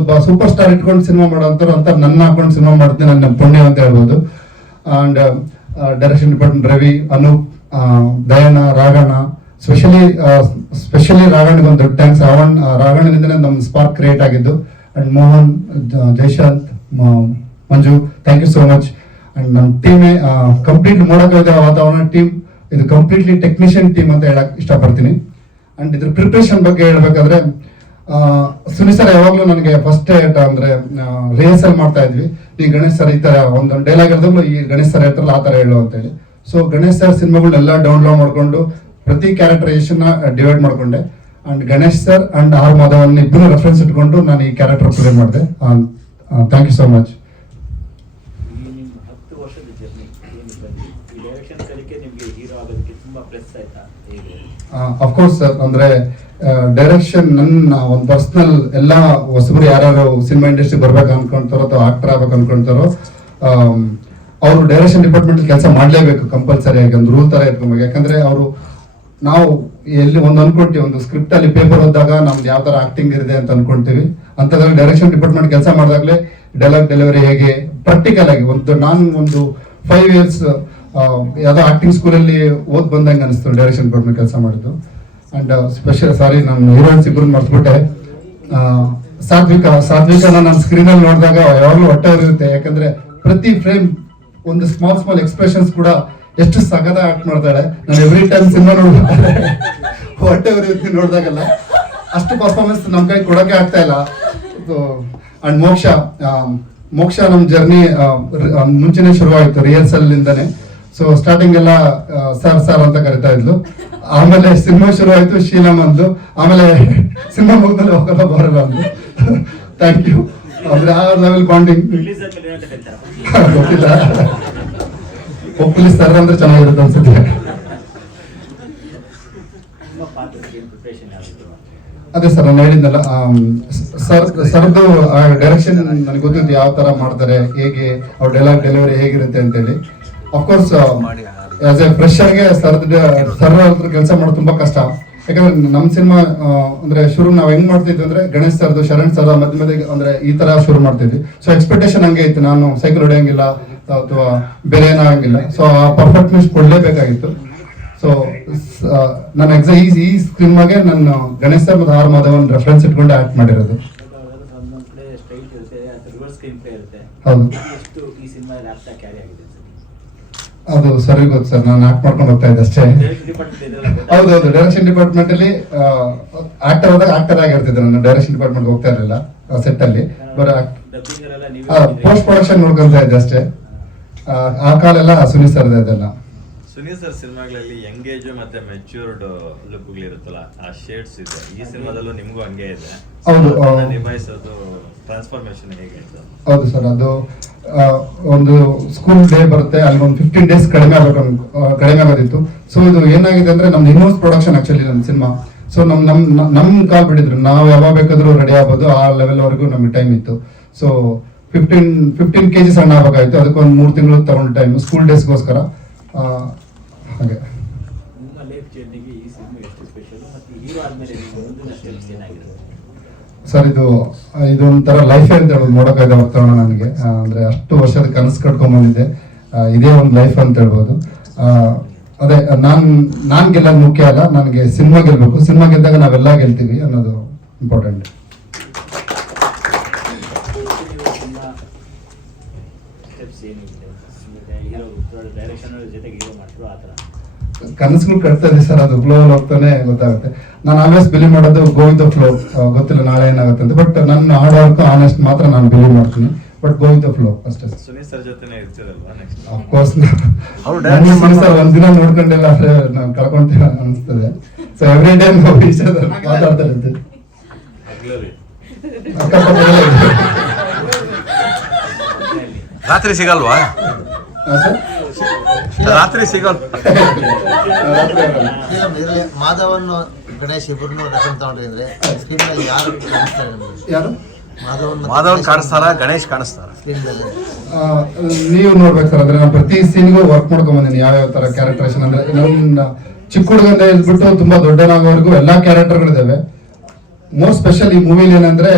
ಒಬ್ಬ ಸೂಪರ್ ಸ್ಟಾರ್ ಇಟ್ಕೊಂಡು ಸಿನಿಮಾ ಮಾಡೋಂಥವ್ರು ಅಂತ ನನ್ನ ಹಾಕೊಂಡು ಸಿನಿಮಾ ಮಾಡ್ತೀನಿ, ನನ್ನ ಪುಣ್ಯ ಅಂತ ಹೇಳ್ಬೋದು. And direction department Ravi, Anoop, Dayana, Raghanna, specially ರಾಘಣ್ಗೆ ಒಂದು ದೊಡ್ಡ ಥ್ಯಾಂಕ್ಸ್. ರಾಘಣ್ಣನಿಂದನೇ ನಮ್ಮ ಸ್ಪಾರ್ಕ್ ಕ್ರಿಯೇಟ್ ಆಗಿದ್ದು. And Mohan, Jaishanth, Manju, thank you so much. And ನಮ್ಮ ಟೀಮೇ ಕಂಪ್ಲೀಟ್ ಮೋಡಕವಿದ ವಾತಾವರಣ ಟೀಮ್, ಇದು ಕಂಪ್ಲೀಟ್ಲಿ ಟೆಕ್ನಿಷಿಯನ್ ಟೀಮ್ ಅಂತ ಹೇಳಕ್ ಇಷ್ಟಪಡ್ತೀನಿ. ಅಂಡ್ ಇದ್ರ ಪ್ರಿಪ್ರೇಷನ್ ಬಗ್ಗೆ ಹೇಳ್ಬೇಕಾದ್ರೆ, ಸುನಿ ಸರ್ ಯಾವಾಗ್ಲೂ ನನಗೆ ಫಸ್ಟ್ ಅಂದ್ರೆ ರಿಹರ್ಸಲ್ ಮಾಡ್ತಾ ಇದ್ವಿ. ಈ ಗಣೇಶ್ ಸರ್ ಈ ತರ ಒಂದು ಡೈಲಾಗ್ ಹೇಳಿದ್ರು, ಈ ಗಣೇಶ್ ಸರ್ ಹೇಳ್ತಾರಲ್ಲ ಆ ತರ ಹೇಳು ಅಂತ ಹೇಳಿ. ಸೊ ಗಣೇಶ್ ಸರ್ ಸಿನಿಮಾಗಳನ್ನೆಲ್ಲ ಡೌನ್ಲೋಡ್ ಮಾಡ್ಕೊಂಡು ಪ್ರತಿ ಕ್ಯಾರೆಕ್ಟರೈಸೇಷನ್ ಡಿವೈಡ್ ಮಾಡ್ಕೊಂಡೆ. And Ganesh sir and R Madhavan ಇಬ್ಬರು ರೆಫರೆನ್ಸ್ ಇಟ್ಕೊಂಡು ನಾನು ಈ ಕ್ಯಾರೆಕ್ಟರ್ ಪ್ಲೇ ಮಾಡಿದೆ. Thank you so much. ನಿಮ್ಮ 10 ವರ್ಷದ ಜರ್ನಿ ಏನಿದೆ, ಈ ಡೈರೆಕ್ಷನ್ ಕಲಿಕೆ ನಿಮಗೆ ಹೀರೋ ಆಗೋದಕ್ಕೆ ತುಂಬಾ ಪ್ಲಸ್ ಆಯ್ತಾ? ಅಫ್ಕೋರ್ಸ್ ಸರ್, ಅಂದ್ರೆ ಡೈರೆಕ್ಷನ್ ನನ್ನ ಒಂದು ಪರ್ಸನಲ್, ಎಲ್ಲ ಹೊಸಬರು ಯಾರು ಸಿನಿಮಾ ಇಂಡಸ್ಟ್ರಿ ಬರ್ಬೇಕು ಅನ್ಕೊಂತಾರೋ ಅಥವಾ ಆಕ್ಟರ್ ಆಗ್ಬೇಕು ಅನ್ಕೊಂತಾರೋ ಅವರು ಡೈರೆಕ್ಷನ್ ಡಿಪಾರ್ಟ್ಮೆಂಟ್ ಕೆಲಸ ಮಾಡಲೇಬೇಕು ಕಂಪಲ್ಸರಿ ಆಗಿ, ಒಂದು ರೂಲ್ ತರ ಇಟ್ಕೊಬೇಕು. ಯಾಕಂದ್ರೆ ಅವರು, ನಾವು ಎಲ್ಲಿ ಒಂದು ಅನ್ಕೊಂತೀವಿ, ಒಂದು ಸ್ಕ್ರಿಪ್ಟ್ ಅಲ್ಲಿ ಪೇಪರ್ ಓದಿದಾಗ ನಮ್ದು ಯಾವ ತರ ಆಕ್ಟಿಂಗ್ ಇದೆ ಅಂತ ಅನ್ಕೊಂತೀವಿ. ಅಂತದ್ರಲ್ಲಿ ಡೈರೆಕ್ಷನ್ ಡಿಪಾರ್ಟ್ಮೆಂಟ್ ಕೆಲಸ ಮಾಡಿದಾಗಲೇ ಡೈಲಾಗ್ ಡೆಲಿವರಿ ಹೇಗೆ ಪ್ರಾಕ್ಟಿಕಲ್ ಆಗಿ ನಾನು ಒಂದು 5 years ಯಾವುದೋ ಆಕ್ಟಿಂಗ್ ಸ್ಕೂಲಲ್ಲಿ ಓದ್ ಬಂದಂಗೆ ಅನಿಸ್ತು ಡೈರೆಕ್ಷನ್ ಡಿಪಾರ್ಟ್ಮೆಂಟ್ ಕೆಲಸ ಮಾಡಿದ್ದು. ಅಂಡ್ ಸ್ಪೆಷಲ್ ಸಾರಿ, ನಾನು ಹೀರೋಯಿನ್ಸ್ ಇಬ್ಬರು ಮರ್ಸ್ಬಿಟ್ಟೆ. ಸಾತ್ವಿಕ ನಾನು ಸ್ಕ್ರೀನಲ್ಲಿ ನೋಡಿದಾಗ ಯಾವಾಗಲೂ ಹೊಟ್ಟೆ ಇರುತ್ತೆ. ಯಾಕಂದ್ರೆ ಪ್ರತಿ ಫ್ರೇಮ್ ಒಂದು ಸ್ಮಾಲ್ ಎಕ್ಸ್ಪ್ರೆಷನ್ಸ್ ಕೂಡ ಎಷ್ಟು ಸಗದ ಆಕ್ಟ್ ಮಾಡ್ತಾಳೆ. ನಾನು ಎವ್ರಿ ಟೈಮ್ ಸಿನಿಮಾ ನೋಡ್ಬೇಕಾದ್ರೆ ಹೊಟ್ಟೆ ಉರಿಯುತ್ತೆ ನೋಡಿದಾಗಲ್ಲ. ಅಷ್ಟು ಪರ್ಫಾರ್ಮೆನ್ಸ್ ನಮ್ಮ ಕೈ ಕೊಡೋಕೆ ಆಗ್ತಾ ಇಲ್ಲ. ಅಂಡ್ ಮೋಕ್ಷ ನಮ್ಮ ಜರ್ನಿ ಮುಂಚೆನೆ ಶುರುವಾಯಿತು ರಿಹರ್ಸಲ್ ಇಂದಾನೆ. ಸೊ ಸ್ಟಾರ್ಟಿಂಗ್ ಎಲ್ಲ ಸರ್ ಅಂತ ಕರಿತಾ ಇದ್ಲು. ಆಮೇಲೆ ಸಿನಿಮಾ ಶುರು ಆಯ್ತು, ಶೀಲಮ್ ಅಂದ್ಲು. ಆಮೇಲೆ ಸಿನಿಮಾ ಮುಗಿದಲ್ಲಿ ಹೋಗಲ್ಲ ಬರಲ್ಲ ಅಂದ್ಲು. Thank you. ಅಂದ್ರೆ ಆ ಲೆವೆಲ್ ಬಾಂಡಿಂಗ್ ಗೊತ್ತಿಲ್ಲ. ಒಪ್ಪಲಿ ಸರ್ ಅಂದ್ರೆ ಚೆನ್ನಾಗಿರುತ್ತೆ ಅನ್ಸುತ್ತೆ. ಅದೇ ಸರ್ ನಾನು ಹೇಳಿದ್ನಲ್ಲ, ಸರ್ದು ಡೈರೆಕ್ಷನ್ ನನಗೆ ಗೊತ್ತಿತ್ತು, ಯಾವ ತರ ಮಾಡ್ತಾರೆ, ಹೇಗೆ ಅವ್ರ ಡೈಲಾಗ್ ಡೆಲಿವರಿ ಹೇಗಿರುತ್ತೆ ಅಂತೇಳಿ. ಅಫ್ಕೋರ್ಸ್ ಆಸ್ ಎ ಫ್ರೆಶರ್ಗೆ ಸರ್ ಹತ್ರ ಕೆಲಸ ಮಾಡೋದು ತುಂಬಾ ಕಷ್ಟ. ಯಾಕಂದ್ರೆ ನಮ್ಮ ಸಿನಿಮಾ ಅಂದ್ರೆ ಶುರು ನಾವು ಹೆಂಗ್ ಮಾಡ್ತಿದ್ವಿ ಅಂದ್ರೆ ಗಣೇಶ್ ಸರ್ದು, ಶರಣ್ ಸರ್ ಮಧ್ಯೆ ಅಂದ್ರೆ ಈ ತರ ಶುರು ಮಾಡ್ತಿದ್ವಿ. ಸೊ ಎಕ್ಸ್ಪೆಕ್ಟೇಷನ್ ಹಂಗೆ ಇತ್ತು, ನಾನು ಸೈಕಲ್ ಹೊಡೆಯಂಗಿಲ್ಲ ಅಥವಾ ಬೇರೆ ಏನಾಗಂಗಿಲ್ಲ. ಸೊ ಆ ಪರ್ಫೆಕ್ಟ್ನೆಸ್ ಕೊಡ್ಲೇಬೇಕಾಗಿತ್ತು. ಸೊ ನನ್ನ ಈ ಸಿನಿಮಾಗೆ ನಾನು ಗಣೇಶ್ ಸರ್ ಮತ್ತು ಆರ್ ಮಾಧವನ್ ರೆಫರೆನ್ಸ್ ಇಟ್ಕೊಂಡು ಆಕ್ಟ್ ಮಾಡಿರೋದು. ಹೌದು, ಅದು ಸರಿ ಗೊತ್ತು ಸರ್, ನಾನು ಆಕ್ಟ್ ಮಾಡ್ಕೊಂಡು ಹೋಗ್ತಾ ಇದ್ದೆ ಅಷ್ಟೇ. ಹೌದೌದು, ಡೈರೆಕ್ಷನ್ ಡಿಪಾರ್ಟ್ಮೆಂಟ್ ಅಲ್ಲಿ ಆಕ್ಟರ್ ಆದಾಗ ಆಕ್ಟರ್ ಆಗಿರ್ತಿದ್ದೆ. ನಾನು ಡೈರೆಕ್ಷನ್ ಡಿಪಾರ್ಟ್ಮೆಂಟ್ ಹೋಗ್ತಾ ಇರಲಿಲ್ಲ ಸೆಟ್ ಅಲ್ಲಿ, ಪೋಸ್ಟ್ ಪ್ರೊಡಕ್ಷನ್ ನೋಡ್ಕೊಂತ ಇದ್ದೆ ಅಷ್ಟೇ. ಆ ಕಾಲೆಲ್ಲ ಸುನಿ ಸರ್ ಇದೆಲ್ಲ. ಸುನೀಲ್ ಸರ್ ಸಿನಿಮಾಗಳಲ್ಲಿ ಯಂಗೇಜ್ ಮತ್ತೆ ಮೆಚ್ಯೂರ್ಡ್ ಲುಕ್ಗಳು ಇರುತ್ತಲ್ಲ, ಆ ಶೇಡ್ಸ್ ಇದೆ. ಈ ಸಿನಿಮಾದಲ್ಲೂ ನಿಮಗೂ ಹಂಗೆ ಇದೆ. ಹೌದು, ನಿಭಾಯಿಸೋದು ಟ್ರಾನ್ಸ್ಫಾರ್ಮೇಶನ್ ಹೇಗೆ? ಹೌದು ಸರ್, ಅದು ಒಂದು ಸ್ಕೂಲ್ ಡೇ ಬರುತ್ತೆ, ಅಲ್ಲಿ ಒಂದು 15 days ಕಡಿಮೆ ಆಗೋದಿತ್ತು. ಸೊ ಇದು ಏನಾಗಿದೆ ಅಂದ್ರೆ ನಮ್ದು ಇನ್ಹೌಸ್ ಪ್ರೊಡಕ್ಷನ್ ಆಕ್ಚುಲಿ ನಮ್ಮ ಸಿನಿಮಾ. ಸೊ ನಮ್ ಕಾಲ್ ಬಿಟ್ಟಿದ್ರು, ನಾವು ಯಾವಾಗ ಬೇಕಾದ್ರೂ ರೆಡಿ ಆಗ್ಬೋದು, ಆ ಲೆವೆಲ್ ವರೆಗೂ ನಮ್ಗೆ ಟೈಮ್ ಇತ್ತು. ಸೊ 15 kg ಸಣ್ಣ ಆಗಬೇಕಾಯ್ತು. ಅದಕ್ಕೆ ಒಂದು 3 ತಿಂಗಳು ತಗೊಂಡು ಟೈಮ್ ಸ್ಕೂಲ್ ಡೇಸ್ಗೋಸ್ಕರ. ಹಾಗೆ ಸರ್, ಇದು ಒಂಥರ ಲೈಫ್ ಅಂತ ಹೇಳ್ಬೋದು. ನೋಡೋಕ್ಕಾಯ್ದ ವಾತಾವರಣ ನನಗೆ, ಅಂದ್ರೆ ಅಷ್ಟು ವರ್ಷದ ಕನಸು ಕಟ್ಕೊಂಡ್ ಬಂದಿದ್ದೆ. ಇದೇ ಒಂದು ಲೈಫ್ ಅಂತ ಹೇಳ್ಬೋದು. ಅದೇ ನಾನ್ ಗೆಲ್ಲೋದು ಮುಖ್ಯ ಅಲ್ಲ, ನನಗೆ ಸಿನಿಮಾ ಗೆಲ್ಬೇಕು. ಸಿನಿಮಾ ಗೆದ್ದಾಗ ನಾವೆಲ್ಲ ಗೆಲ್ತೀವಿ ಅನ್ನೋದು ಇಂಪಾರ್ಟೆಂಟ್. ಸ್ಟೆಪ್ಸ್ ಏನಿದೆ ಹೀರೋ ಡೈರೆಕ್ಷನ್ ಜೊತೆಗೆ ಹೀರೋ ಮಾಡ್ತಿರೋ ಆ ಥರ ಕನಸುಗಳು ಕಟ್ತಾ ಇದೆ ಸರ್, ಅದು ಫ್ಲೋ ಹೋಗ್ತಾನೆ ಗೊತ್ತಾಗುತ್ತೆ. ನಾನು ಆಲ್ವೇಸ್ ಬಿಲೀವ್ ಮಾಡೋದು ಗೋ ವಿತ್ ದ ಫ್ಲೋ. ಗೊತ್ತಿಲ್ಲ ನಾಳೆ ಏನಾಗುತ್ತೆ ಅಂತ, ಬಟ್ ನನ್ನ ಹಾರ್ಡ್ ವರ್ಕ್ ಆನೆಸ್ಟ್ ಮಾತ್ರ ನಾನು ಬಿಲೀವ್ ಮಾಡ್ತೀನಿ, but go with the flow ಅಷ್ಟೇ. ಸುನೀಲ್ ಸರ್ ಜೊತೆನೇ ಇರ್ತೀರಲ್ವಾ ನೆಕ್ಸ್ಟ್? ಅಫ್ಕೋರ್ಸ್ ಸರ್ ಒಂದಿನ ನೋಡ್ಕೊಂಡೆಲ್ಲ ನಾವು ಕಳ್ಕೊಂತೀವಿ ಅನಿಸ್ತದೆ. ಸೊ ಎವ್ರಿ ಡೇ ನಾವು ಈಚ್ ಅದರ್ ಮಾತಾಡ್ತಾ ಇರ್ತೀವಿ. ಅಕ್ಕಪಕ್ಕದಲ್ಲೇ ಇರ್ತೀವಿ. ರಾತ್ರಿ ಸಿಗಲ್ವಾ? ಸರ್ ರಾತ್ರಿ ಸಿಗಲ್ ಮಾಧವನ್ ಗಣೇಶ್ ಇಬ್ಬರನ್ನು ರೆಫರೆನ್ಸ್ ತಗೊಂಡ್ರೆ ಸ್ಕ್ರೀನ್ ಮೇಲೆ ಯಾರು ಕಾಣಿಸ್ತಾರೆ ನಿಮಗೆ? ಯಾರು? ಮಾಧವನ್ ಕಾಣಿಸ್ತಾರ, ಗಣೇಶ್ ಕಾಣಿಸ್ತಾರ ಸ್ಕ್ರೀನ್ ಮೇಲೆ ನೀವು ನೋಡ್ಬೇಕು ಸರ್. ಅಂದ್ರೆ ನಾನು ಪ್ರತಿ ಸೀನ್ಗೂ ವರ್ಕ್ ಮಾಡ್ಕೊಂಡ್ಬಂದಿನಿ, ಯಾವ್ಯಾವ ತರ ಕ್ಯಾರೆಕ್ಟರೇಷನ್ ಅಂದ್ರೆ ನನ್ನ ಚಿಕ್ಕ ಹುಡುಗಂದ ಇದ್ಬಿಟ್ಟು ತುಂಬಾ ದೊಡ್ಡನಾಗೋವರೆಗೂ ಎಲ್ಲಾ ಕ್ಯಾರೆಕ್ಟರ್ಗಳಿದಾವೆ. ಮೋಸ್ಟ್ ಸ್ಪೆಷಲ್ ಈ ಮೂವಿಲಿ ಏನಂದ್ರೆ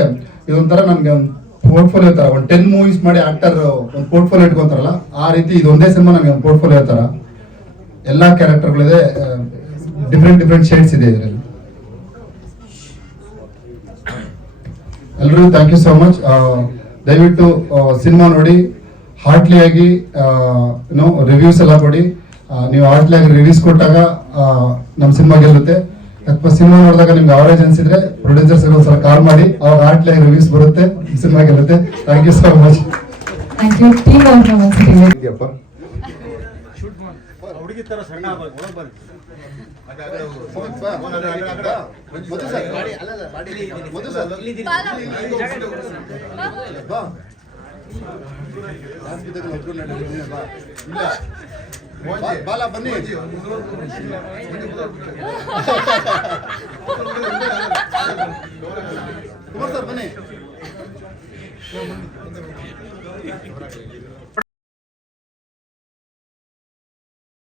ಇದೊಂಥರ ನನ್ಗೆ ಒಂದು ಪೋರ್ಟ್ಫೋಲಿಯೋ ತರ, ಒಂದು 10 ಮೂವೀಸ್ ಮಾಡಿ ಆಕ್ಟರ್ ಒಂದು ಪೋರ್ಟ್ಫೋಲಿಯೋ ಇಟ್ಕೊಂತಾರಲ್ಲ ಆ ರೀತಿ ಇದೊಂದೇ ಸಿನಿಮಾ ನಮಗೆ ಒಂದು ಪೋರ್ಟ್ಫೋಲಿಯೋ ತರ. ಎಲ್ಲಾ ಕ್ಯಾರೆಕ್ಟರ್ಗಳಿದೆ, ಡಿಫ್ರೆಂಟ್ ಶೇಡ್ಸ್ ಇದೆ ಇದರಲ್ಲಿ. ಎಲ್ಲರೂ ಥ್ಯಾಂಕ್ ಯು ಸೋ ಮಚ್. ದಯವಿಟ್ಟು ಸಿನಿಮಾ ನೋಡಿ, ಹಾರ್ಟ್ಲಿ ಆಗಿ ರಿವ್ಯೂಸ್ ಎಲ್ಲ ಕೊಡಿ. ನೀವು ಹಾರ್ಟ್ಲಿ ಆಗಿ ರಿವ್ಯೂಸ್ ಕೊಟ್ಟಾಗ ನಮ್ಮ ಸಿನಿಮಾ ಗೆಲ್ಲುತ್ತೆ. ಅಥವಾ ಸಿನಿಮಾ ನೋಡಿದಾಗ ನಿಮ್ಗೆ ಅವರೇಜ್ ಅನ್ಸಿದ್ರೆ ಪ್ರೊಡ್ಯೂಸರ್ಸ್ ಒಂದ್ಸಲ ಕಾಲ್ ಮಾಡಿ, ಅವಾಗ ಹಾರ್ಟ್ಲಿ ಆಗಿ ರಿವ್ಯೂಸ್ ಬರುತ್ತೆ, ಸಿನಿಮಾ ಗೆಲ್ಲುತ್ತೆ. Thank you so much. Thank you team ಅವ್ರನ್ನ ಒಂದ್ಸತಿ ಇದೆಯಪ್ಪ ಹುಡುಗಿ ತರ ಸಣ್ಣ ಬಾಲ ಬನ್ನಿ. ಕುಮಾರ್ ಸರ್ ಬನ್ನಿ.